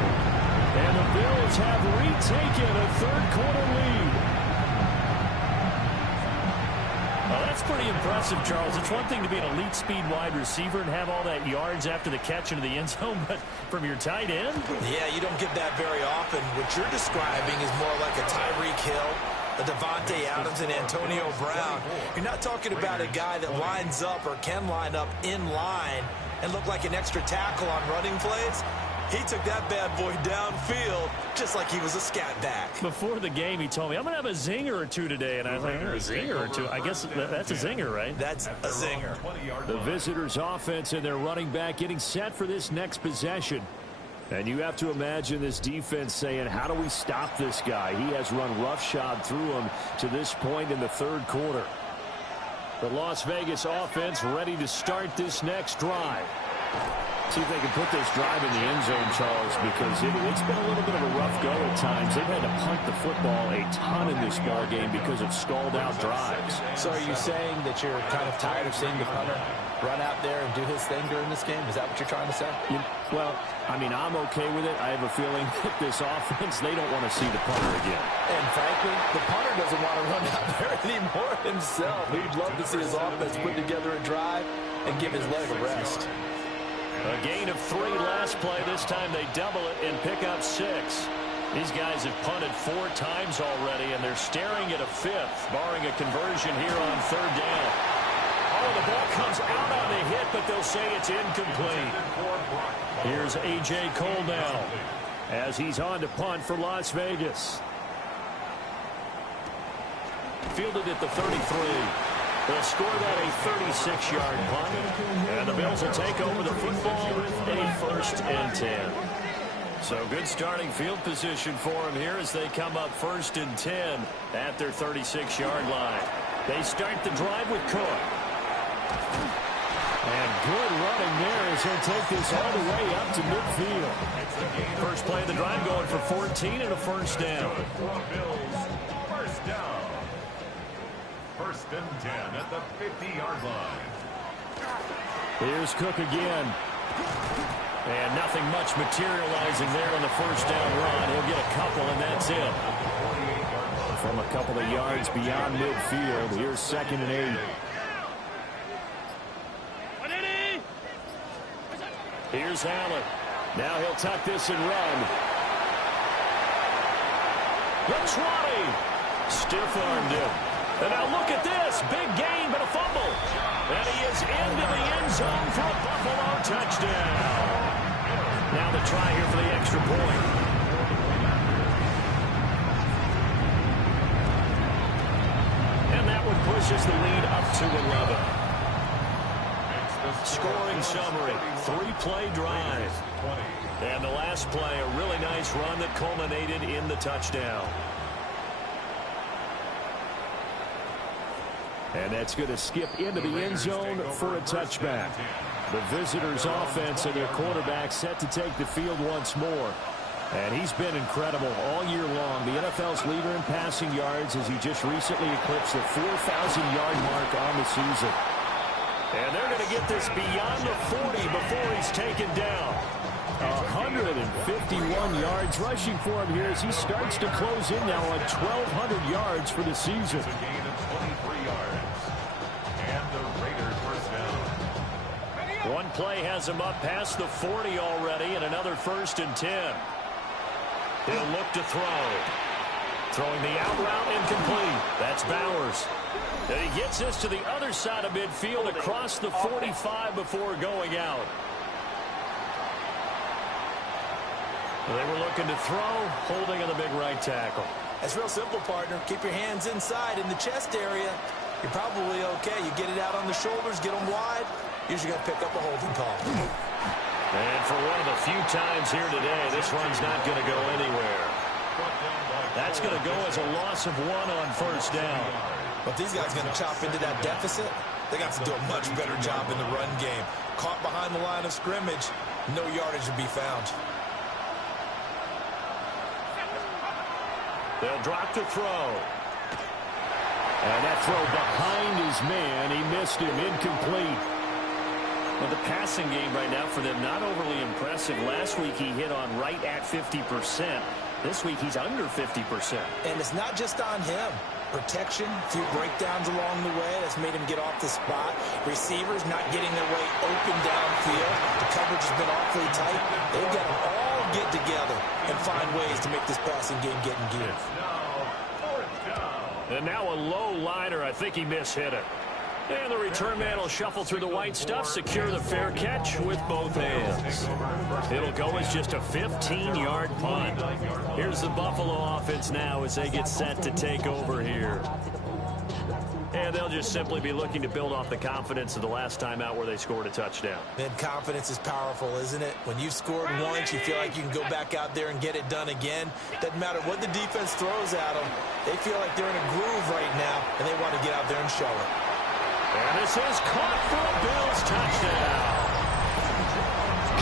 And the Bills have retaken a 3rd quarter lead. Well, that's pretty impressive, Charles. It's one thing to be an elite speed wide receiver and have all that yards after the catch into the end zone, but from your tight end? Yeah, you don't get that very often. What you're describing is more like a Tyreek Hill, a Devontae Adams, and Antonio Brown. You're not talking about a guy that lines up or can line up in line and look like an extra tackle on running plays. He took that bad boy downfield just like he was a scat back. Before the game, he told me, I'm going to have a zinger or two today. And I was like, a zinger or two? I guess that's a zinger, right? That's a zinger. The visitors' offense and their running back getting set for this next possession. And you have to imagine this defense saying, how do we stop this guy? He has run roughshod through him to this point in the 3rd quarter. The Las Vegas offense ready to start this next drive. See if they can put this drive in the end zone, Charles, because it's been a little bit of a rough go at times. They've had to punt the football a ton in this ball game because of stalled-out drives. So are you saying that you're kind of tired of seeing the punter run out there and do his thing during this game? Is that what you're trying to say? Well, I mean, I'm okay with it. I have a feeling that this offense, they don't want to see the punter again. And frankly, the punter doesn't want to run out there anymore himself. He'd love to see his offense put together a drive and give his leg a rest. A gain of 3 last play. This time they double it and pick up 6. These guys have punted 4 times already, and they're staring at a 5th, barring a conversion here on 3rd down. Oh, the ball comes out on the hit, but they'll say it's incomplete. Here's A.J. Cole now as he's on to punt for Las Vegas. Fielded at the 33. They'll score that a 36-yard punt, and the Bills will take over the football with a 1st and 10. So good starting field position for them here as they come up 1st and 10 at their 36-yard line. They start the drive with Cook. And good running there as he'll take this all the way up to midfield. First play of the drive going for 14 and a 1st down. First down. 1st and 10 at the 50-yard line. Here's Cook again. And nothing much materializing there on the 1st down run. He'll get a couple, and that's it. From a couple of yards beyond midfield, here's 2nd and 8. Here's Allen. Now he'll tuck this and run. The 20. Stiff-armed him. And now look at this. Big gain, but a fumble. And he is into the end zone for a Buffalo touchdown. Now the try here for the extra point. And that one pushes the lead up to 11. Scoring summary, 3-play drive. And the last play, a really nice run that culminated in the touchdown. And that's going to skip into the end zone for a touchback. The visitors' offense and their quarterback set to take the field once more. And he's been incredible all year long. The NFL's leader in passing yards as he just recently eclipsed the 4,000-yard mark on the season. And they're going to get this beyond the 40 before he's taken down. 151 yards rushing for him here as he starts to close in now on 1,200 yards for the season. It's a gain of 23 yards. And the Raiders first down. One play has him up past the 40 already, and another 1st and 10. He'll look to throw. Throwing the out route incomplete. That's Bowers. And he gets this to the other side of midfield across the 45 before going out. They were looking to throw, holding on the big right tackle. That's real simple, partner. Keep your hands inside in the chest area. You're probably okay. You get it out on the shoulders, get them wide. Usually got to pick up a holding call. And for one of the few times here today, this run's not going to go anywhere. That's going to go as a loss of 1 on 1st down. But these guys going to chop into that deficit. They got to do a much better job in the run game. Caught behind the line of scrimmage, no yardage to be found. They'll drop to throw. And that throw behind his man. He missed him. Incomplete. Well, the passing game right now for them, not overly impressive. Last week he hit on right at 50%. This week he's under 50%. And it's not just on him. Protection, a few breakdowns along the way. That's made him get off the spot. Receivers not getting their way open downfield. The coverage has been awfully tight. They've got to all get together and find ways to make this passing game get in gear. And now a low liner. I think he mishit it. And the return man will shuffle through the white stuff, secure the fair catch with both hands. It'll go as just a 15-yard punt. Here's the Buffalo offense now as they get set to take over here. And they'll just simply be looking to build off the confidence of the last time out where they scored a touchdown. And confidence is powerful, isn't it? When you've scored once, you feel like you can go back out there and get it done again. Doesn't matter what the defense throws at them. They feel like they're in a groove right now, and they want to get out there and show it. And this is caught for a Bills touchdown.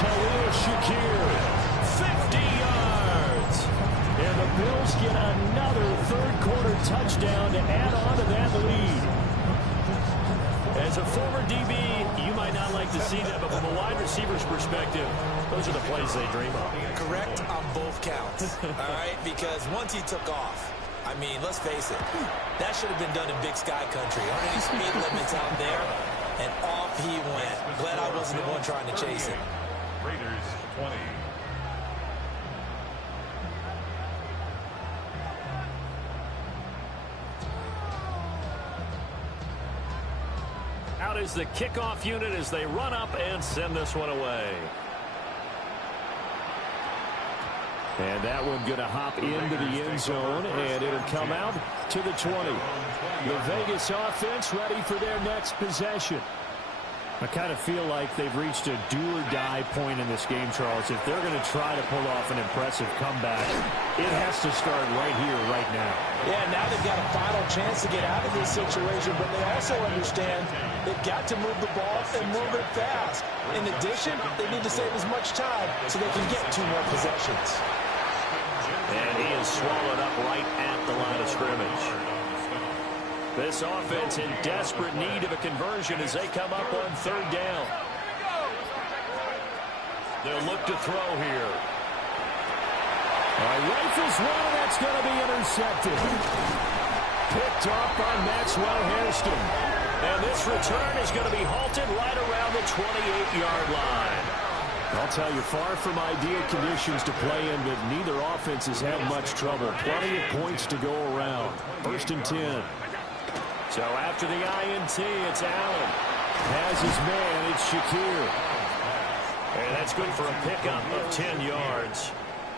Khalil Shakir, 50 yards. And the Bills get another third-quarter touchdown to add on to that lead. As a former DB, you might not like to see that, but from a wide receiver's perspective, those are the plays they dream of. Correct on both counts, all right? Because once he took off, I mean, let's face it, that should have been done in Big Sky Country. Aren't any speed limits out there? And off he went. Glad I wasn't the one trying to chase it. Raiders 20. Out is the kickoff unit as they run up and send this one away. And that one going to hop into the end zone, and it'll come out to the 20. The Vegas offense ready for their next possession. I kind of feel like they've reached a do-or-die point in this game, Charles. If they're going to try to pull off an impressive comeback, it has to start right here, right now. Yeah, now they've got a final chance to get out of this situation, but they also understand they've got to move the ball and move it fast. In addition, they need to save as much time so they can get 2 more possessions. And he is swallowed up right at the line of scrimmage. This offense in desperate need of a conversion as they come up on 3rd down. They'll look to throw here. Rifles one, that's going to be intercepted. Picked off by Maxwell Hairston. And this return is going to be halted right around the 28-yard line. I'll tell you, far from ideal conditions to play in, but neither offense has had much trouble. Plenty of points to go around. 1st and 10. So after the INT, it's Allen. Has his man, it's Shakir. And that's good for a pickup of 10 yards.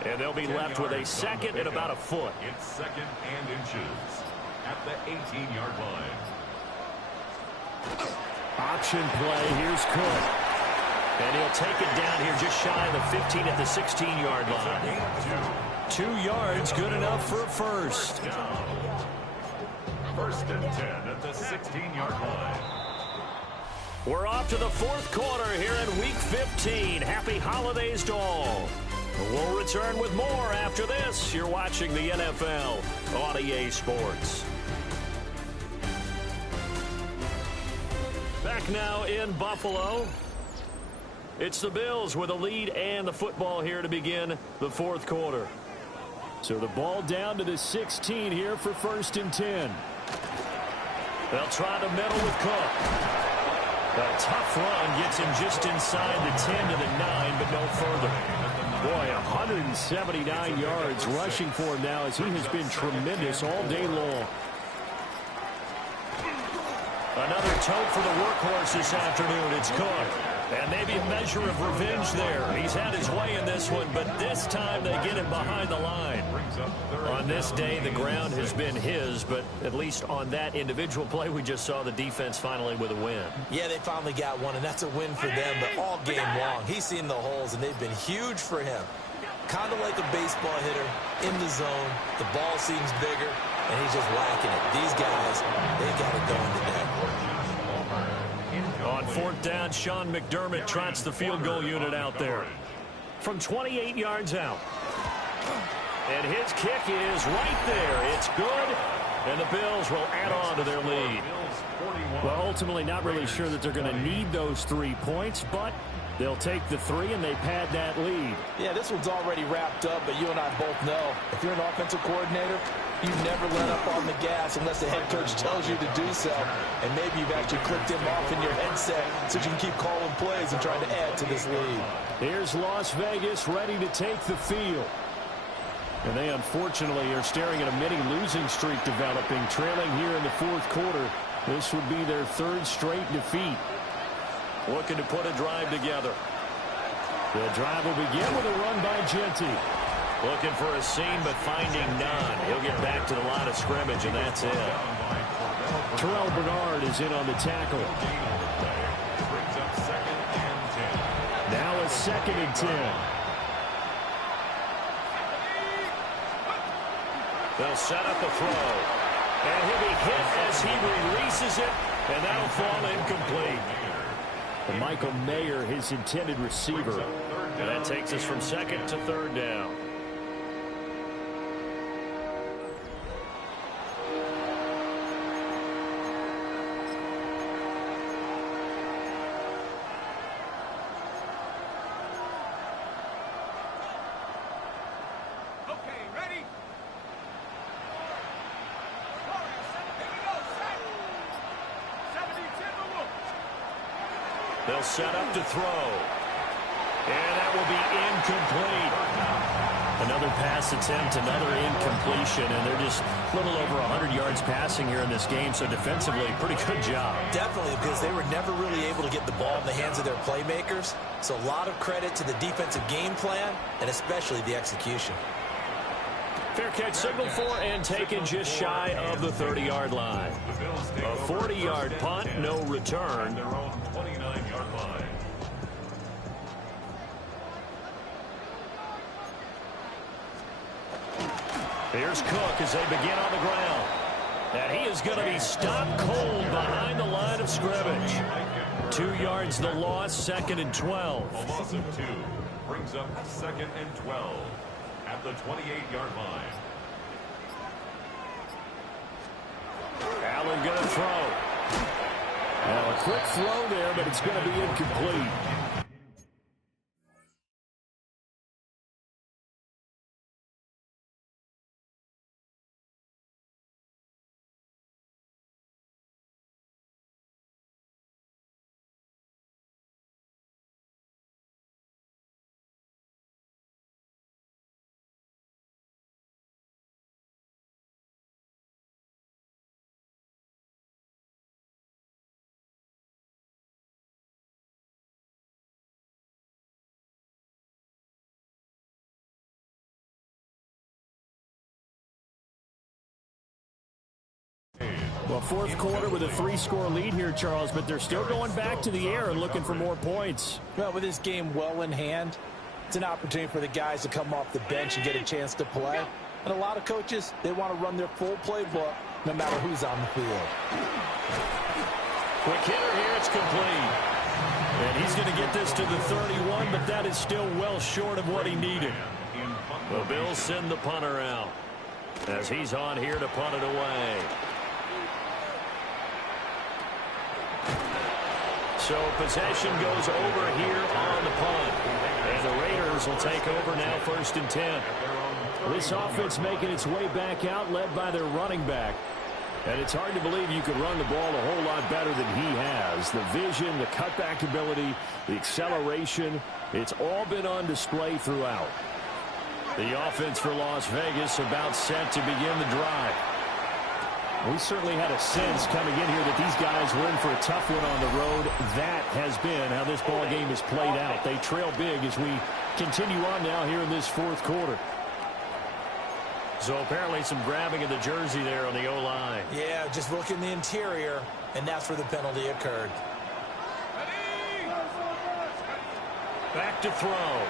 And they'll be left with a second and about a foot. It's 2nd and inches at the 18-yard line. Option play, here's Cook. And he'll take it down here just shy of the 15 at the 16-yard line. 2 yards, good enough for a first. 1st and 10 at the 16-yard line. We're off to the 4th quarter here in Week 15. Happy holidays to all. We'll return with more after this. You're watching the NFL on EA Sports. Back now in Buffalo. It's the Bills with a lead and the football here to begin the 4th quarter. So the ball down to the 16 here for 1st and 10. They'll try to middle with Cook. A tough run gets him just inside the 10 to the 9, but no further. Boy, 179 yards rushing for him now as he has been tremendous all day long. Another tote for the workhorse this afternoon. It's Cook. And maybe a measure of revenge there. He's had his way in this one, but this time they get him behind the line. On this day, the ground has been his, but at least on that individual play, we just saw the defense finally with a win. Yeah, they finally got one, and that's a win for them, but all game long, he's seen the holes, and they've been huge for him. Kind of like a baseball hitter in the zone. The ball seems bigger, and he's just whacking it. These guys, they got it going today. On 4th down, Sean McDermott trots the field goal unit out there from 28 yards out. And his kick is right there. It's good, and the Bills will add on to their lead. Well, ultimately not really sure that they're going to need those 3 points, but they'll take the 3 and they pad that lead. Yeah, this one's already wrapped up, but you and I both know if you're an offensive coordinator, you never let up on the gas unless the head coach tells you to do so. And maybe you've actually clicked him off in your headset so you can keep calling plays and trying to add to this lead. Here's Las Vegas ready to take the field. And they unfortunately are staring at a mini losing streak developing, trailing here in the 4th quarter. This would be their 3rd straight defeat. Looking to put a drive together. The drive will begin with a run by Genty. Looking for a seam, but finding none. He'll get back to the line of scrimmage, and that's it. Terrell Bernard is in on the tackle. Now a 2nd and 10. They'll set up a throw. And he'll be hit as he releases it, and that'll fall incomplete. And Michael Mayer, his intended receiver. And that takes us from 2nd to 3rd down. They'll set up to throw. And that will be incomplete. Another pass attempt, another incompletion, and they're just a little over 100 yards passing here in this game, so defensively, pretty good job. Definitely, because they were never really able to get the ball in the hands of their playmakers. So a lot of credit to the defensive game plan, and especially the execution. Fair catch signaled for and taken just shy of the 30-yard line. A 40-yard punt, no return. Their own 29-yard line. Here's Cook as they begin on the ground. And he is going to be stopped cold behind the line of scrimmage. 2 yards the loss, 2nd and 12. A loss of 2 brings up 2nd and 12 at the 28-yard line. Allen going to throw. Now a quick throw there, but it's going to be incomplete. Well, fourth quarter with a 3-score lead here, Charles, but they're still going back to the air and looking for more points. Well, with this game well in hand, it's an opportunity for the guys to come off the bench and get a chance to play. And a lot of coaches, they want to run their full playbook no matter who's on the field. Quick hitter here, it's complete. And he's going to get this to the 31, but that is still well short of what he needed. The Bills send the punter out as he's on here to punt it away. So possession goes over here on the punt. And the Raiders will take over now, 1st and 10. This offense making its way back out, led by their running back. And it's hard to believe you could run the ball a whole lot better than he has. The vision, the cutback ability, the acceleration, it's all been on display throughout. The offense for Las Vegas about set to begin the drive. We certainly had a sense coming in here that these guys were in for a tough one on the road. That has been how this ball game is played out. They trail big as we continue on now here in this fourth quarter. So apparently some grabbing of the jersey there on the O-line. Yeah, just look in the interior, and that's where the penalty occurred. Back to throw.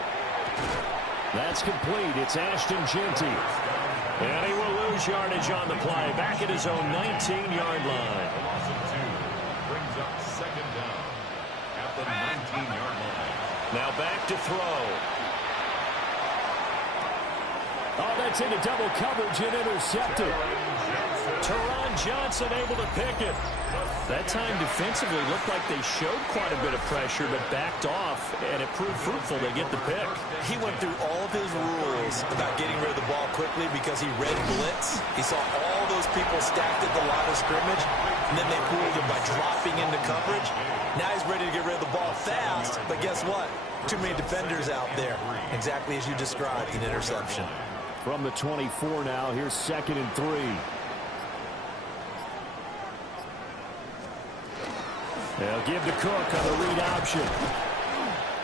That's complete. It's Ashton Genty. And he will lose yardage on the play. Back at his own 19-yard line. Loss of 2 brings up 2nd down at the 19-yard line. Now back to throw. Oh, that's into double coverage and intercepted. Teron Johnson able to pick it. That time defensively looked like they showed quite a bit of pressure but backed off, and it proved fruitful. They get the pick. He went through all of his rules about getting rid of the ball quickly because he read blitz. He saw all those people stacked at the line of scrimmage, and then they fooled him by dropping into coverage. Now he's ready to get rid of the ball fast, but guess what? Too many defenders out there. Exactly as you described, an interception. From the 24 now, here's 2nd and 3. They'll give to Cook on the read option.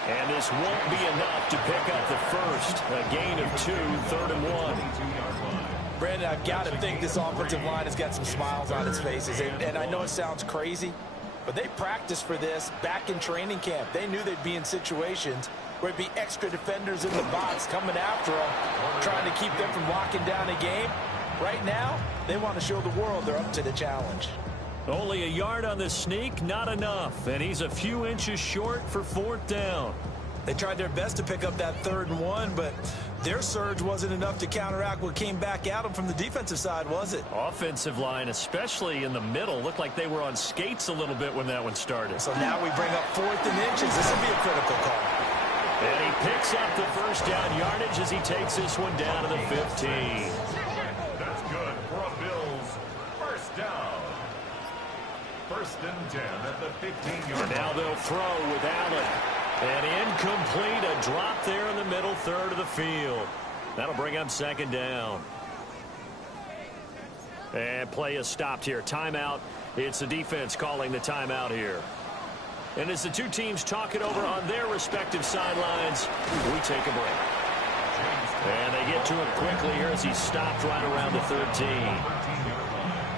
And this won't be enough to pick up the first. A gain of 2, 3rd and 1. Brandon, I've got to think this offensive line has got some smiles on its faces. And I know it sounds crazy, but they practiced for this back in training camp. They knew they'd be in situations where it'd be extra defenders in the box coming after them, trying to keep them from locking down a game. Right now, they want to show the world they're up to the challenge. Only a yard on the sneak, not enough. And he's a few inches short for 4th down. They tried their best to pick up that 3rd and 1, but their surge wasn't enough to counteract what came back at them from the defensive side, was it? Offensive line, especially in the middle, looked like they were on skates a little bit when that one started. So now we bring up 4th and inches. This will be a critical call. And he picks up the first down yardage as he takes this one down to the 15. That's good for a Bills first down. 1st and 10 at the 15-yard line. Now they'll throw with Allen. And incomplete, a drop there in the middle third of the field. That'll bring up 2nd down. And play is stopped here. Timeout. It's the defense calling the timeout here. And as the two teams talk it over on their respective sidelines, we take a break. And they get to him quickly here as he stopped right around the 13.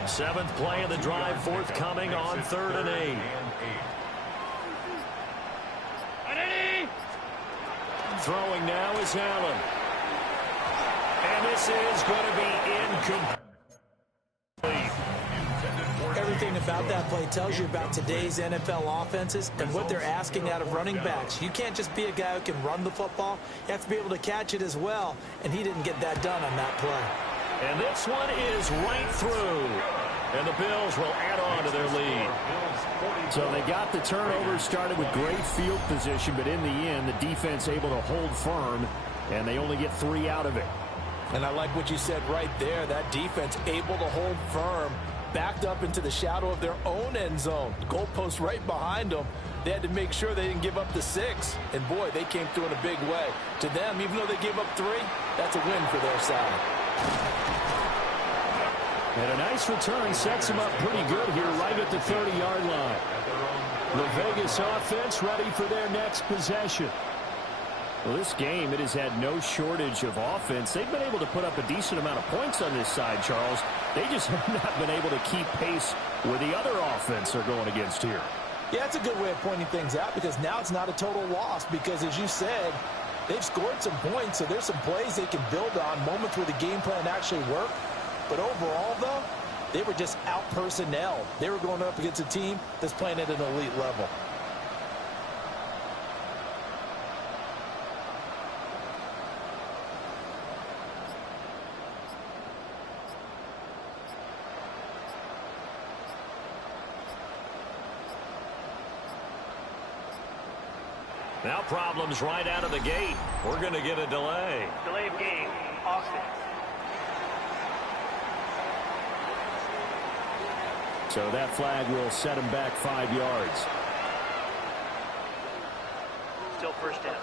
7th play of the drive forthcoming on 3rd and 8. Throwing now is Allen. And this is going to be incomplete. Everything about that play tells you about today's NFL offenses and what they're asking out of running backs. You can't just be a guy who can run the football. You have to be able to catch it as well, and he didn't get that done on that play. And this one is right through. And the Bills will add on to their lead. So they got the turnover started with great field position, but in the end, the defense able to hold firm, and they only get 3 out of it. And I like what you said right there. That defense able to hold firm, backed up into the shadow of their own end zone. The goalpost right behind them. They had to make sure they didn't give up the 6. And, boy, they came through in a big way. To them, even though they gave up 3, that's a win for their side. And a nice return sets them up pretty good here right at the 30-yard line. The Vegas offense ready for their next possession. Well, this game, it has had no shortage of offense. They've been able to put up a decent amount of points on this side, Charles. They just have not been able to keep pace with the other offense they're going against here. Yeah, it's a good way of pointing things out because now it's not a total loss because, as you said, they've scored some points, so there's some plays they can build on, moments where the game plan actually worked. But overall, though, they were just out-personnel. They were going up against a team that's playing at an elite level. Now problems right out of the gate. We're going to get a delay. Delay of game, offense. So that flag will set him back 5 yards. Still first down.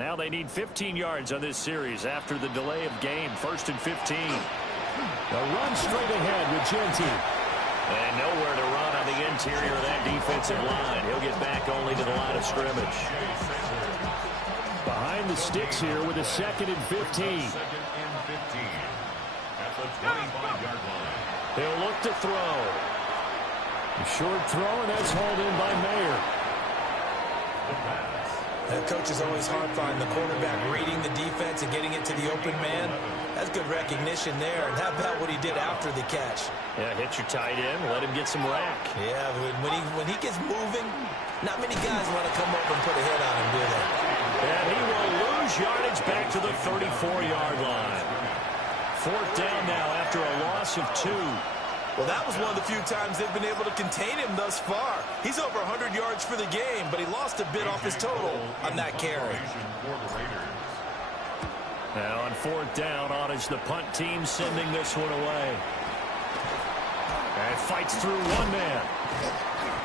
Now they need 15 yards on this series after the delay of game. 1st and 15. A run straight ahead with Gentry. And nowhere to run on the interior of that defensive line. He'll get back only to the line of scrimmage. Behind the sticks here with a 2nd and 15. 2nd and 15 at the 25-yard line. He'll look to throw. A short throw, and that's hauled in by Mayer. The pass. That coach is always hard finding the quarterback reading the defense and getting it to the open man. That's good recognition there. And how about what he did after the catch? Yeah, hit your tight end, let him get some rack. Yeah, when he gets moving, not many guys want to come up and put a hit on him, do they? And he will lose yardage back to the 34-yard line. 4th down now after a loss of 2. Well, that was one of the few times they've been able to contain him thus far. He's over 100 yards for the game, but he lost a bit off his total on that carry. Now on 4th down, Otage, the punt team sending this one away. And fights through one man.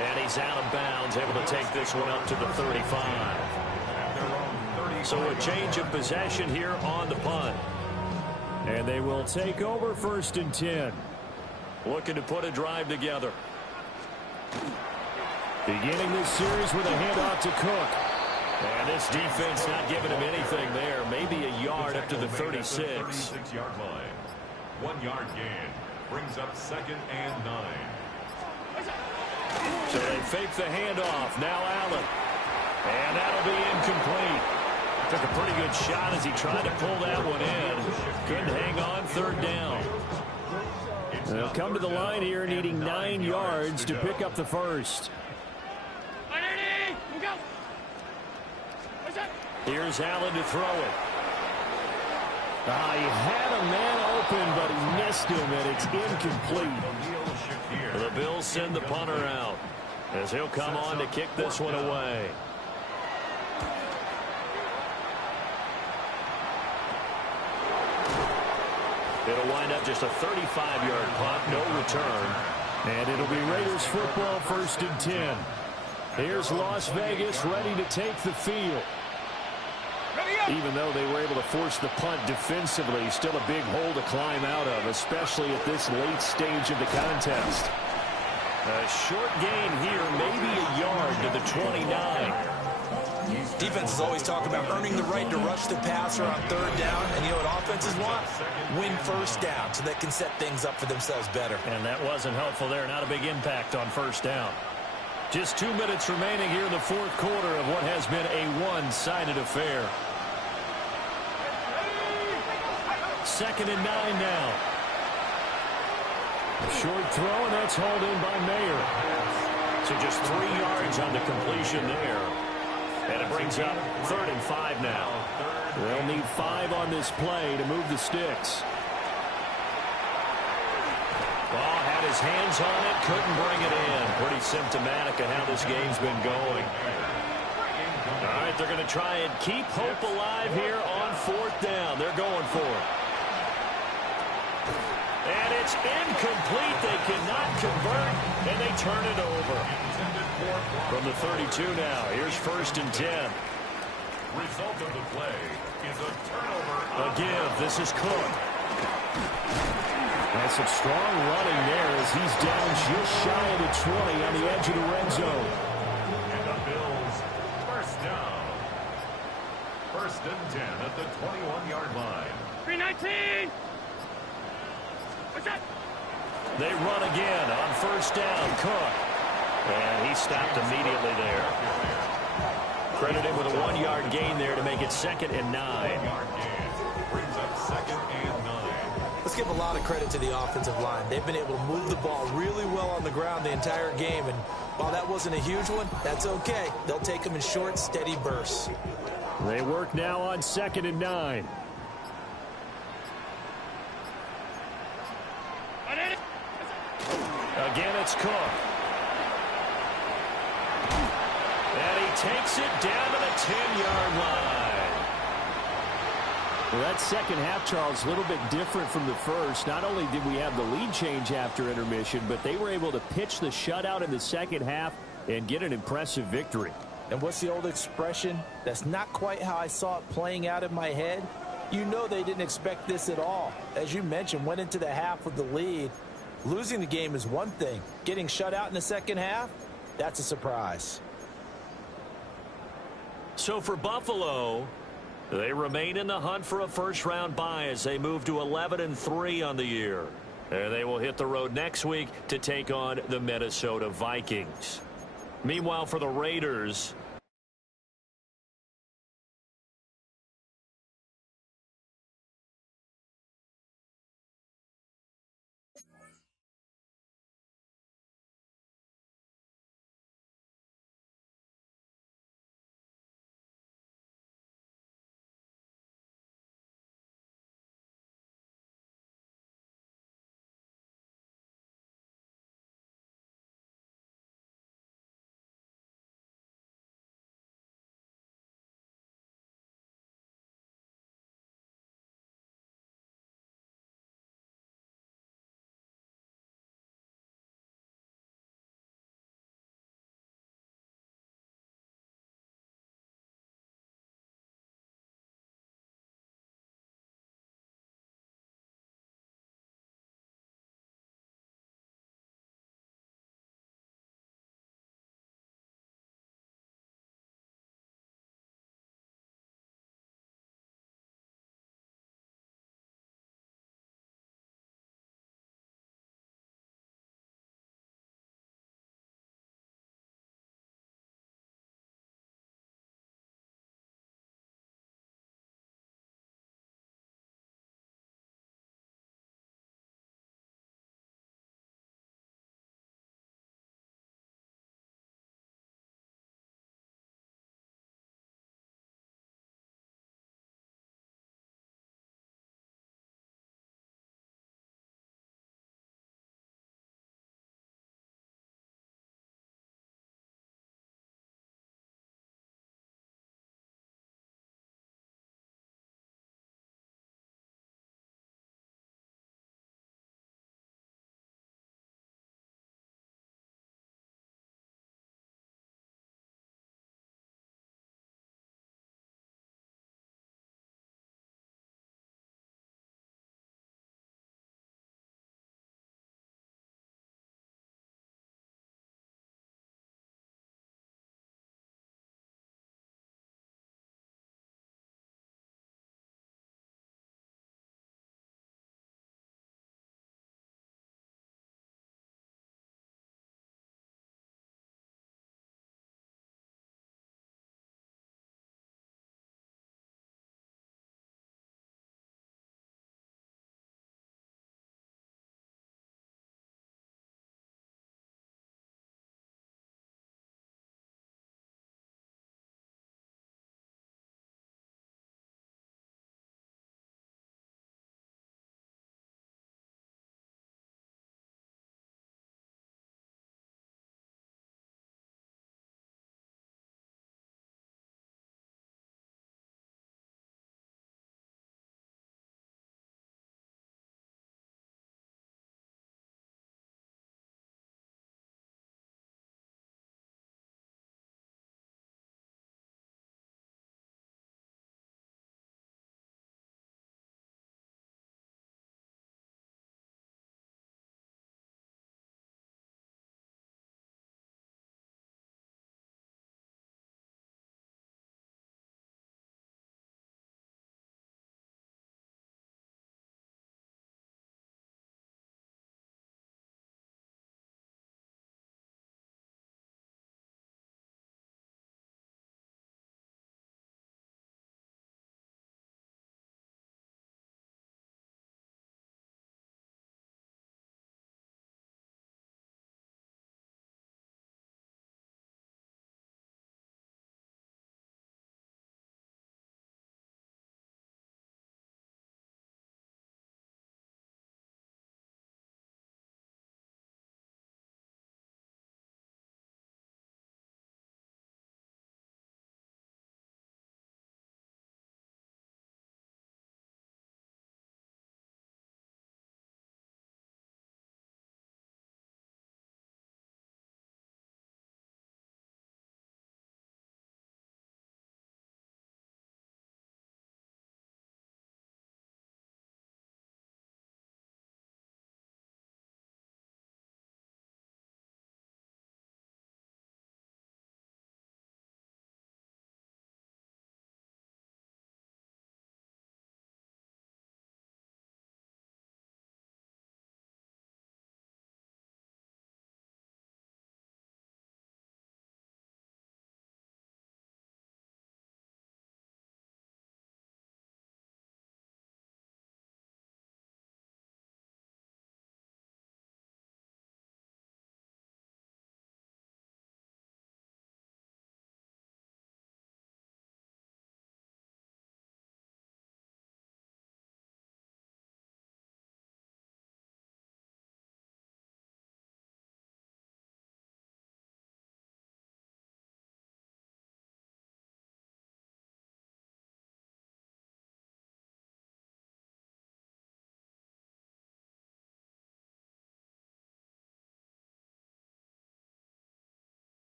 And he's out of bounds, able to take this one up to the 35. So a change of possession here on the punt. And they will take over 1st and 10. Looking to put a drive together. Beginning this series with a handoff to Cook. And this defense not giving him anything there. Maybe a yard up to the 36. 36-yard line. 1 yard gain. Brings up 2nd and 9. So they fake the handoff. Now Allen. And that'll be incomplete. Took a pretty good shot as he tried to pull that one in. Couldn't hang on. 3rd down. They'll come to the line here needing 9 yards to pick up the first. Here's Allen to throw it. He had a man open, but he missed him, and it's incomplete. The Bills send the punter out as he'll come on to kick this one away. It'll wind up just a 35-yard punt, no return. And it'll be Raiders football 1st and 10. Here's Las Vegas ready to take the field. Even though they were able to force the punt defensively, still a big hole to climb out of, especially at this late stage of the contest. A short gain here, maybe a yard to the 29. Defenses always talk about earning the right to rush the passer on 3rd down. And you know what offenses want? Win 1st down so they can set things up for themselves better. And that wasn't helpful there. Not a big impact on 1st down. Just 2 minutes remaining here in the 4th quarter of what has been a one-sided affair. 2nd and 9 now. A short throw, and that's hauled in by Mayer. So just 3 yards on the completion there. And it brings up 3rd and 5 now. They'll need 5 on this play to move the sticks. Ball had his hands on it, couldn't bring it in. Pretty symptomatic of how this game's been going. All right, they're going to try and keep hope alive here on 4th down. They're going for it. And it's incomplete. They cannot convert, and they turn it over. From the 32 now, here's 1st and 10. Result of the play is a turnover. A give. This is Cook. That's some strong running there as he's down just shy of the 20 on the edge of the red zone. And the Bills, 1st down. 1st and 10 at the 21-yard line. 319. What's that? They run again on 1st down. Cook. And he stopped immediately there. Credit him with a 1-yard gain there to make it 2nd and 9. 1-yard gain brings up 2nd and 9. Let's give a lot of credit to the offensive line. They've been able to move the ball really well on the ground the entire game. And while that wasn't a huge one, that's okay. They'll take them in short, steady bursts. They work now on 2nd and 9. Again, it's Cook. And he takes it down to the 10-yard line. Well, that second half, Charles, a little bit different from the first. Not only did we have the lead change after intermission, but they were able to pitch the shutout in the second half and get an impressive victory. And what's the old expression? That's not quite how I saw it playing out in my head. You know they didn't expect this at all. As you mentioned, went into the half with the lead. Losing the game is one thing. Getting shut out in the second half, that's a surprise. So for Buffalo, they remain in the hunt for a first-round bye as they move to 11-3 on the year. And they will hit the road next week to take on the Minnesota Vikings. Meanwhile, for the Raiders,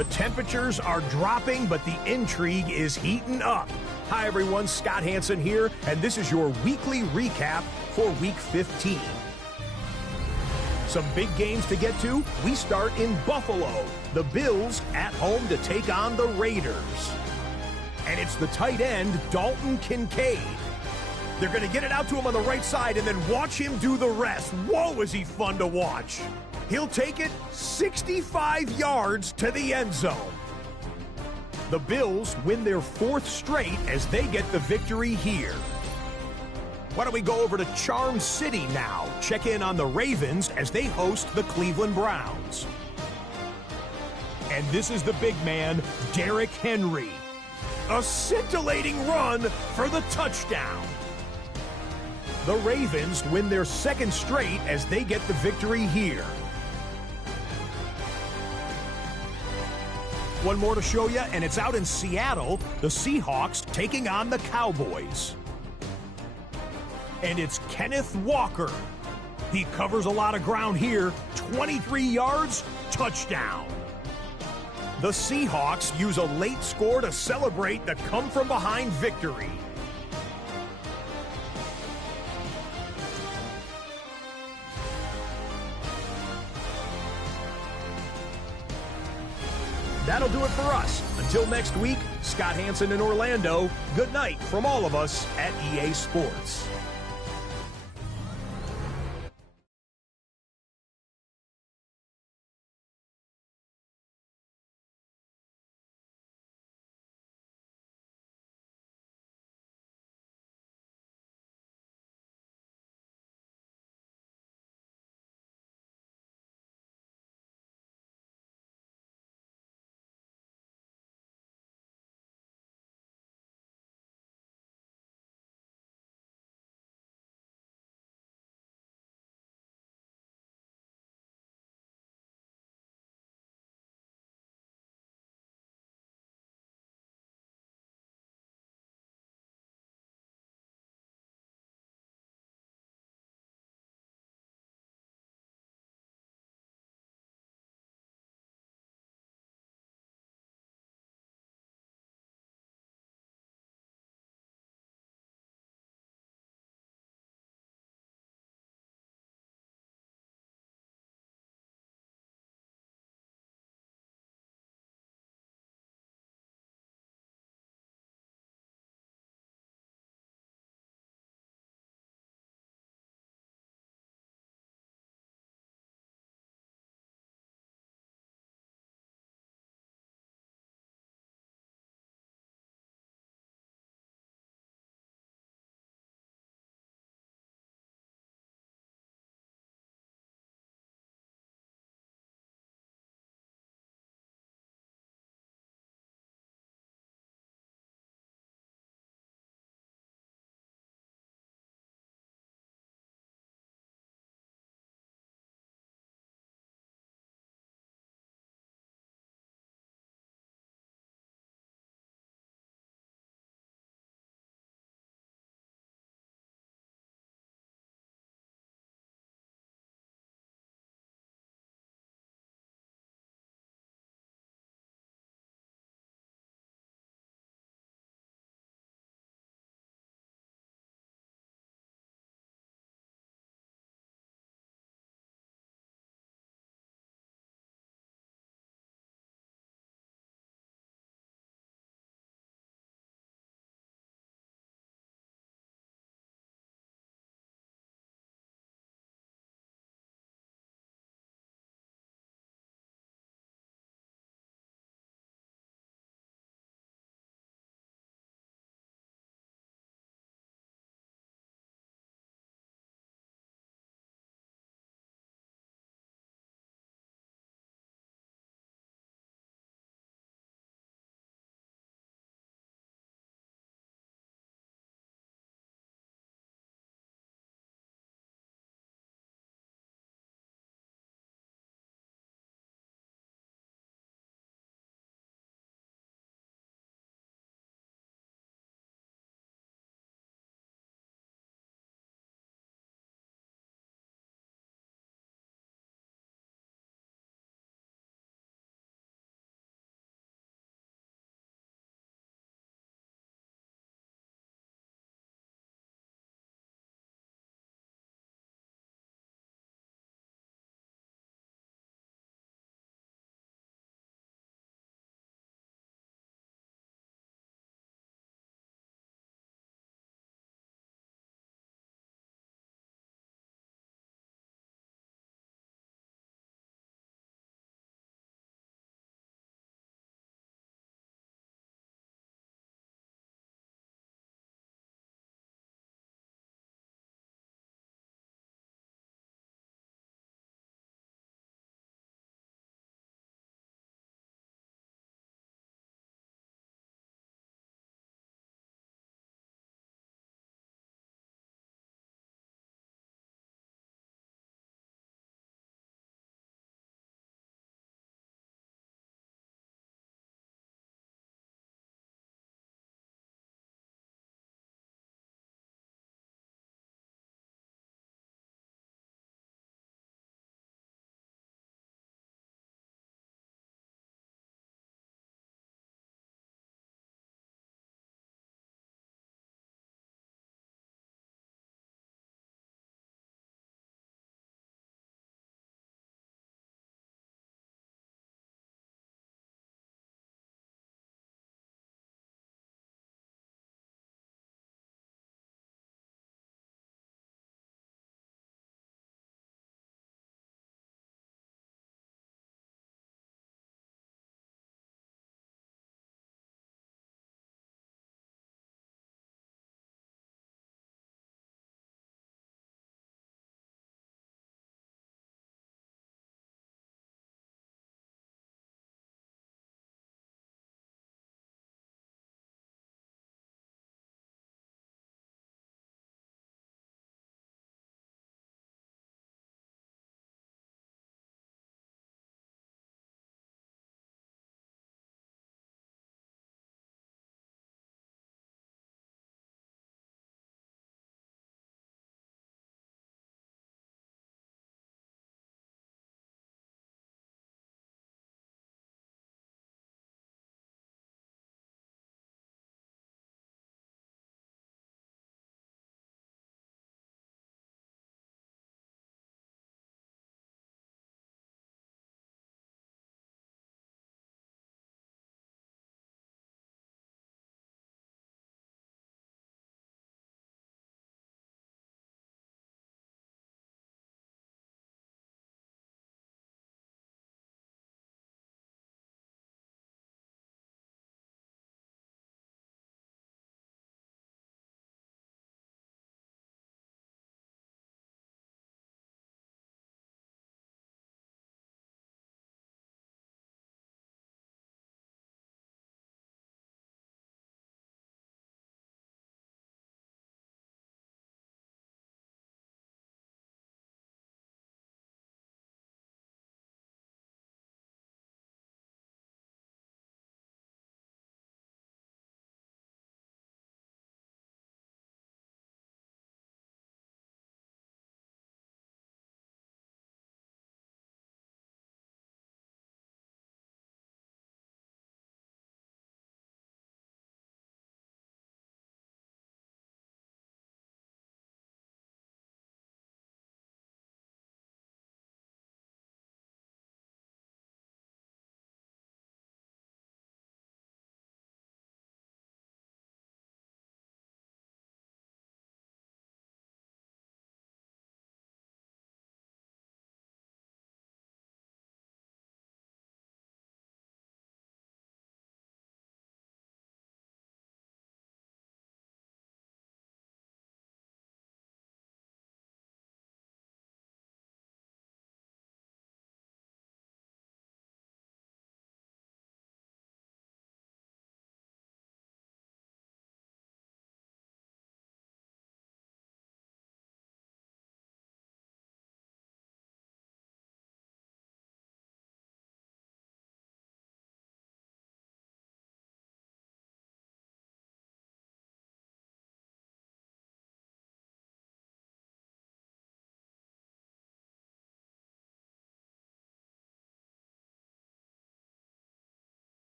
The temperatures are dropping, but the intrigue is heating up. Hi, everyone. Scott Hansen here, and this is your weekly recap for Week 15. Some big games to get to. We start in Buffalo. The Bills at home to take on the Raiders. And it's the tight end, Dalton Kincaid. They're going to get it out to him on the right side and then watch him do the rest. Whoa, is he fun to watch. He'll take it 65 yards to the end zone. The Bills win their 4th straight as they get the victory here. Why don't we go over to Charm City now? Check in on the Ravens as they host the Cleveland Browns. And this is the big man, Derrick Henry. A scintillating run for the touchdown. The Ravens win their 2nd straight as they get the victory here. One more to show you, and it's out in Seattle. The Seahawks taking on the Cowboys. And it's Kenneth Walker. He covers a lot of ground here. 23 yards, touchdown. The Seahawks use a late score to celebrate the come-from-behind victory. That'll do it for us. Until next week, Scott Hansen in Orlando. Good night from all of us at EA Sports.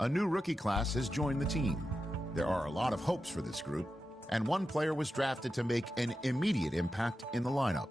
A new rookie class has joined the team. There are a lot of hopes for this group, and one player was drafted to make an immediate impact in the lineup.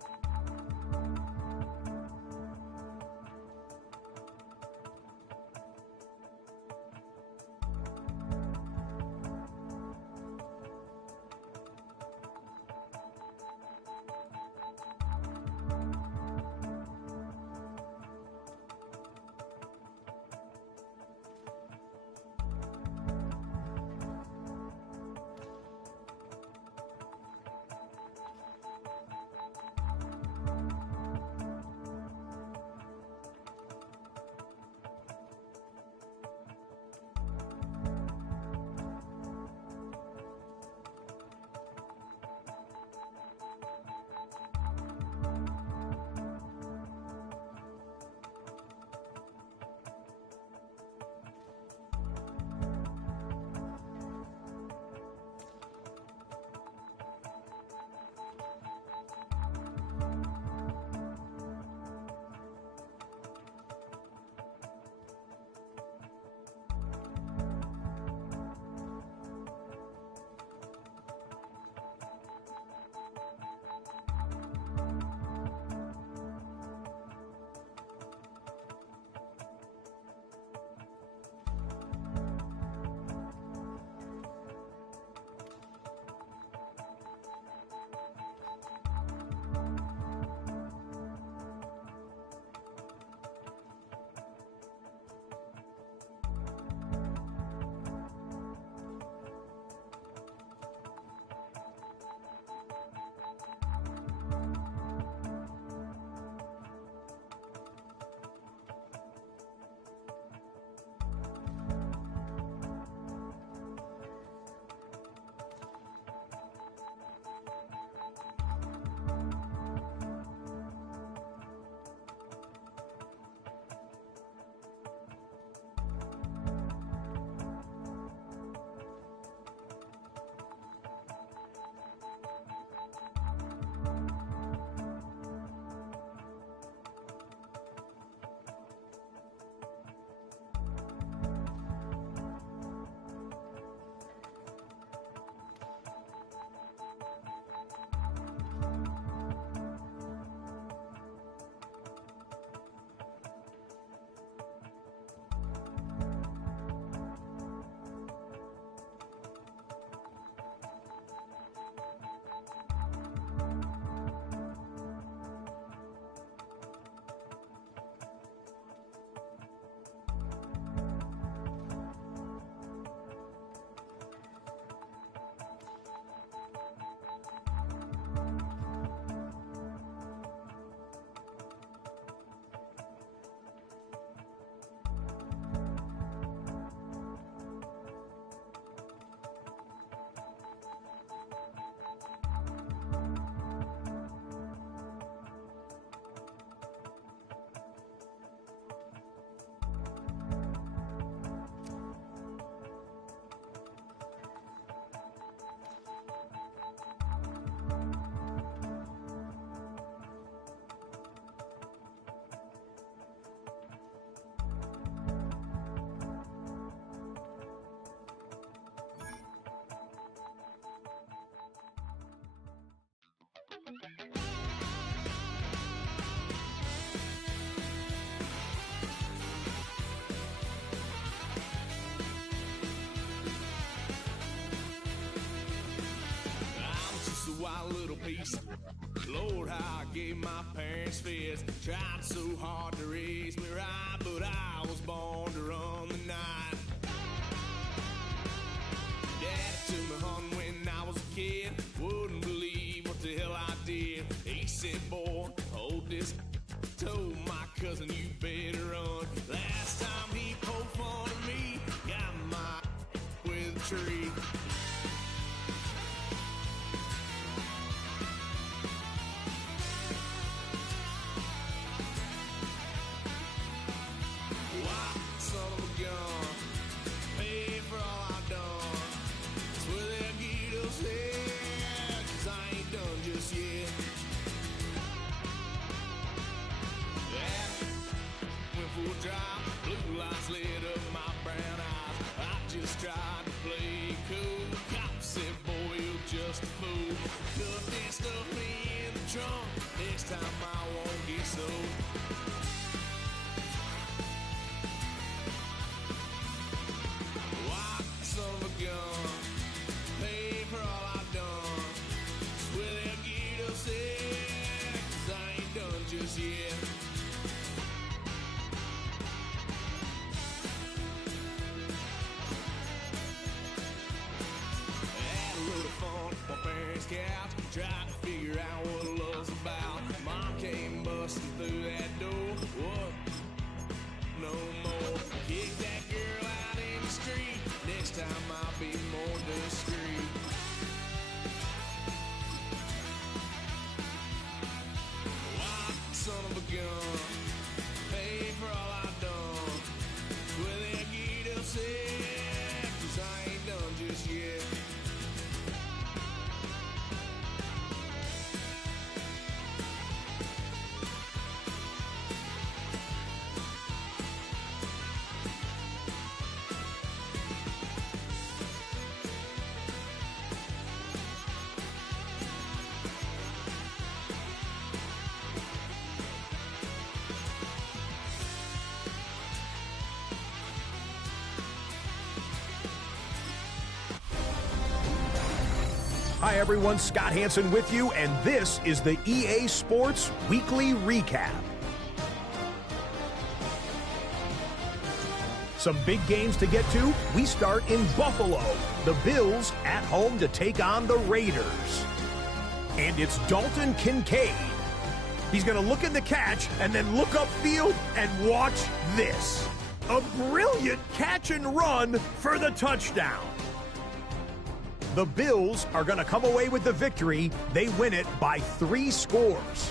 Wild little piece. Lord, how I gave my parents fits. Tried so hard to raise me right, but I was born to run the night. Dad took me home when I was a kid. Wouldn't believe what the hell I did. He said, boy, hold this. Told my cousin, you better run. Last time he poked fun at me, got my with a tree. Son of a gun, pay for all I've done. That's where they'll get us head, 'cause I ain't done just yet. Yeah, went for a drive, blue lights lit up my brown eyes. stuff me in the trunk. Next time I won't get so. Why, son of a gun, pay for all I've done. Will they get upset? 'Cause I ain't done just yet. Had a little fun at my parents' couch, trying to figure out what love's about. Mom came busting through that door. What? No more. Kick that girl out in the street. Next time I'll be more discreet. Why, son of a gun, pay for all I've done. Will they get upset? 'Cause I ain't done just yet. Hi, everyone. Scott Hansen with you, and this is the EA Sports Weekly Recap. Some big games to get to. We start in Buffalo. The Bills at home to take on the Raiders. And it's Dalton Kincaid. He's going to look in the catch and then look upfield and watch this. A brilliant catch and run for the touchdown. The Bills are going to come away with the victory. They win it by 3 scores.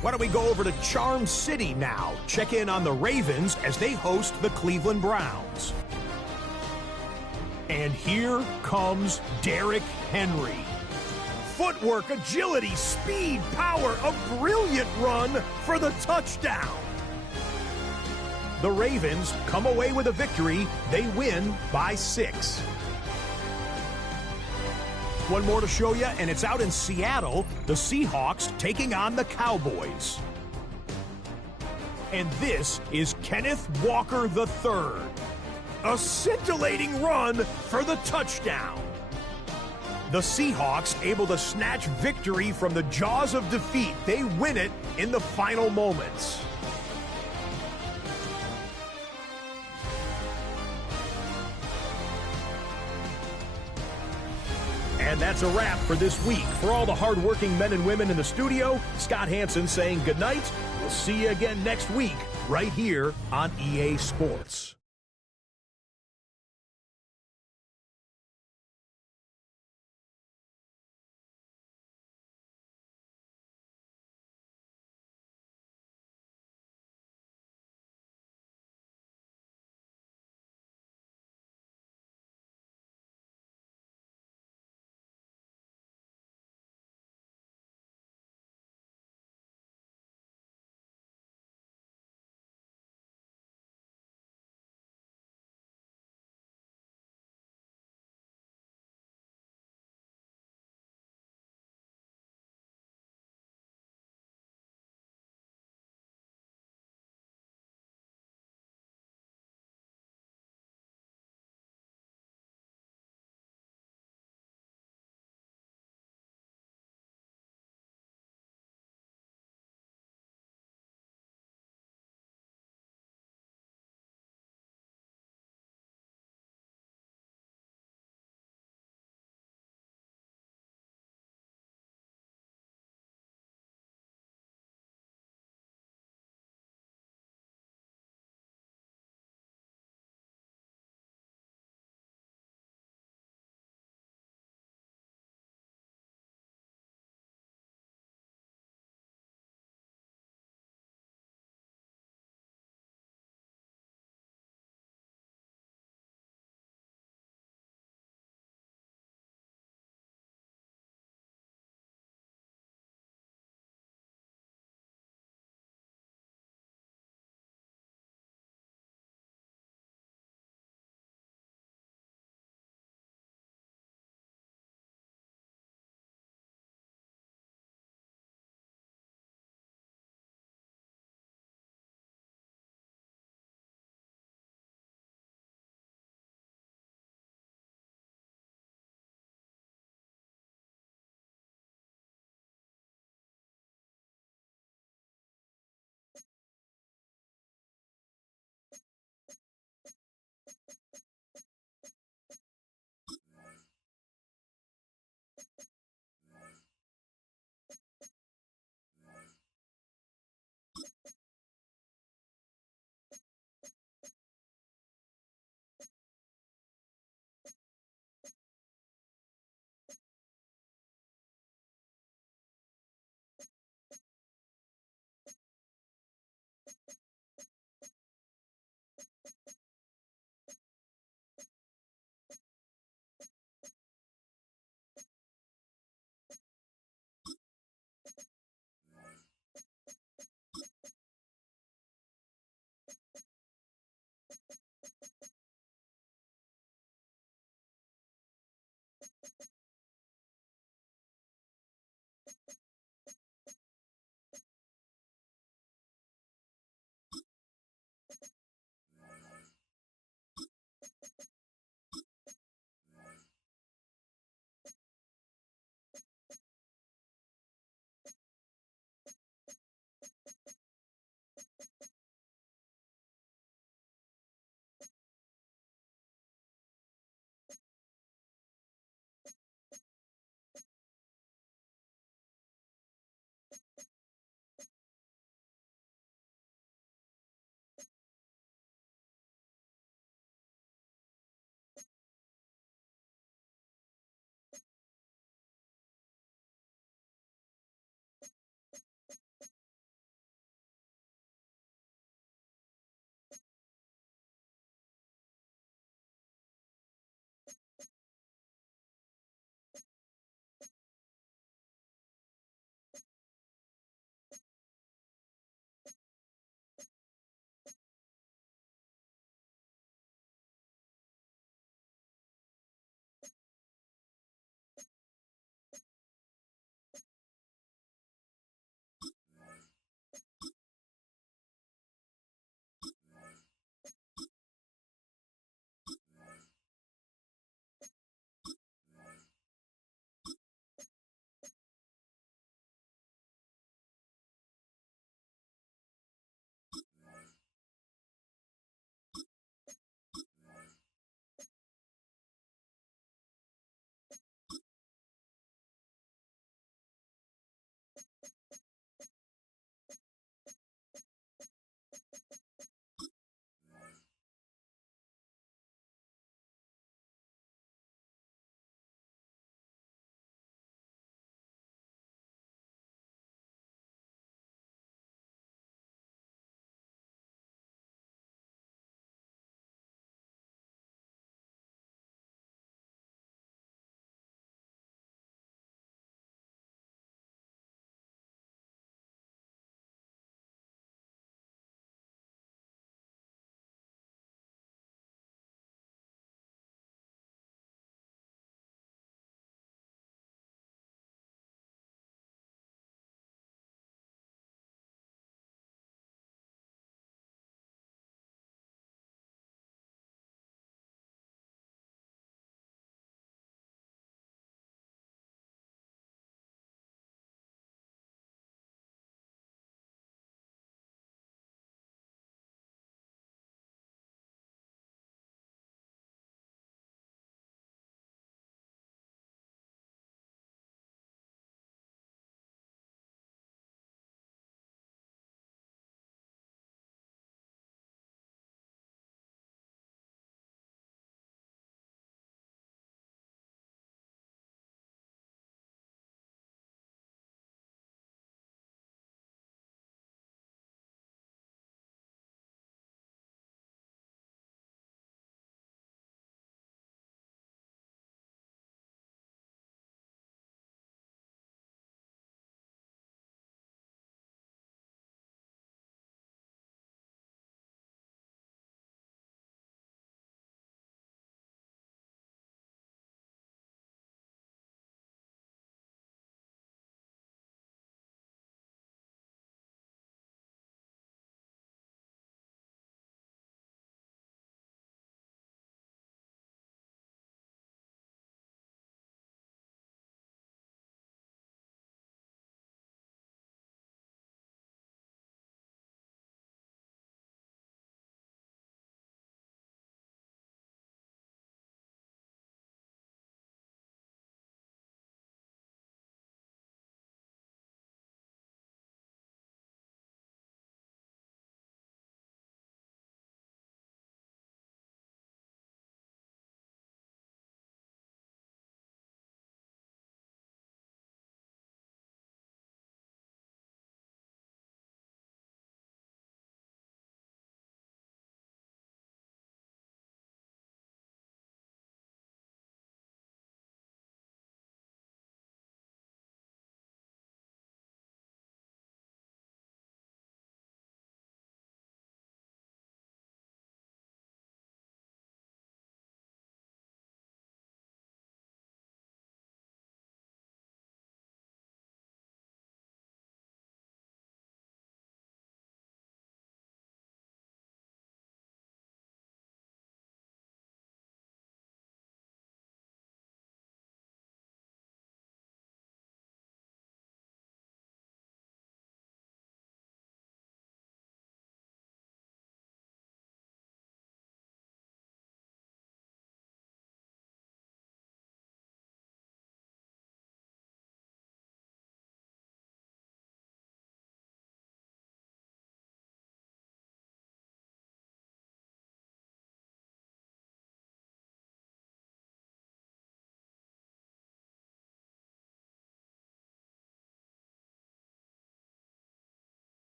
Why don't we go over to Charm City now? Check in on the Ravens as they host the Cleveland Browns. And here comes Derrick Henry. Footwork, agility, speed, power, a brilliant run for the touchdown. The Ravens come away with a victory. They win by 6. One more to show you, and it's out in Seattle. The Seahawks taking on the Cowboys. And this is Kenneth Walker III. A scintillating run for the touchdown. The Seahawks able to snatch victory from the jaws of defeat. They win it in the final moments. And that's a wrap for this week. For all the hardworking men and women in the studio, Scott Hansen saying goodnight. We'll see you again next week right here on EA Sports.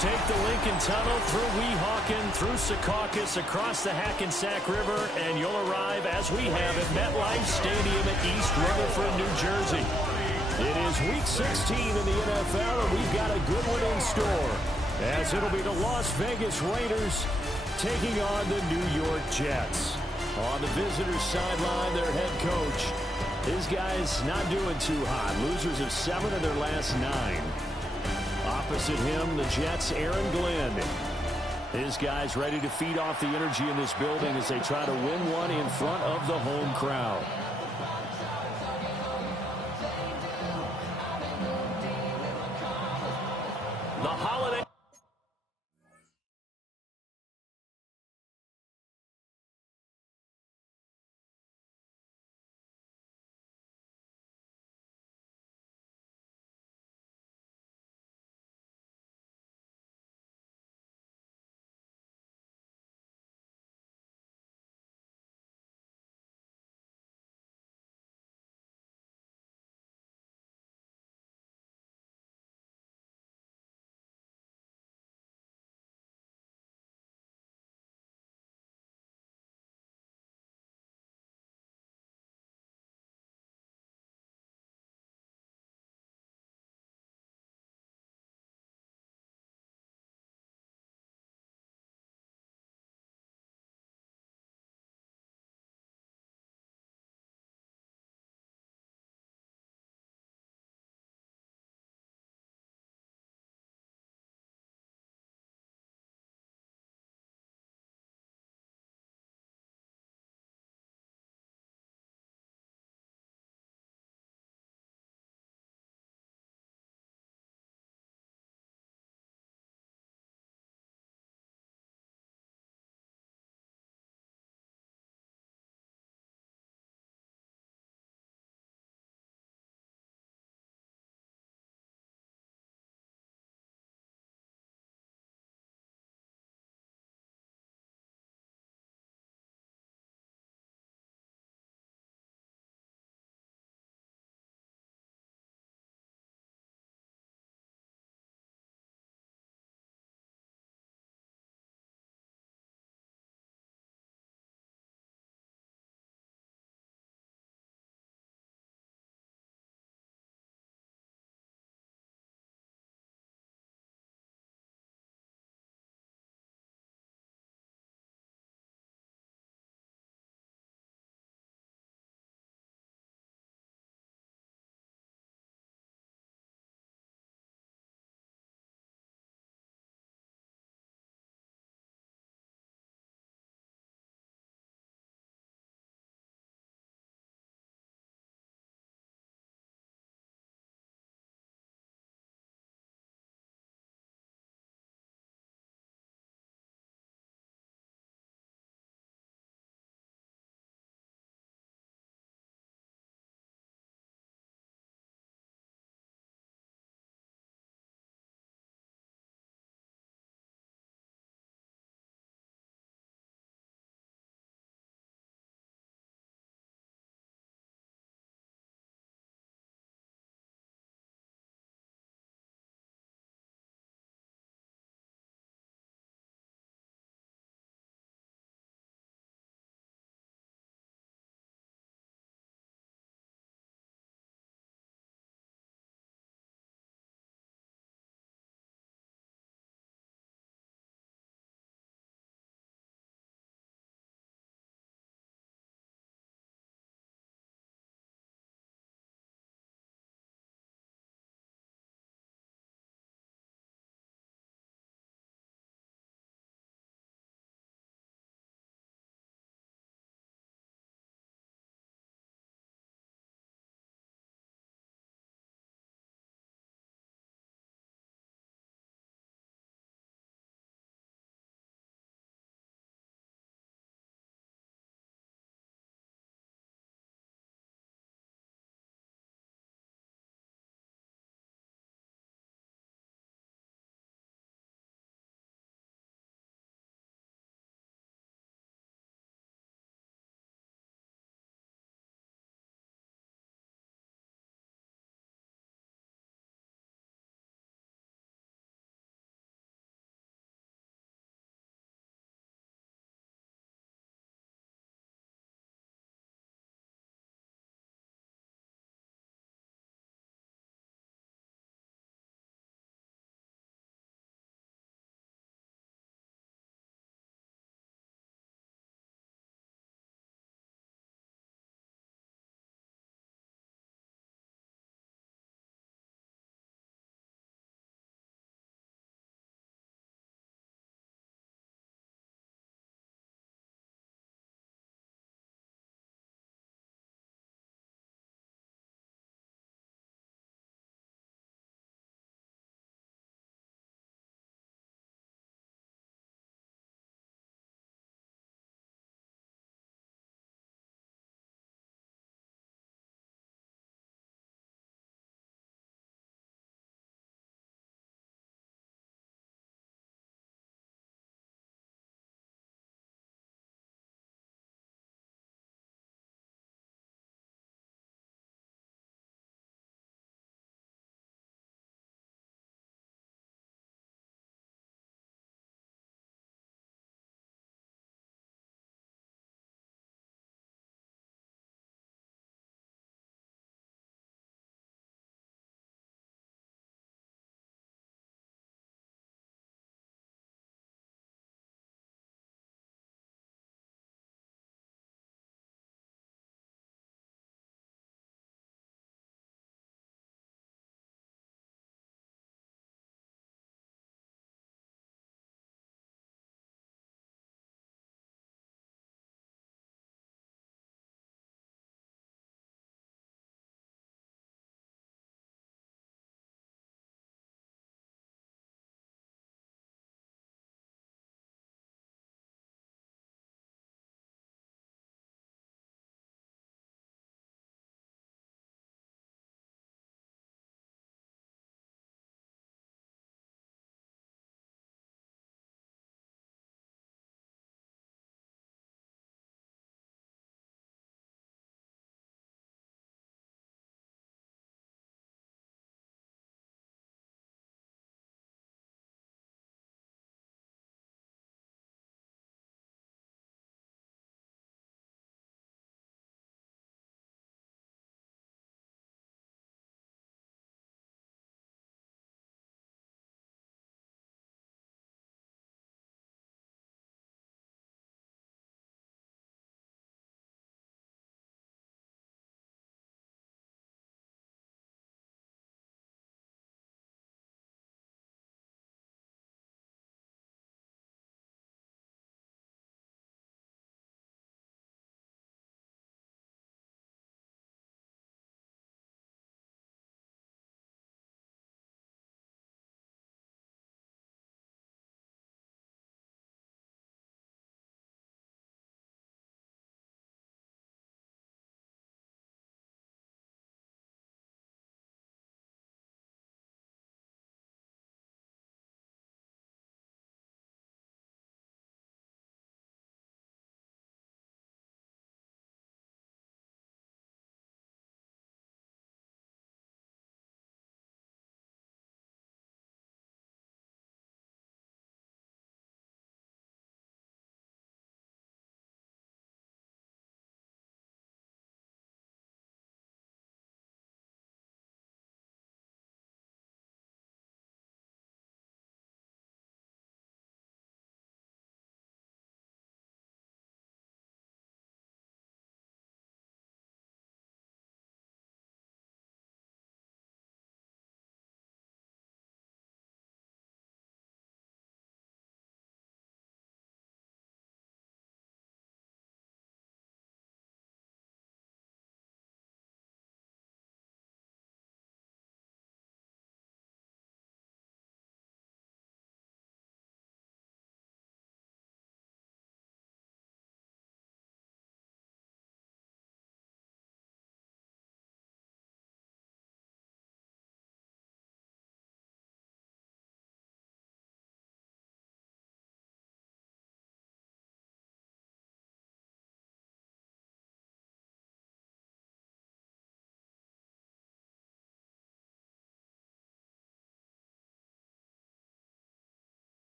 Take the Lincoln Tunnel through Weehawken, through Secaucus, across the Hackensack River, and you'll arrive, as we have, at MetLife Stadium at East Rutherford, New Jersey. It is Week 16 in the NFL, and we've got a good one in store, as it'll be the Las Vegas Raiders taking on the New York Jets. On the visitors' sideline, their head coach. His guys not doing too hot. Losers of 7 of their last 9. Opposite him, the Jets' Aaron Glenn. His guys ready to feed off the energy in this building as they try to win one in front of the home crowd. The holiday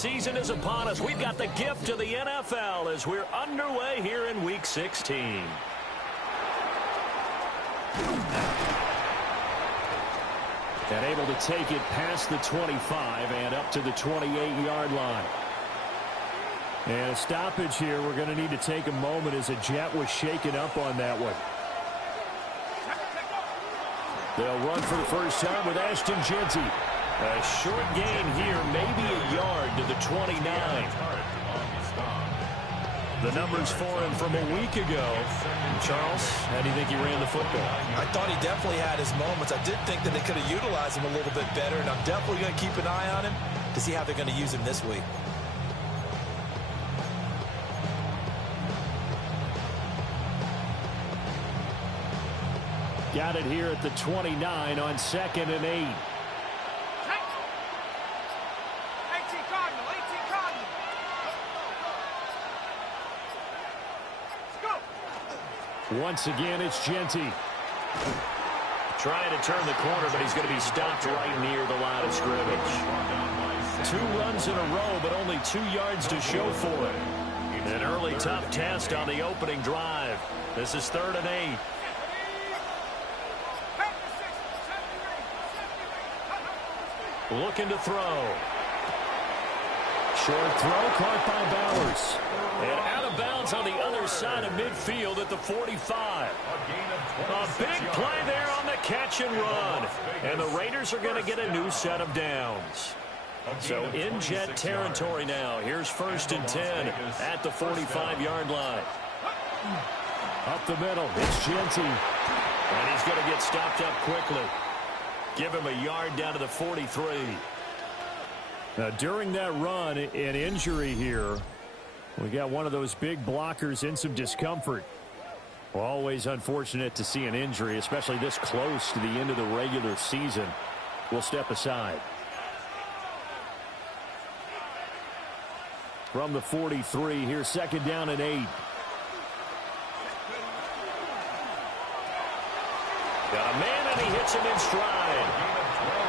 season is upon us. We've got the gift of the NFL as we're underway here in Week 16. And able to take it past the 25 and up to the 28-yard line. And a stoppage here. We're going to need to take a moment as a Jet was shaken up on that one. They'll run for the first time with Ashton Jeanty. A short gain here, maybe a yard to the 29. The numbers for him from a week ago. Charles, how do you think he ran the football? I thought he definitely had his moments. I did think that they could have utilized him a little bit better, and I'm definitely going to keep an eye on him to see how they're going to use him this week. Got it here at the 29 on 2nd and 8. 18 Cardinal, 18 Cardinal. Let's go. Once again, it's Jeanty. Trying to turn the corner, but he's going to be stopped right near the line of scrimmage. 2 runs in a row, but only 2 yards to show for it. An early tough test on the opening drive. This is 3rd and 8. Looking to throw. Short throw caught by Bowers. And out of bounds on the other side of midfield at the 45. A big play there on the catch and run. And the Raiders are going to get a new set of downs. So in Jet territory now. Here's 1st and 10 at the 45-yard line. Up the middle. It's Jeanty. And he's going to get stopped up quickly. Give him a yard down to the 43. Now, during that run, an injury here. We got one of those big blockers in some discomfort. Well, always unfortunate to see an injury, especially this close to the end of the regular season. We'll step aside. From the 43, here's 2nd down and 8. Got a man, and he hits him in stride.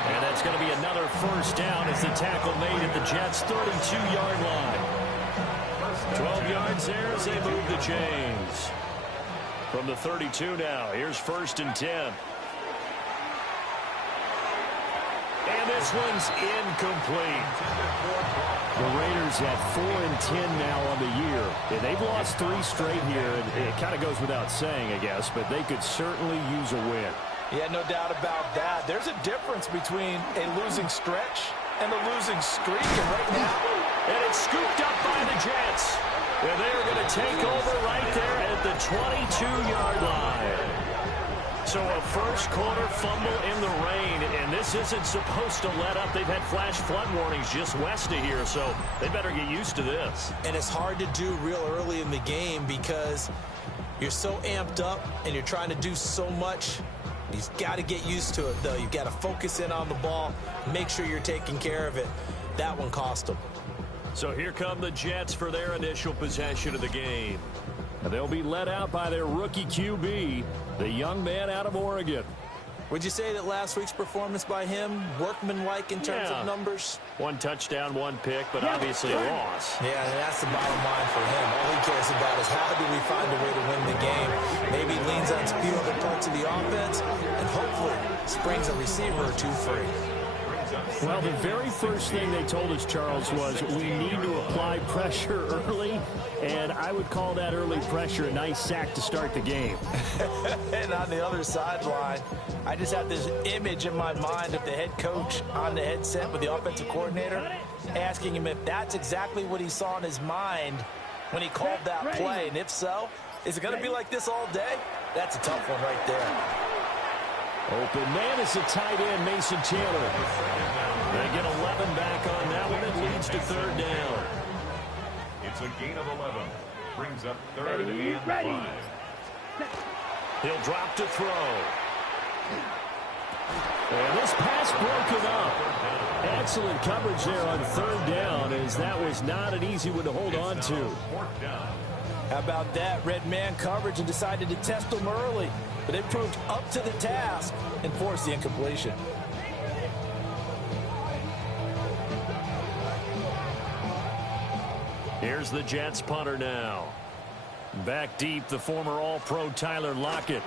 And that's going to be another first down as the tackle made at the Jets' 32-yard line. 12 yards there as they move the chains. From the 32 now, here's 1st and 10. And this one's incomplete. The Raiders at 4 and 10 now on the year. And they've lost 3 straight here. It kind of goes without saying, I guess, but they could certainly use a win. Yeah, no doubt about that. There's a difference between a losing stretch and a losing streak. And right now, and it's scooped up by the Jets. And they're going to take over right there at the 22-yard line. So a first-quarter fumble in the rain, and this isn't supposed to let up. They've had flash flood warnings just west of here, so they better get used to this. And it's hard to do real early in the game because you're so amped up and you're trying to do so much. You've got to get used to it, though. You've got to focus in on the ball, make sure you're taking care of it. That one cost them. So here come the Jets for their initial possession of the game. They'll be led out by their rookie QB, the young man out of Oregon. Would you say that last week's performance by him, workmanlike in terms of numbers? 1 touchdown, 1 pick, but obviously a loss. Yeah, and that's the bottom line for him. All he cares about is how do we find a way to win the game. Maybe leans on a few other parts of the offense, and hopefully springs a receiver or 2 free. Well, the very first thing they told us, Charles, was we need to apply pressure early, and I would call that early pressure a nice sack to start the game. And on the other sideline, I just have this image in my mind of the head coach on the headset with the offensive coordinator asking him if that's exactly what he saw in his mind when he called that play, and if so, is it going to be like this all day? That's a tough one right there. Open man is the tight end, Mason Taylor. They get 11 back on that one. It leads to 3rd down. It's a gain of 11. Brings up 3rd and 5. He'll drop to throw. And this pass broken up. Excellent coverage there on 3rd down, as that was not an easy one to hold on to. How about that? Red man coverage and decided to test them early. But they proved up to the task and forced the incompletion. Here's the Jets punter now. Back deep, the former All-Pro Tyler Lockett.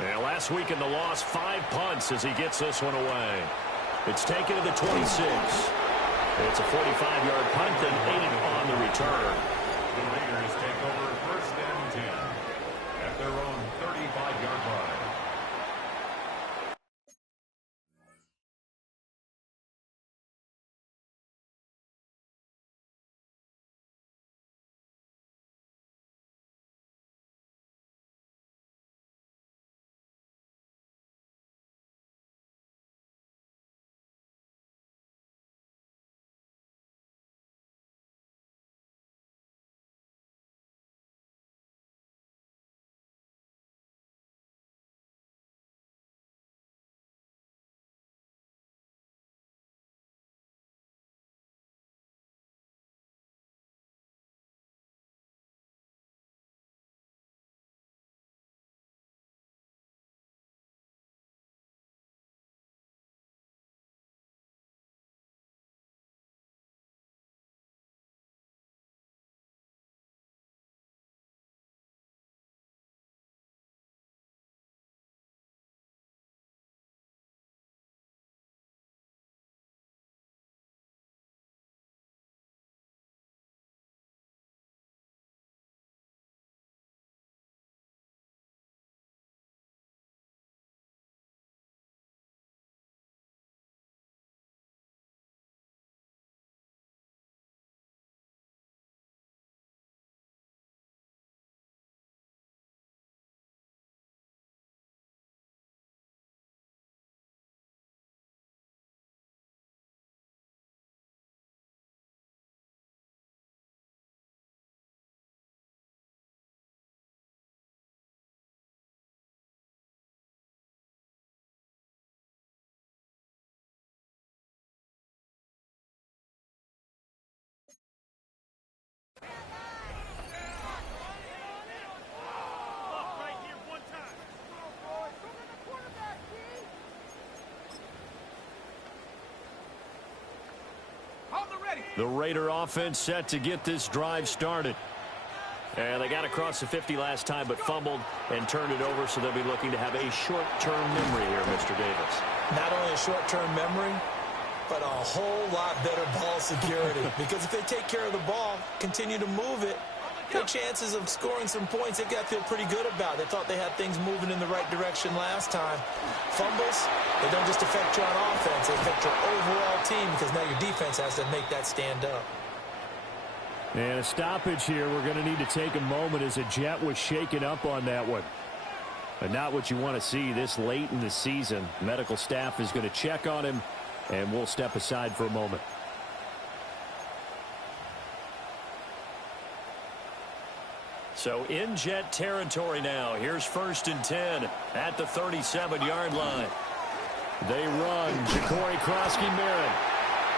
And last week in the loss, 5 punts as he gets this one away. It's taken to the 26. It's a 45-yard punt, then 8 on the return. The Raiders take over first and 10 at their own 35-yard line. The Raider offense set to get this drive started. And they got across the 50 last time, but fumbled and turned it over, so they'll be looking to have a short-term memory here, Mr. Davis. Not only a short-term memory, but a whole lot better ball security. Because if they take care of the ball, continue to move it, their chances of scoring some points, they've got to feel pretty good about. They thought they had things moving in the right direction last time. Fumbles, they don't just affect you on offense, they affect your overall team, because now your defense has to make that stand up. And a stoppage here. We're going to need to take a moment as a Jet was shaken up on that one. But not what you want to see this late in the season. Medical staff is going to check on him, and we'll step aside for a moment. So in Jet territory now. Here's 1st and 10 at the 37-yard line. They run. Ja'Cory Krosky-Merritt.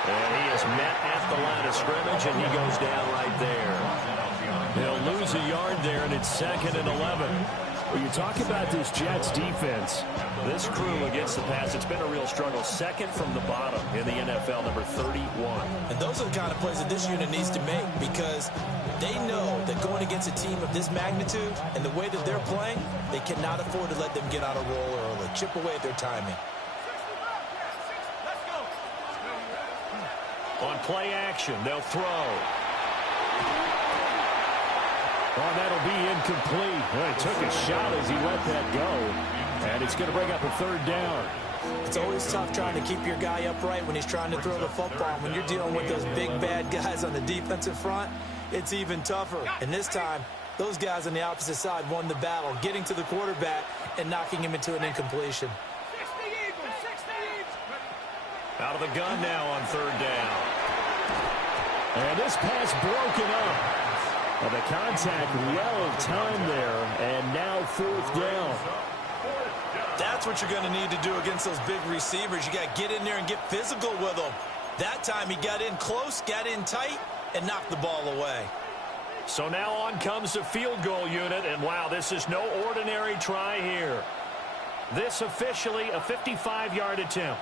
And he is met at the line of scrimmage, and he goes down right there. He'll lose a yard there, and it's 2nd and 11. Well, you talk about this Jets defense. This crew against the pass, it's been a real struggle. 2nd from the bottom in the NFL, number 31. And those are the kind of plays that this unit needs to make, because they know that going against a team of this magnitude and the way that they're playing, they cannot afford to let them get out of roll early. Chip away at their timing. On play action, they'll throw. Oh, that'll be incomplete. Well, he took a shot as he let that go. And it's going to bring up a 3rd down. It's always tough trying to keep your guy upright when he's trying to throw the football. When you're dealing with those big, bad guys on the defensive front, it's even tougher. And this time, those guys on the opposite side won the battle, getting to the quarterback and knocking him into an incompletion. Out of the gun now on 3rd down. And this pass broken up. Well, the contact well timed there, and now 4th down. That's what you're going to need to do against those big receivers. You got to get in there and get physical with them. That time he got in close, got in tight, and knocked the ball away. So now on comes the field goal unit, and wow, this is no ordinary try here. This officially a 55-yard attempt.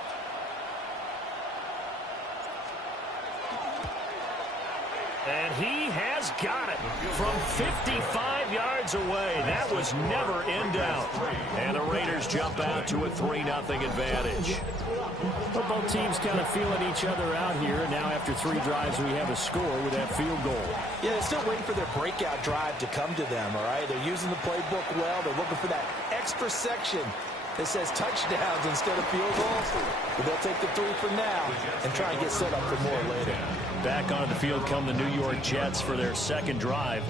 And he has got it from 55 yards away. That was never in doubt. And the Raiders jump out to a 3-0 advantage. Well, both teams kind of feeling each other out here. And now after 3 drives, we have a score with that field goal. Yeah, they're still waiting for their breakout drive to come to them, all right? They're using the playbook well. They're looking for that extra section that says touchdowns instead of field goals. But they'll take the 3 for now and try and get set up for more later. Back onto the field come the New York Jets for their second drive.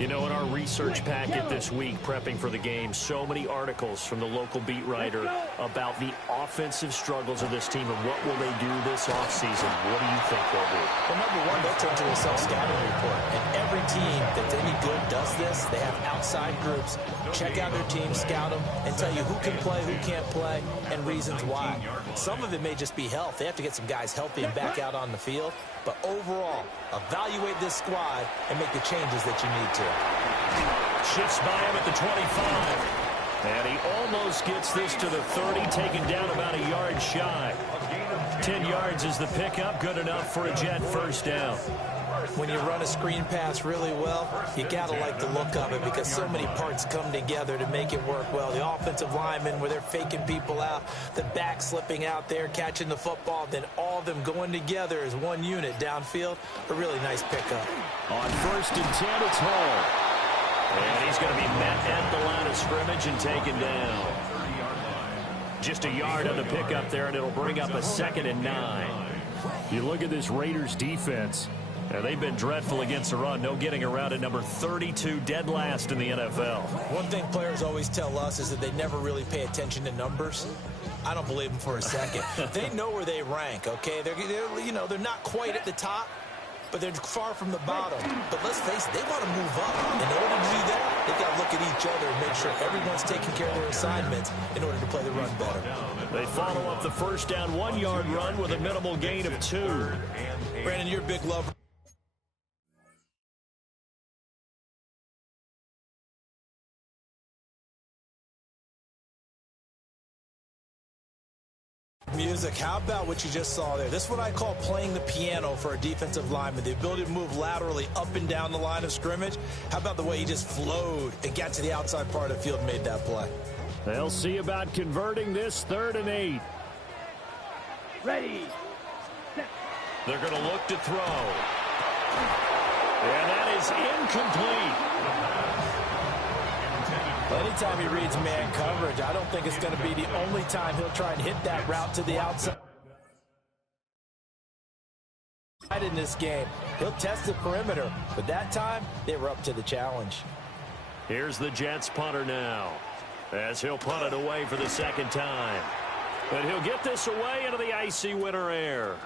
You know, in our research packet this week, prepping for the game, so many articles from the local beat writer about the offensive struggles of this team and what will they do this offseason. What do you think they'll do? Well, number one, they'll turn to a self-scouting report. And every team that's any good does this. They have outside groups. Check out their team, scout them, and tell you who can play, who can't play, and reasons why. Some of it may just be health. They have to get some guys healthy and back out on the field. But overall, evaluate this squad and make the changes that you need to. Shifts by him at the 25. And he almost gets this to the 30, taken down about a yard shy. 10 yards is the pickup, good enough for a Jet first down. When you run a screen pass really well, you got to like the look of it because so many parts come together to make it work well. The offensive linemen, where they're faking people out, the back slipping out there, catching the football, then all of them going together as one unit downfield. A really nice pickup. On 1st and 10, it's Hall. And he's going to be met at the line of scrimmage and taken down. Just a yard on the pickup there, and it'll bring up a 2nd and 9. You look at this Raiders defense. They've been dreadful against the run. No getting around at number 32, dead last in the NFL. One thing players always tell us is that they never really pay attention to numbers. I don't believe them for a second. They know where they rank, okay? They're not quite at the top, but they're far from the bottom. But let's face it, they want to move up. In order to do that, they've got to look at each other and make sure everyone's taking care of their assignments in order to play the run better. They follow up the first down 1-yard run with a minimal gain of 2. Brandon, you're a big lover. Music. How about what you just saw there? This is what I call playing the piano for a defensive lineman. The ability to move laterally up and down the line of scrimmage. How about the way he just flowed and got to the outside part of the field and made that play? They'll see about converting this 3rd and 8. Ready. They're going to look to throw. And that is incomplete. Anytime he reads man coverage, I don't think it's going to be the only time he'll try and hit that route to the outside in this game. He'll test the perimeter, but that time they were up to the challenge. Here's the Jets punter now, as he'll punt it away for the 2nd time. But he'll get this away into the icy winter air.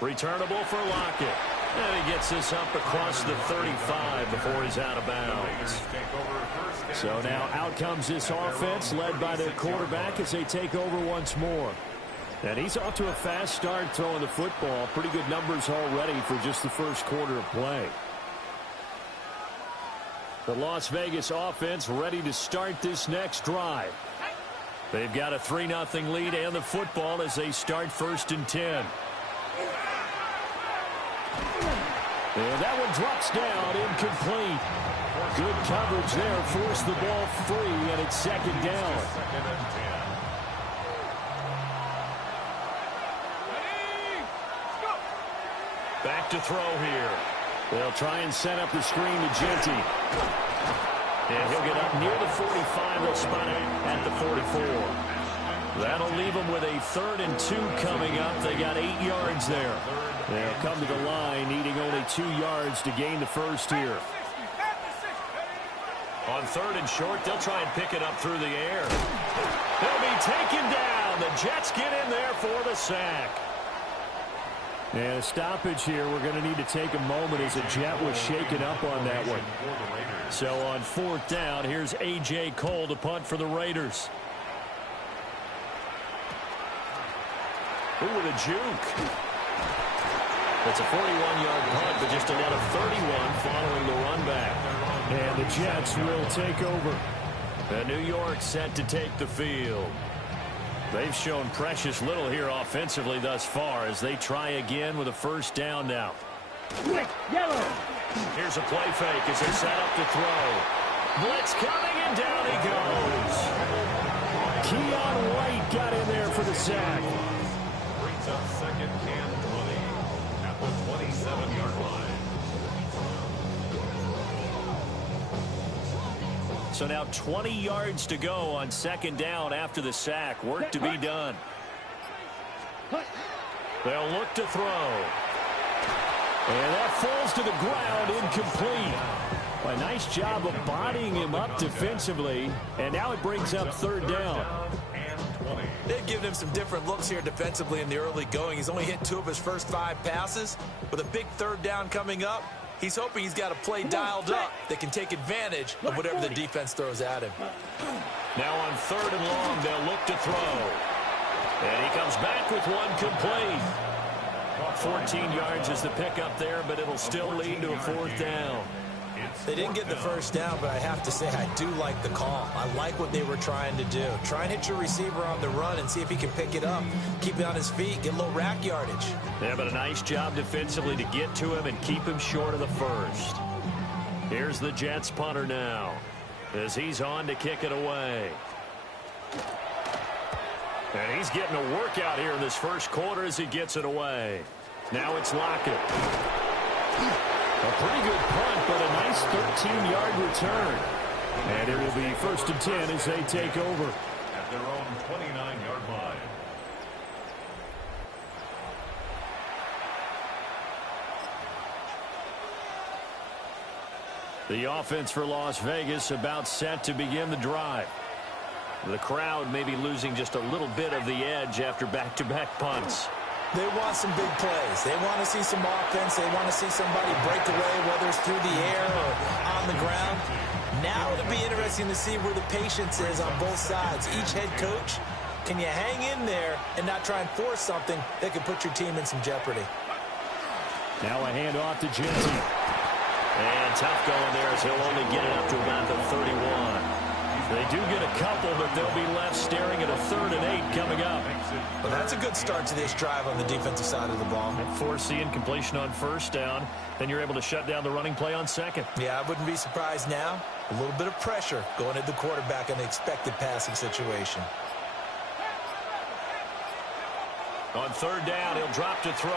Returnable for Lockett. And he gets this up across the 35 before he's out of bounds. So now out comes this offense led by their quarterback as they take over once more. And he's off to a fast start throwing the football. Pretty good numbers already for just the first quarter of play. The Las Vegas offense ready to start this next drive. They've got a 3-0 lead and the football as they start 1st and 10. And that one drops down, incomplete. Good coverage there, forced the ball free, and it's 2nd down. Back to throw here. They'll try and set up the screen to Genty. And he'll get up near the 45. They'll spot it at the 44. That'll leave them with a 3rd and 2 coming up. They got 8 yards there. They'll come to the line, needing only 2 yards to gain the first here. On 3rd and short, they'll try and pick it up through the air. They'll be taken down. The Jets get in there for the sack. And a stoppage here. We're going to need to take a moment as a Jet was shaken up on that one. So on 4th down, here's A.J. Cole to punt for the Raiders. Ooh, with a juke. It's a 41-yard punt, but just a net of 31 following the run back. And the Jets will take over. And New York set to take the field. They've shown precious little here offensively thus far as they try again with a 1st down now. Yellow. Here's a play fake as they set up to throw. Blitz coming, and down he goes. Keon White got in there for the sack. Brings up second and 20 at the 27-yard line. So now 20 yards to go on second down after the sack. Work to be done. They'll look to throw. And that falls to the ground, incomplete. A nice job of bodying him up defensively, and now it brings up third down. They've given him some different looks here defensively in the early going. He's only hit 2 of his first 5 passes. With a big third down coming up, he's hoping he's got a play dialed up that can take advantage of whatever the defense throws at him. Now on third and long, they'll look to throw. And he comes back with one complete. 14 yards is the pickup there, but it'll still lead to a fourth down. They didn't get the first down, but I have to say I do like the call. I like what they were trying to do. Try and hit your receiver on the run and see if he can pick it up. Keep it on his feet, get a little rack yardage. Yeah, but a nice job defensively to get to him and keep him short of the first. Here's the Jets punter now as he's on to kick it away. And he's getting a workout here in this first quarter as he gets it away. Now it's Lockett. A pretty good punt, but a nice 13-yard return. And it will be first and 10 as they take over. At their own 29-yard line. The offense for Las Vegas about set to begin the drive. The crowd may be losing just a little bit of the edge after back-to-back punts. They want some big plays. They want to see some offense. They want to see somebody break away, whether it's through the air or on the ground. Now it'll be interesting to see where the patience is on both sides. Each head coach, can you hang in there and not try and force something that could put your team in some jeopardy? Now a handoff to Jensen. And tough going there as he'll only get it up to about the 31. They do get a couple, but they'll be left staring at a 3rd and 8 coming up. Well, that's a good start to this drive on the defensive side of the ball. And force the incompletion on first down. Then you're able to shut down the running play on second. Yeah, I wouldn't be surprised now. A little bit of pressure going at the quarterback in an expected passing situation. On third down, he'll drop to throw.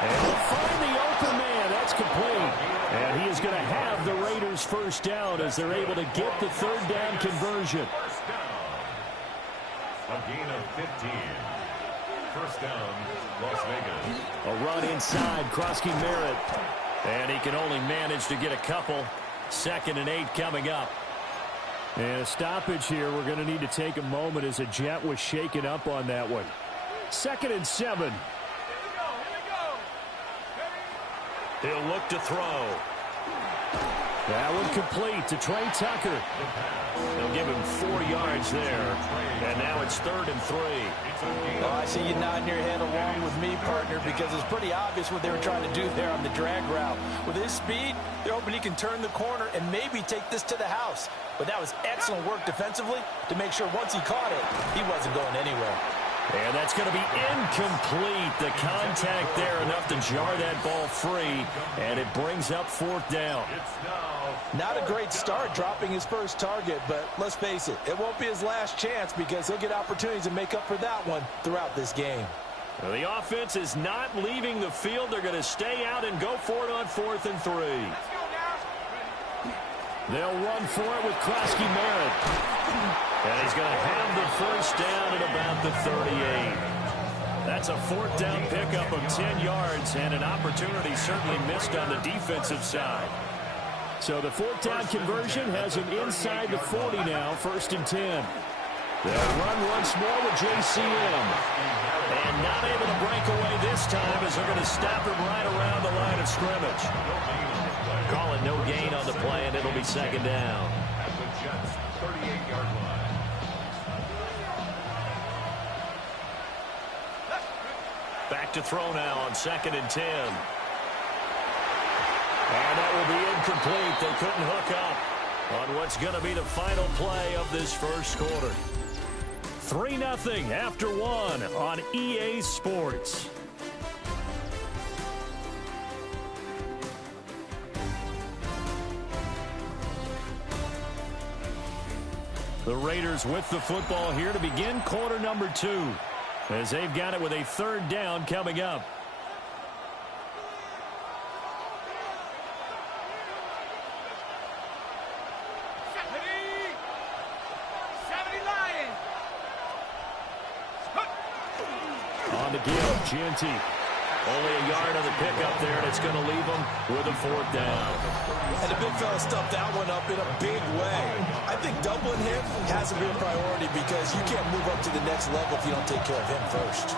And he'll find the open man. That's complete. And he is going to have the Raiders first down as they're able to get the third down conversion. First down. A gain of 15. First down, Las Vegas. A run inside, Krosky Merritt. And he can only manage to get a couple. 2nd and 8 coming up. And a stoppage here. We're going to need to take a moment as a Jet was shaken up on that one. 2nd and 7. He'll look to throw. That one complete to Trey Tucker. They'll give him 4 yards there. And now it's 3rd and 3. Oh, I see you nodding your head along with me, partner, because it's pretty obvious what they were trying to do there on the drag route. With his speed, they're hoping he can turn the corner and maybe take this to the house. But that was excellent work defensively to make sure once he caught it, he wasn't going anywhere. And that's going to be incomplete. The contact there enough to jar that ball free, and it brings up 4th down. Not a great start dropping his first target, but let's face it, it won't be his last chance because he'll get opportunities to make up for that one throughout this game. Well, the offense is not leaving the field. They're going to stay out and go for it on 4th and 3. They'll run for it with Krosky Merritt. And he's going to have the first down at about the 38. That's a 4th down pickup of 10 yards and an opportunity certainly missed on the defensive side. So the 4th down conversion has him inside the 40 now, 1st and 10. They'll run once more with JCM. And not able to break away this time as they're going to stop him right around the line of scrimmage. Calling no gain on the play, and it'll be 2nd down. At the Jets' 38-yard line. Back to throw now on 2nd and 10. And that will be incomplete. They couldn't hook up on what's going to be the final play of this first quarter. 3-0 after 1 on EA Sports. The Raiders with the football here to begin quarter number 2, as they've got it with a third down coming up. On the give, Gianti. Only a yard on the pickup there, and it's going to leave them with a fourth down. And the big fella stuffed that one up in a big way. I think doubling him has to be a priority because you can't move up to the next level if you don't take care of him first.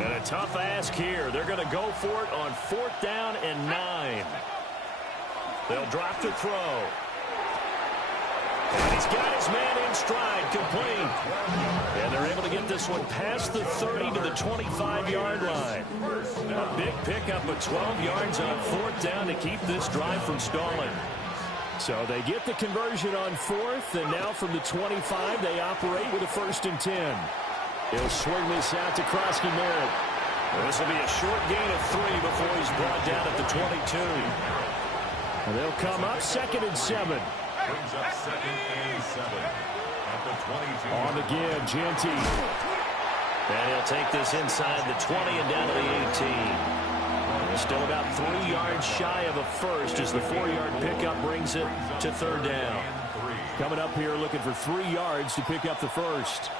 And a tough ask here. They're going to go for it on 4th down and 9. They'll drop to throw. And he's got his man in stride, complete. And they're able to get this one past the 30 to the 25-yard line. A big pickup of 12 yards on 4th down to keep this drive from stalling. So they get the conversion on 4th, and now from the 25, they operate with a 1st and 10. He'll swing this out to Krosky-Merritt. This will be a short gain of 3 before he's brought down at the 22. And they'll come up 2nd and 7. Brings up 2nd and 7 at the 22. On the give, Gianti. And he'll take this inside the 20 and down to the 18. Still about 3 yards shy of a first as the 4-yard pickup brings it to 3rd down. Coming up here looking for 3 yards to pick up the first.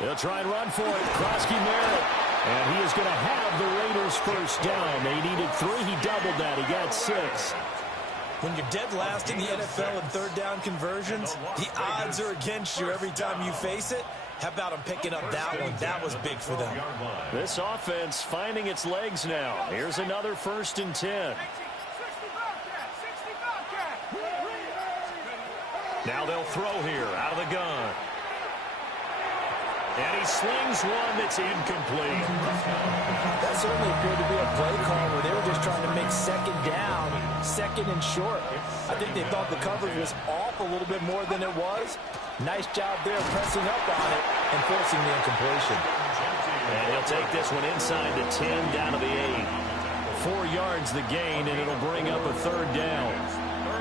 They'll try and run for it. Krosky-Merritt. And he is going to have the Raiders first down. They needed 3. He doubled that. He got 6. When you're dead last in the NFL in 3rd down conversions, the odds are against you every time you face it. How about them picking up that one? That was big for them. This offense finding its legs now. Here's another 1st and 10. Now they'll throw here out of the gun. And he slings one that's incomplete. That certainly appeared to be a play call where they were just trying to make 2nd down, 2nd and short. I think they thought the coverage was off a little bit more than it was. Nice job there pressing up on it and forcing the incompletion. And he'll take this one inside the 10 down to the 8. 4 yards the gain, and it'll bring up a 3rd down.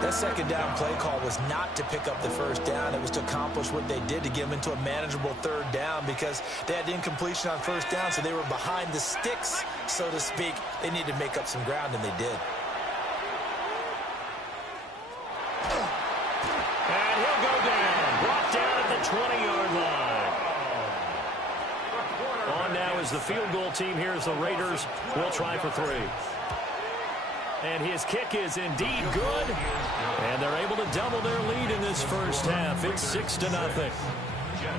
That 2nd down play call was not to pick up the 1st down. It was to accomplish what they did to get them into a manageable 3rd down because they had incompletion on 1st down, so they were behind the sticks, so to speak. They needed to make up some ground, and they did. And he'll go down. Brought down at the 20-yard line. On now is the field goal team. Here's the Raiders. Will try for 3. And his kick is indeed good. And they're able to double their lead in this first half. It's 6-0.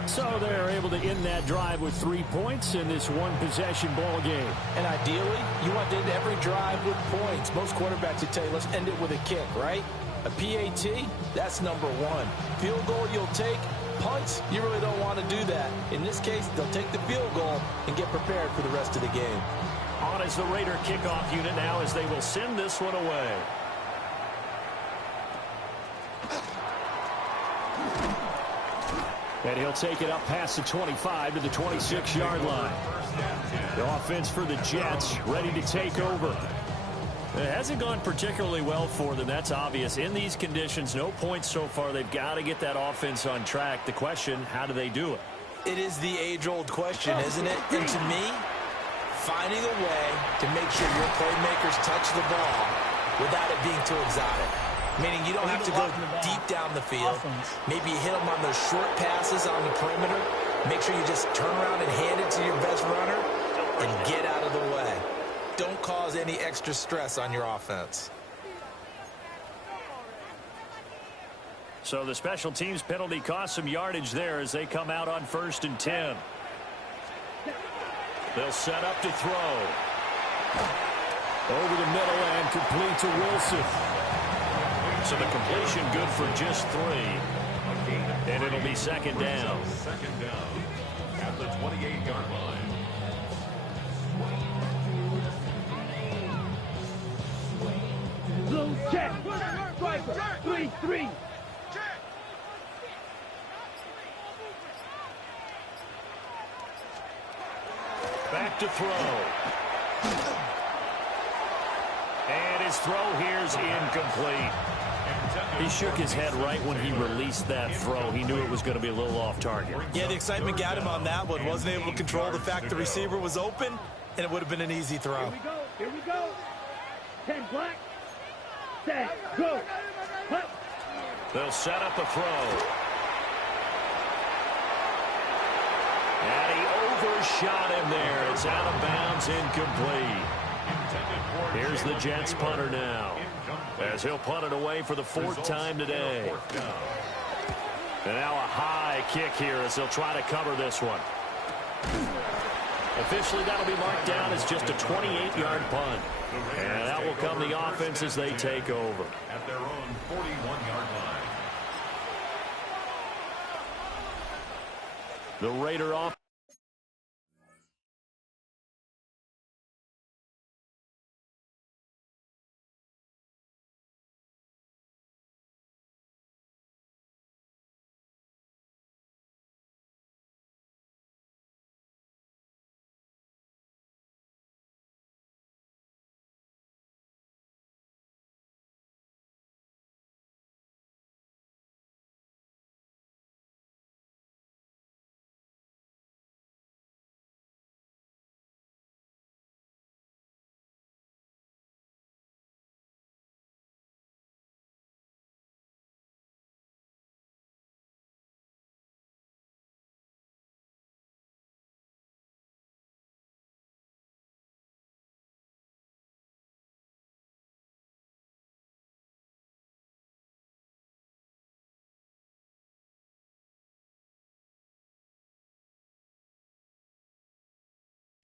So they're able to end that drive with 3 points in this one-possession ball game. And ideally, you want to end every drive with points. Most quarterbacks would tell you, let's end it with a kick, right? A PAT, that's number 1. Field goal you'll take. Punts, you really don't want to do that. In this case, they'll take the field goal and get prepared for the rest of the game. On is the Raider kickoff unit now as they will send this one away. And he'll take it up past the 25 to the 26-yard line. The offense for the Jets ready to take over. It hasn't gone particularly well for them. That's obvious. In these conditions, no points so far. They've got to get that offense on track. The question, how do they do it? It is the age-old question, isn't it? And to me, finding a way to make sure your playmakers touch the ball without it being too exotic. Meaning you don't have to go deep down the field. Maybe you hit them on those short passes on the perimeter. Make sure you just turn around and hand it to your best runner and get out of the way. Don't cause any extra stress on your offense. So the special teams penalty cost some yardage there as they come out on 1st and 10. They'll set up to throw. Over the middle and complete to Wilson. So the completion good for just 3. And it'll be 2nd down. 2nd down at the 28-yard line. Blue check. Striker. 3-3. Back to throw. And his throw here's incomplete. He shook his head right when he released that throw. He knew it was going to be a little off target. Yeah, the excitement got him on that one. Wasn't able to control the fact the receiver was open, and it would have been an easy throw. Here we go. Here we go. 10 black. Set. Go. Hut. They'll set up a throw. And he overshot him there. It's out of bounds, incomplete. Here's the Jets punter now, as he'll punt it away for the fourth time today. And now a high kick here as they'll try to cover this one. Officially, that'll be marked down as just a 28-yard punt. And that will come the offense as they take over. At their own 41-yard line. The Raider off.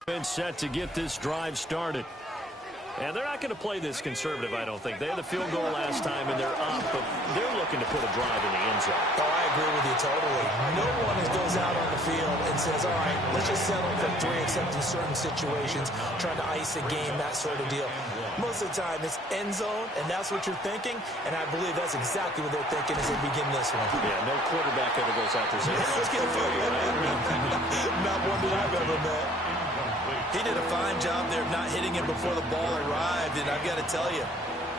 Been set to get this drive started. And they're not going to play this conservative, I don't think. They had the field goal last time, and they're up, but they're looking to put a drive in the end zone. Oh, I agree with you totally. No one goes out on the field and says, all right, let's just settle for 3, except in certain situations, trying to ice a game, that sort of deal. Most of the time, it's end zone, and that's what you're thinking, and I believe that's exactly what they're thinking as they begin this one. Yeah, no quarterback ever goes out there saying, hey, let's get a field goal. Not one that I've ever met. He did a fine job there of not hitting him before the ball arrived, and I've got to tell you,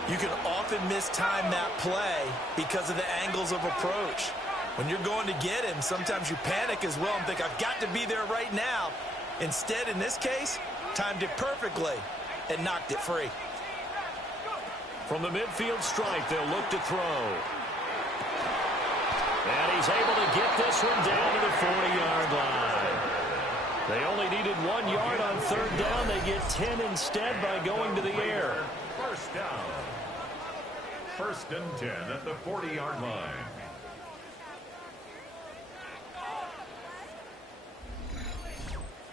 you can often mistime that play because of the angles of approach. When you're going to get him, sometimes you panic as well and think, I've got to be there right now. Instead, in this case, timed it perfectly and knocked it free. From the midfield stripe, they'll look to throw. And he's able to get this one down to the 40-yard line. They only needed 1 yard on third down. They get 10 instead by going to the air. First down. First and 10 at the 40-yard line.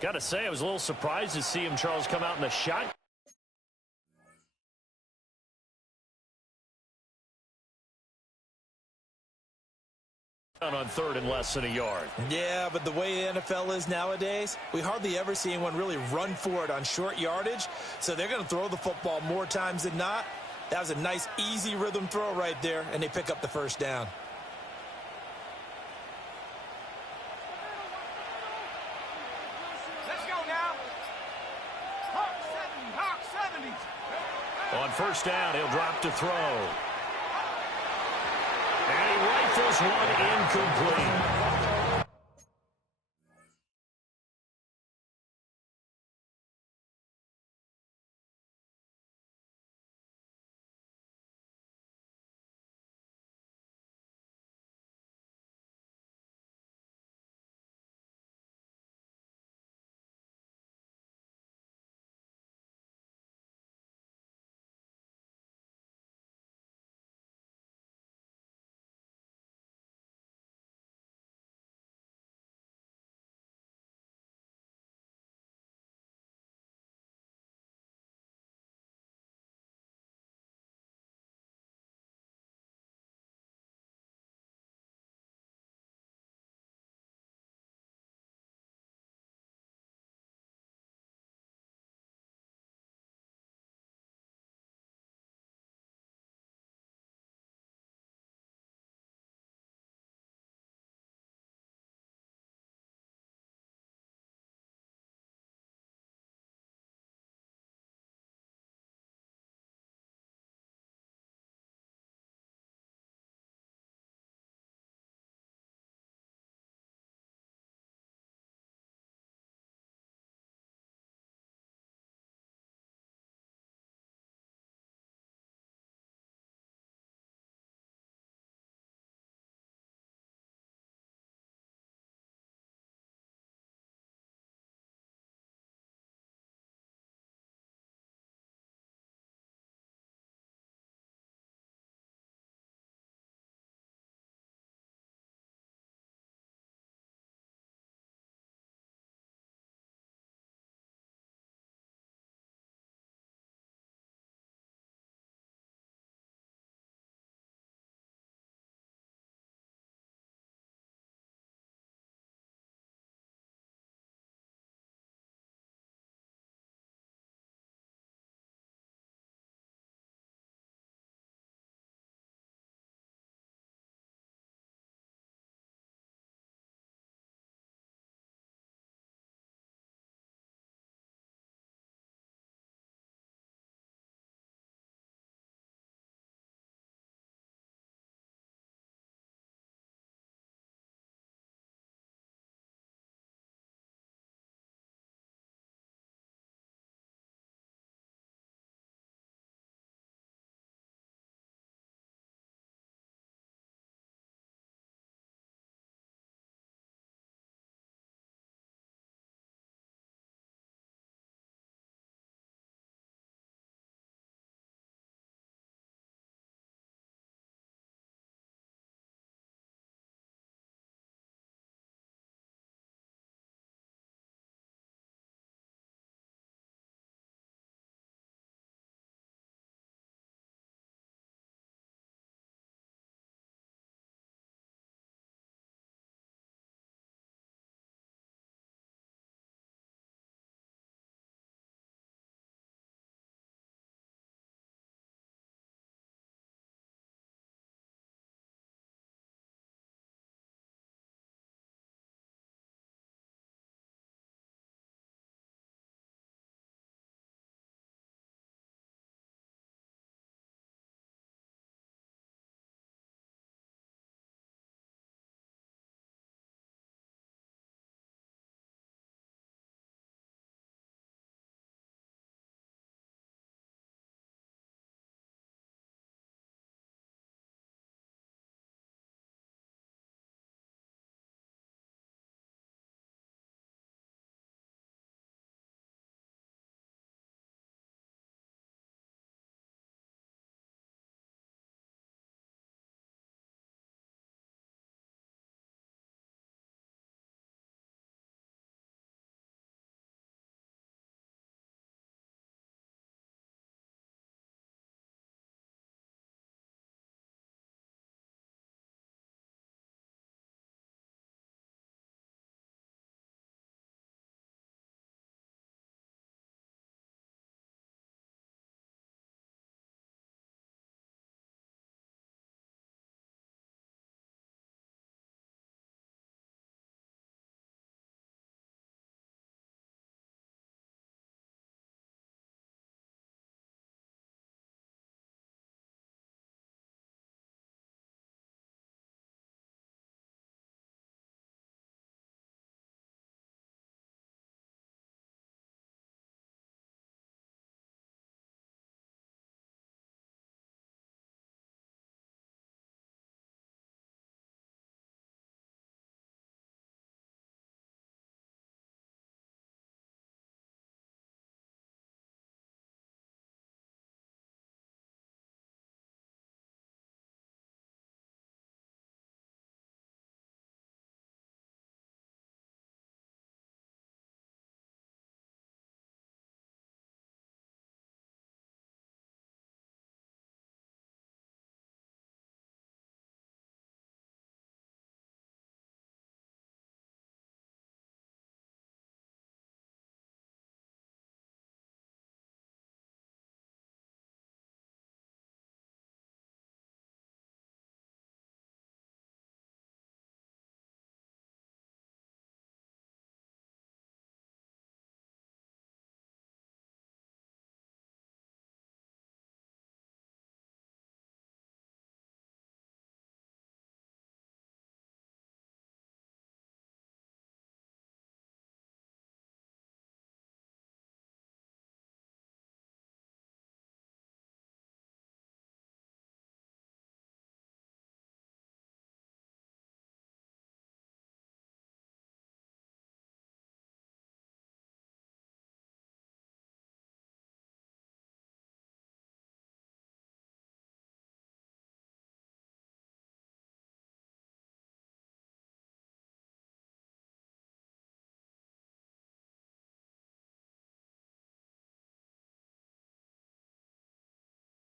Got to say, I was a little surprised to see him, Charles, come out in the shot. On third and less than a yard. Yeah, but the way the NFL is nowadays, we hardly ever see anyone really run for it on short yardage. So they're going to throw the football more times than not. That was a nice, easy rhythm throw right there, and they pick up the first down. Let's go now. Hawk 70, Hawk 70. On first down, he'll drop to throw. And he rifles one incomplete.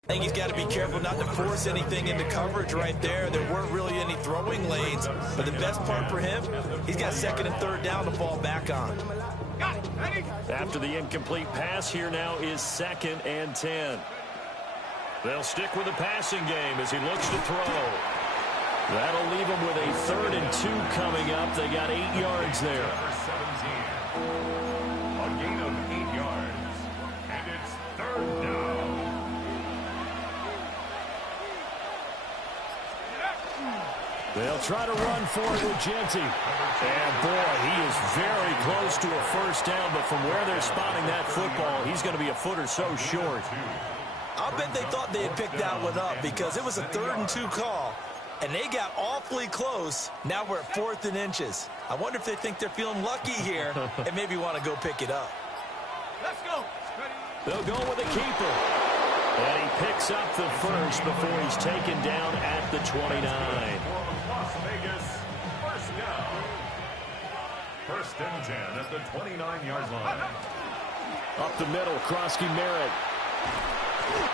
I think he's got to be careful not to force anything into coverage right there. There weren't really any throwing lanes, but the best part for him, he's got second and third down to fall back on. After the incomplete pass, here now is 2nd and 10. They'll stick with the passing game as he looks to throw. That'll leave him with a 3rd and 2 coming up. They got 8 yards there. A gain of 8 yards. And it's 3rd down. They'll try to run for it with Genty. And, boy, he is very close to a first down, but from where they're spotting that football, he's going to be a foot or so short. I'll bet they thought they had picked that one up because it was a 3rd and 2 call, and they got awfully close. Now we're at 4th and inches. I wonder if they think they're feeling lucky here and maybe want to go pick it up. Let's go. They'll go with a keeper. And he picks up the first before he's taken down at the 29. Las Vegas, first down. 1st and 10 at the 29-yard line. Up the middle, Krosky Merritt.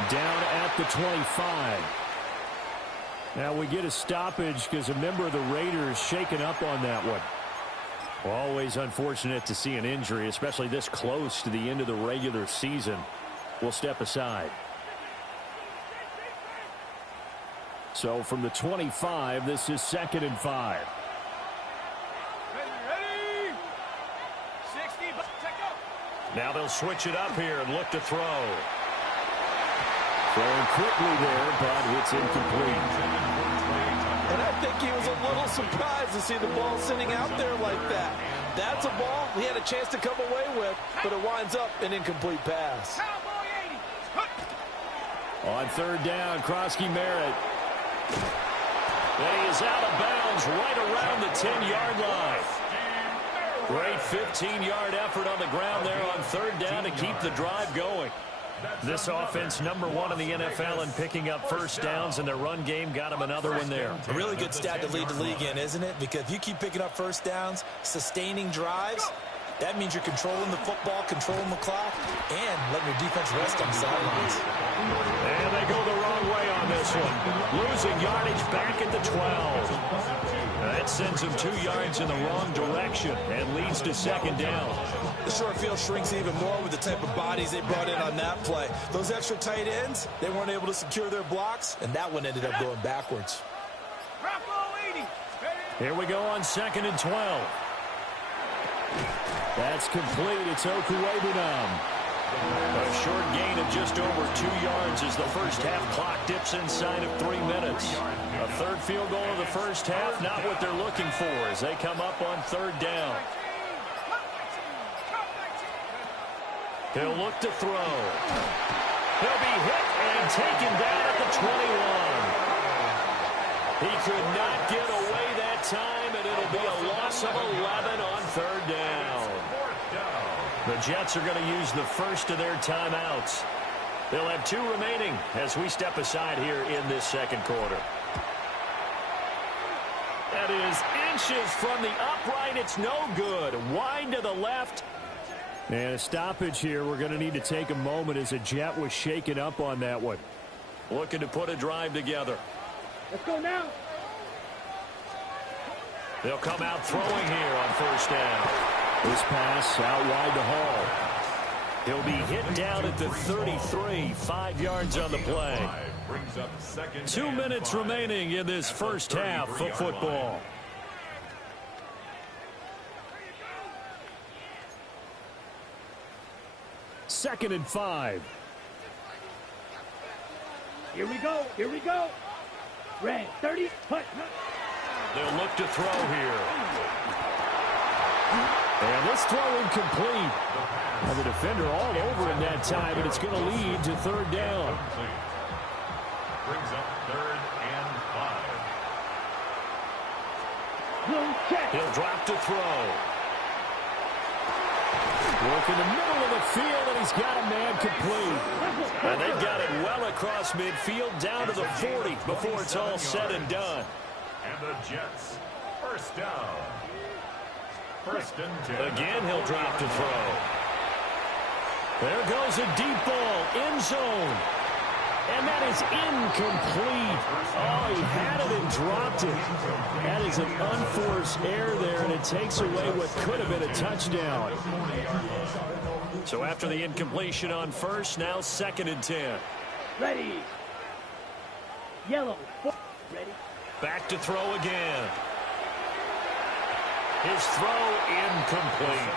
Down at the 25. Now we get a stoppage because a member of the Raiders shaken up on that one. Always unfortunate to see an injury, especially this close to the end of the regular season. We'll step aside. So from the 25, this is 2nd and 5. Ready? 60, check out. Now they'll switch it up here and look to throw. Throwing quickly there, but it's incomplete. And I think he was a little surprised to see the ball sitting out there like that. That's a ball he had a chance to come away with, but it winds up an incomplete pass. On 3rd down, Krosky Merritt. And he is out of bounds right around the 10-yard line. Great 15-yard effort on the ground there on 3rd down to keep the drive going. This offense #1 in the NFL in picking up first downs, and their run game got him another one there. A really good stat to lead the league in, isn't it? Because if you keep picking up first downs, sustaining drives, that means you're controlling the football, controlling the clock, and letting your defense rest on the sidelines. And they go the wrong way on this one. Losing yardage back at the 12. That sends them 2 yards in the wrong direction and leads to 2nd down. The short field shrinks even more with the type of bodies they brought in on that play. Those extra tight ends, they weren't able to secure their blocks, and that one ended up going backwards. Here we go on 2nd and 12. That's complete. It's Okuwebunam. A short gain of just over 2 yards as the first half clock dips inside of 3 minutes. A 3rd field goal of the first half, not what they're looking for as they come up on 3rd down. He'll look to throw. He'll be hit and taken down at the 21. He could not get away that time, and it'll be a loss of 11 on 3rd down. The Jets are going to use the first of their timeouts. They'll have 2 remaining as we step aside here in this 2nd quarter. That is inches from the upright. It's no good. Wide to the left. And a stoppage here. We're going to need to take a moment as a Jet was shaken up on that one. Looking to put a drive together. Let's go now. They'll come out throwing here on 1st down. This pass out wide to Hall. He'll be hit down at the 33, 5 yards on the play. 2 minutes remaining in this first half of football. Second and 5. Here we go. Here we go. Red 30. Hut. They'll look to throw here. And this throw incomplete. Now the defender all over him that time, and it's going to lead to 3rd down. Brings up 3rd and 5. He'll drop to throw. Work in the middle of the field, and he's got a man complete. And they've got it well across midfield down to the 40 before it's all said and done. And the Jets, first down. 1st and 10. Again, he'll drop to throw. There goes a deep ball, end zone. And that is incomplete. Oh, he had it and dropped it. That is an unforced error there, and it takes away what could have been a touchdown. So after the incompletion on first, now 2nd and 10. Ready. Yellow. Ready. Back to throw again. His throw incomplete.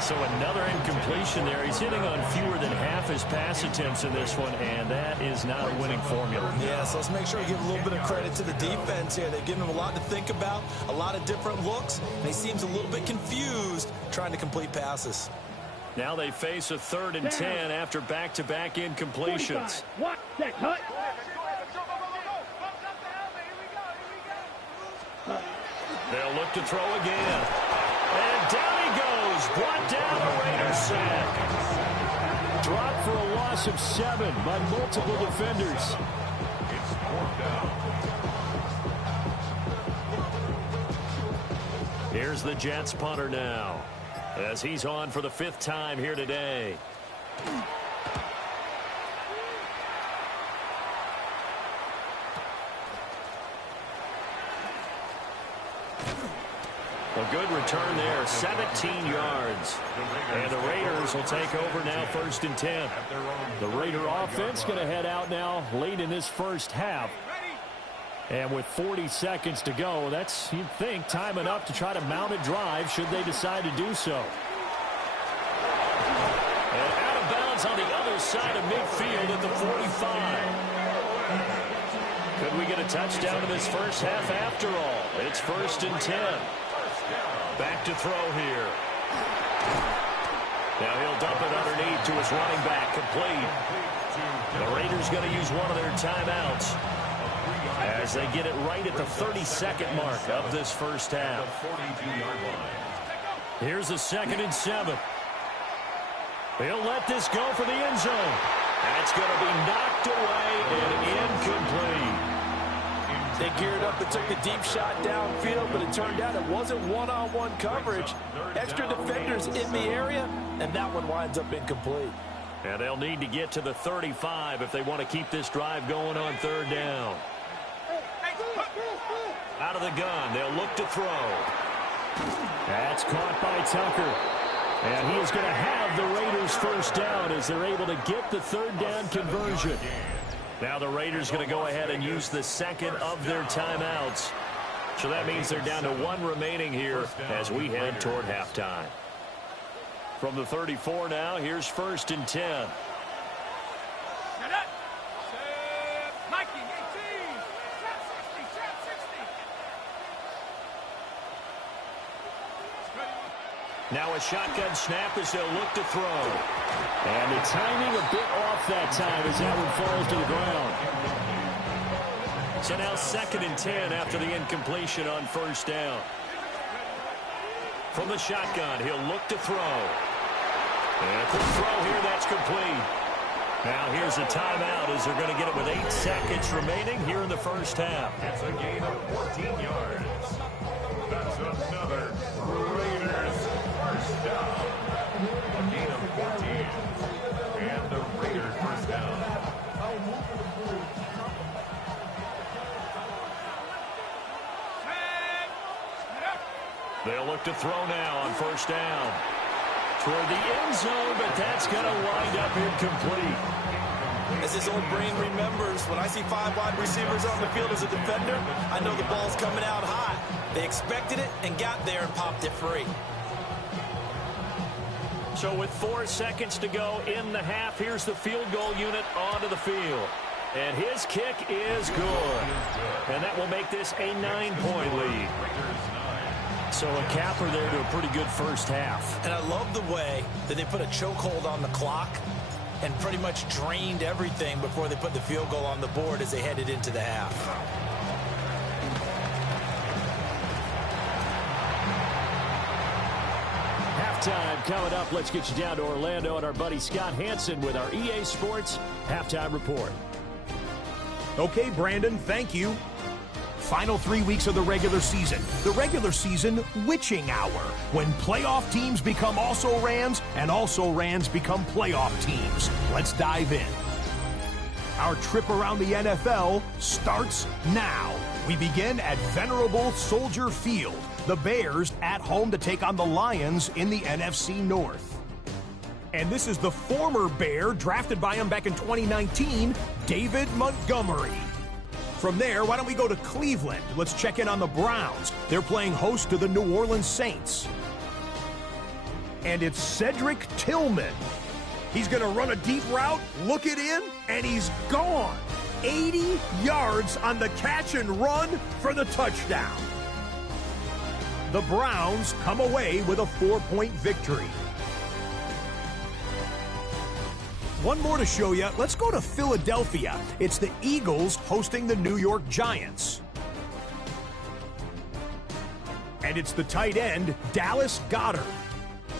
So another incompletion there. He's hitting on fewer than half his pass attempts in this one, and that is not a winning formula. Yeah, so let's make sure we give a little bit of credit to the defense here. They've given him a lot to think about, a lot of different looks, and he seems a little bit confused trying to complete passes. Now they face a 3rd and 10 after back-to-back incompletions. Watch that cut. They'll look to throw again. And down he goes. Brought down a Raiders sack. Dropped for a loss of 7 by multiple defenders. It's 4th down. Here's the Jets punter now, as he's on for the 5th time here today. A good return there, 17 yards. And the Raiders will take over now 1st and 10. The Raider offense going to head out now late in this first half. And with 40 seconds to go, that's, you'd think, time enough to try to mount a drive should they decide to do so. And out of bounds on the other side of midfield at the 45. Could we get a touchdown in this first half after all? It's 1st and 10. Back to throw here. Now he'll dump it underneath to his running back, complete. The Raiders going to use one of their timeouts as they get it right at the 32nd mark of this first half. Here's a 2nd and 7. He'll let this go for the end zone. That's going to be knocked away and incomplete. They geared up and took the deep shot downfield, but it turned out it wasn't one-on-one coverage. Extra defenders in the area, and that one winds up incomplete. And they'll need to get to the 35 if they want to keep this drive going on 3rd down. Out of the gun, they'll look to throw. That's caught by Tucker. And he is going to have the Raiders 1st down as they're able to get the 3rd down conversion. Now the Raiders going to go ahead and use the 2nd of their timeouts. So that means they're down to 1 remaining here as we head toward halftime. From the 34 now, here's 1st and 10. Now a shotgun snap as they'll look to throw. And the timing a bit off that time as that one falls to the ground. So now 2nd and 10 after the incompletion on 1st down. From the shotgun, he'll look to throw. And a quick throw here, that's complete. Now here's a timeout as they're going to get it with 8 seconds remaining here in the first half. It's a gain of 14 yards. That's another Raiders first down. A gain of 14. And the Raiders first down. They'll look to throw now on 1st down. Toward the end zone, but that's going to wind up incomplete. As his old brain remembers, when I see 5 wide receivers on the field as a defender, I know the ball's coming out hot. They expected it and got there and popped it free. So with 4 seconds to go in the half, here's the field goal unit onto the field. And his kick is good. And that will make this a 9-point lead. So a capper there to a pretty good first half. And I love the way that they put a chokehold on the clock and pretty much drained everything before they put the field goal on the board as they headed into the half. Halftime coming up. Let's get you down to Orlando and our buddy Scott Hansen with our EA Sports Halftime Report. Okay, Brandon, thank you. Final 3 weeks of the regular season. The regular season witching hour, when playoff teams become also-rans and also-rans become playoff teams. Let's dive in. Our trip around the NFL starts now. We begin at venerable Soldier Field. The Bears at home to take on the Lions in the NFC North. And this is the former Bear, drafted by him back in 2019, David Montgomery. From there, why don't we go to Cleveland? Let's check in on the Browns. They're playing host to the New Orleans Saints. And it's Cedric Tillman. He's going to run a deep route, look it in, and he's gone. 80 yards on the catch and run for the touchdown. The Browns come away with a 4-point victory. One more to show you. Let's go to Philadelphia. It's the Eagles hosting the New York Giants. And it's the tight end, Dallas Goedert.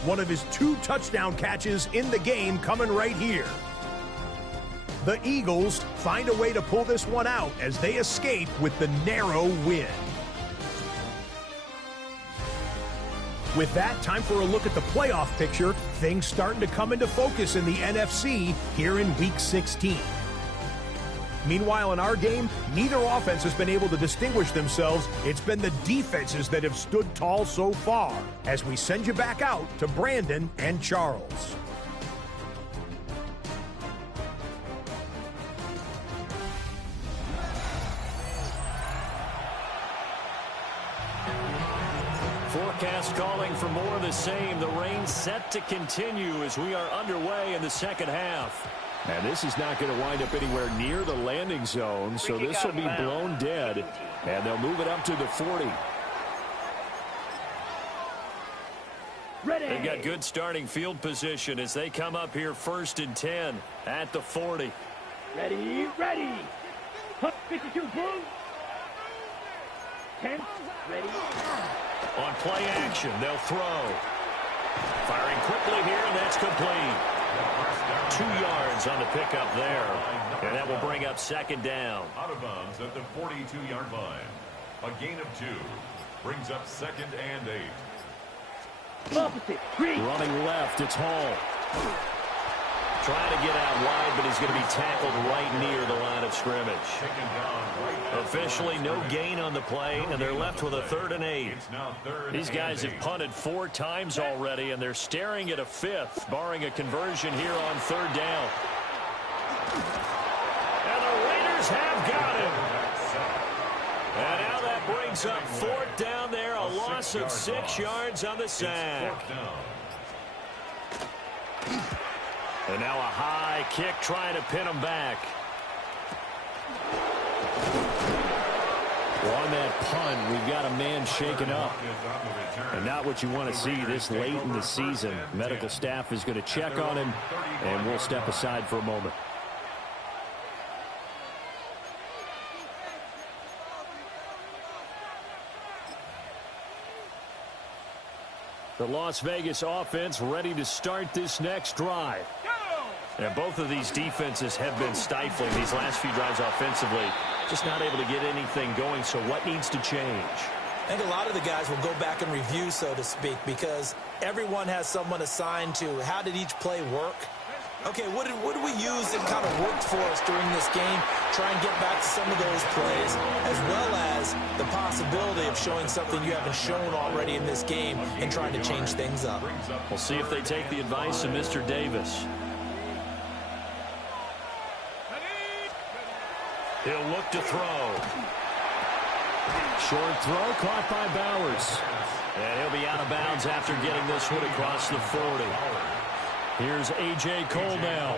One of his 2 touchdown catches in the game coming right here. The Eagles find a way to pull this one out as they escape with the narrow win. With that, time for a look at the playoff picture. Things starting to come into focus in the NFC here in Week 16. Meanwhile, in our game, neither offense has been able to distinguish themselves. It's been the defenses that have stood tall so far. As we send you back out to Brandon and Charles. Forecast calling for more of the same. The rain set to continue as we are underway in the second half. And this is not going to wind up anywhere near the landing zone, so this will be blown dead. And they'll move it up to the 40. They've got good starting field position as they come up here 1st and 10 at the 40. Ready, ready. 52, boom. 10, ready. On play action, they'll throw. Firing quickly here, and that's complete. 2 yards on the pickup there. And that will bring up 2nd down. Out of bounds at the 42-yard line. A gain of 2 brings up 2nd and 8. Opposite, green. Running left, it's Hall. Trying to get out wide, but he's going to be tackled right near the line of scrimmage. Officially no gain on the play, and they're left with a 3rd and 8. These guys have punted 4 times already, and they're staring at a 5th, barring a conversion here on 3rd down. And the Raiders have got him. And now that brings up 4th down there, a loss of 6 yards on the sack. And now a high kick trying to pin him back. Well, on that punt, we've got a man shaken up. And not what you want to see this late in the season. Medical staff is going to check on him, and we'll step aside for a moment. The Las Vegas offense ready to start this next drive. And both of these defenses have been stifling these last few drives offensively. Just not able to get anything going, so what needs to change? I think a lot of the guys will go back and review, so to speak, because everyone has someone assigned to how did each play work. Okay, what did we use that kind of worked for us during this game? Try and get back to some of those plays, as well as the possibility of showing something you haven't shown already in this game and trying to change things up. We'll see if they take the advice of Mr. Davis. He'll look to throw. Short throw caught by Bowers. And he'll be out of bounds after getting this one across the 40. Here's A.J. Cole now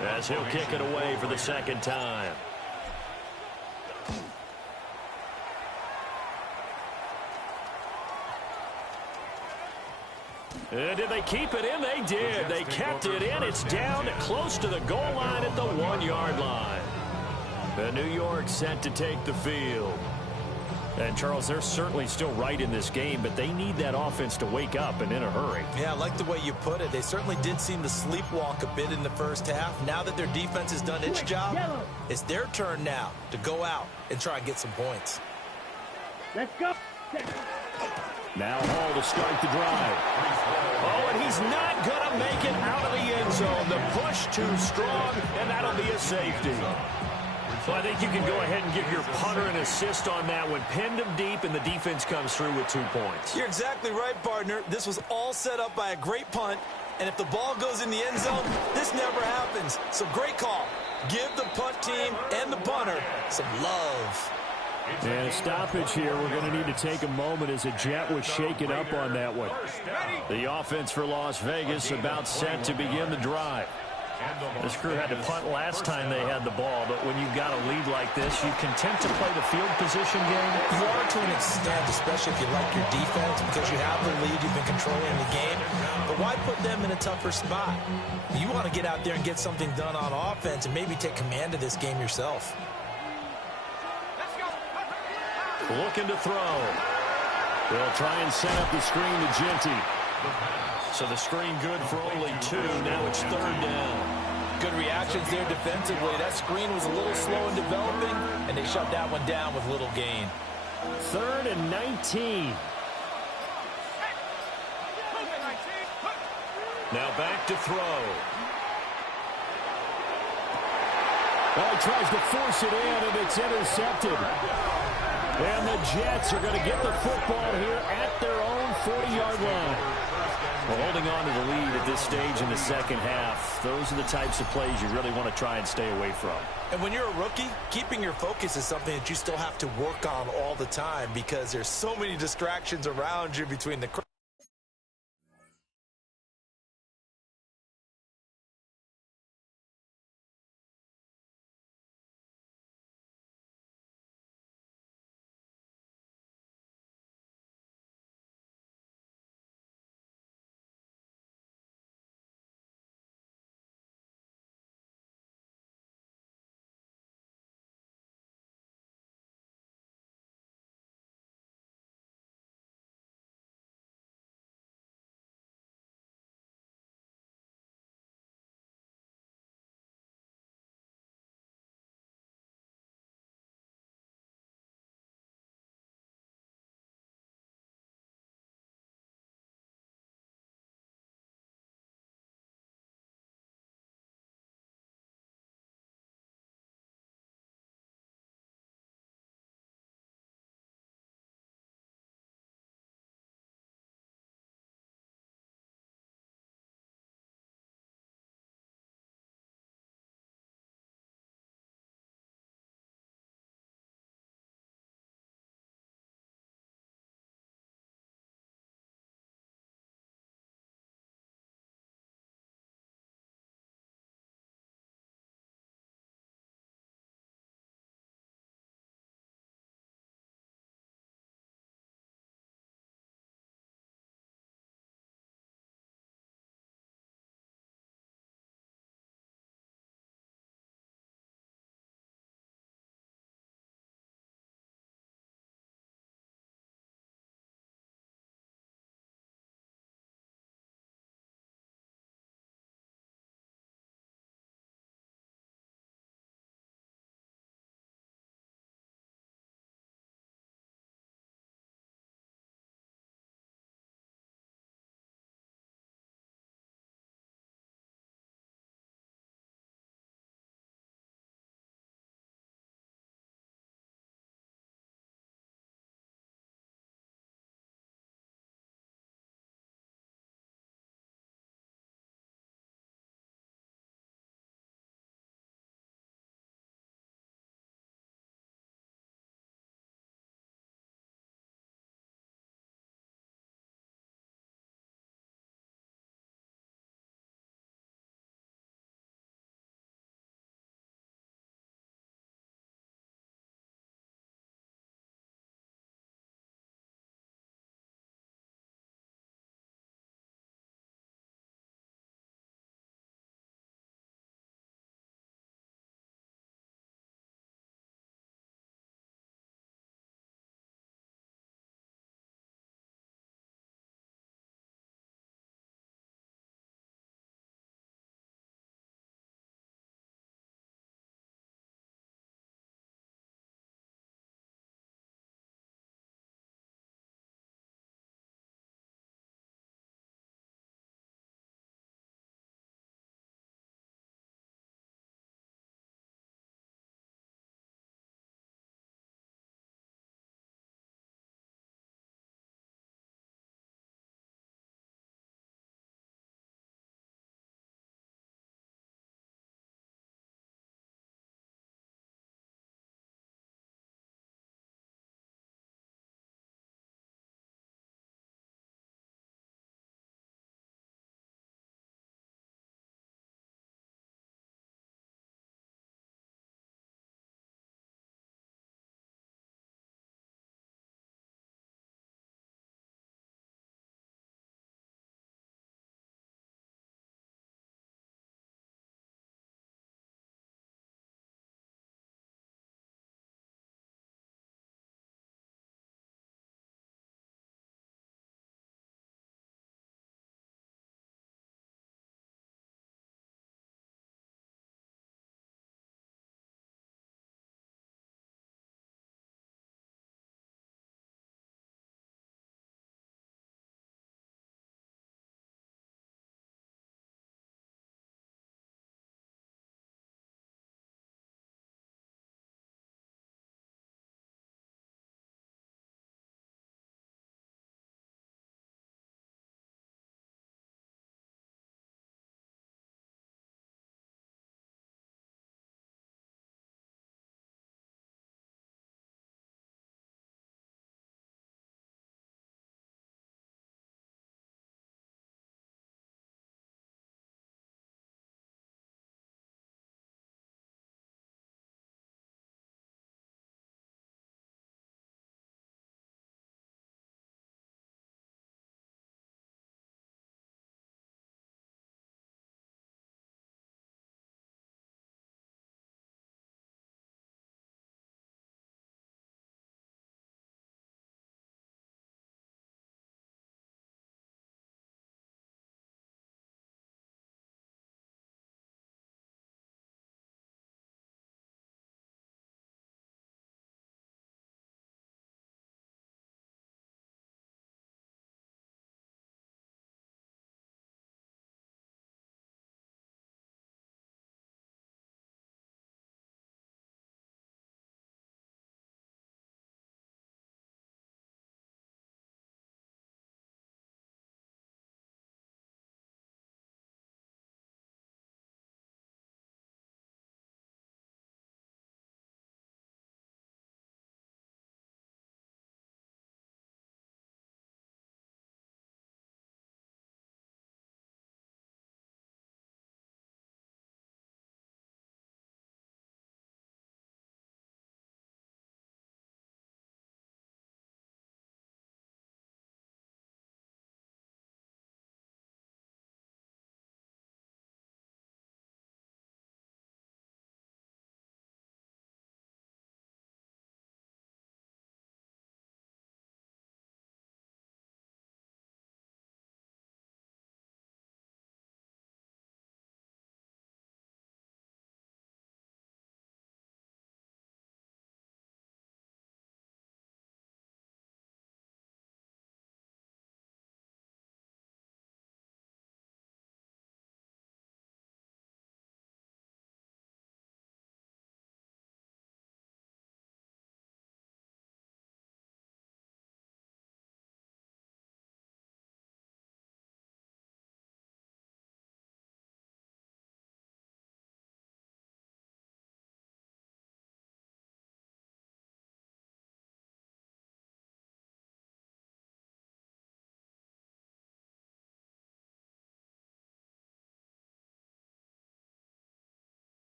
as he'll kick it away for the 2nd time. Did they keep it in? They did. They kept it in. It's down close to the goal line at the 1-yard line. The New York set to take the field. And, Charles, they're certainly still right in this game, but they need that offense to wake up and in a hurry. Yeah, I like the way you put it. They certainly did seem to sleepwalk a bit in the first half. Now that their defense has done its job, it's their turn now to go out and try and get some points. Let's go. Now Hall to start the drive. Oh, and he's not going to make it out of the end zone. The push too strong, and that'll be a safety. Well, I think you can go ahead and give your punter an assist on that one. Pinned him deep, and the defense comes through with 2 points. You're exactly right, partner. This was all set up by a great punt, and if the ball goes in the end zone, this never happens. So great call. Give the punt team and the punter some love. And a stoppage here. We're going to need to take a moment as a Jet was shaken up on that one. The offense for Las Vegas about set to begin the drive. This crew had to punt last time they had the ball, but when you've got a lead like this, you content to play the field position game? You are to an extent, especially if you like your defense, because you have the lead, you've been controlling the game. But why put them in a tougher spot? You want to get out there and get something done on offense and maybe take command of this game yourself. Looking to throw. They'll try and set up the screen to Genty. So the screen good for only 2. Now it's 3rd down. Good reactions there defensively. That screen was a little slow in developing, and they shut that one down with little gain. 3rd and 19. Now back to throw. Well, he tries to force it in, and it's intercepted. And the Jets are going to get the football here at their own 40-yard line. Well, holding on to the lead at this stage in the second half, those are the types of plays you really want to try and stay away from. And when you're a rookie, keeping your focus is something that you still have to work on all the time because there's so many distractions around you between the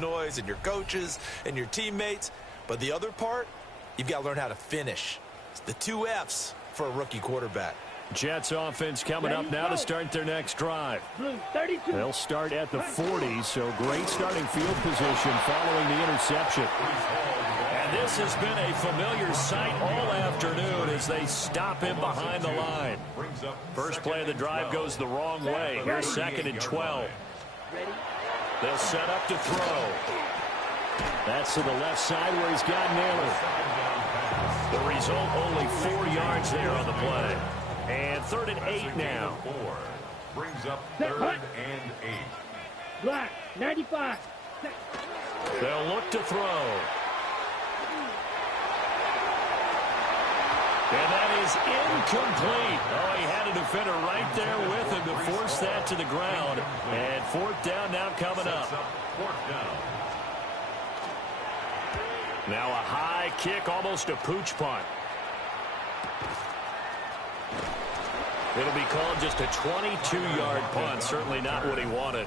noise and your coaches and your teammates. But the other part, you've got to learn how to finish. It's the 2 F's for a rookie quarterback. Jets offense coming up now to start their next drive. They'll start at the 40, so great starting field position following the interception. And this has been a familiar sight all afternoon as they stop him behind the line. First play of the drive goes the wrong way. Here's 2nd and 12. They'll set up to throw. That's to the left side where he's got Naylor. The result, only 4 yards there on the play. And 3rd and 8 now. Brings up 3rd and 8. Black, 95. They'll look to throw. And that is incomplete. Oh, he had a defender right there with him to force that to the ground. And 4th down now coming up. 4th down. Now a high kick, almost a pooch punt. It'll be called just a 22-yard punt. Certainly not what he wanted.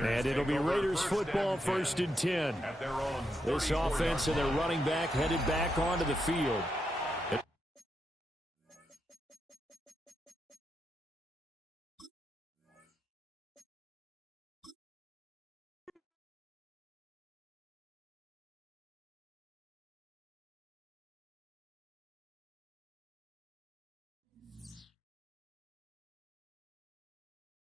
And it'll be Raiders football, 1st and 10. This offense and their running back headed back onto the field.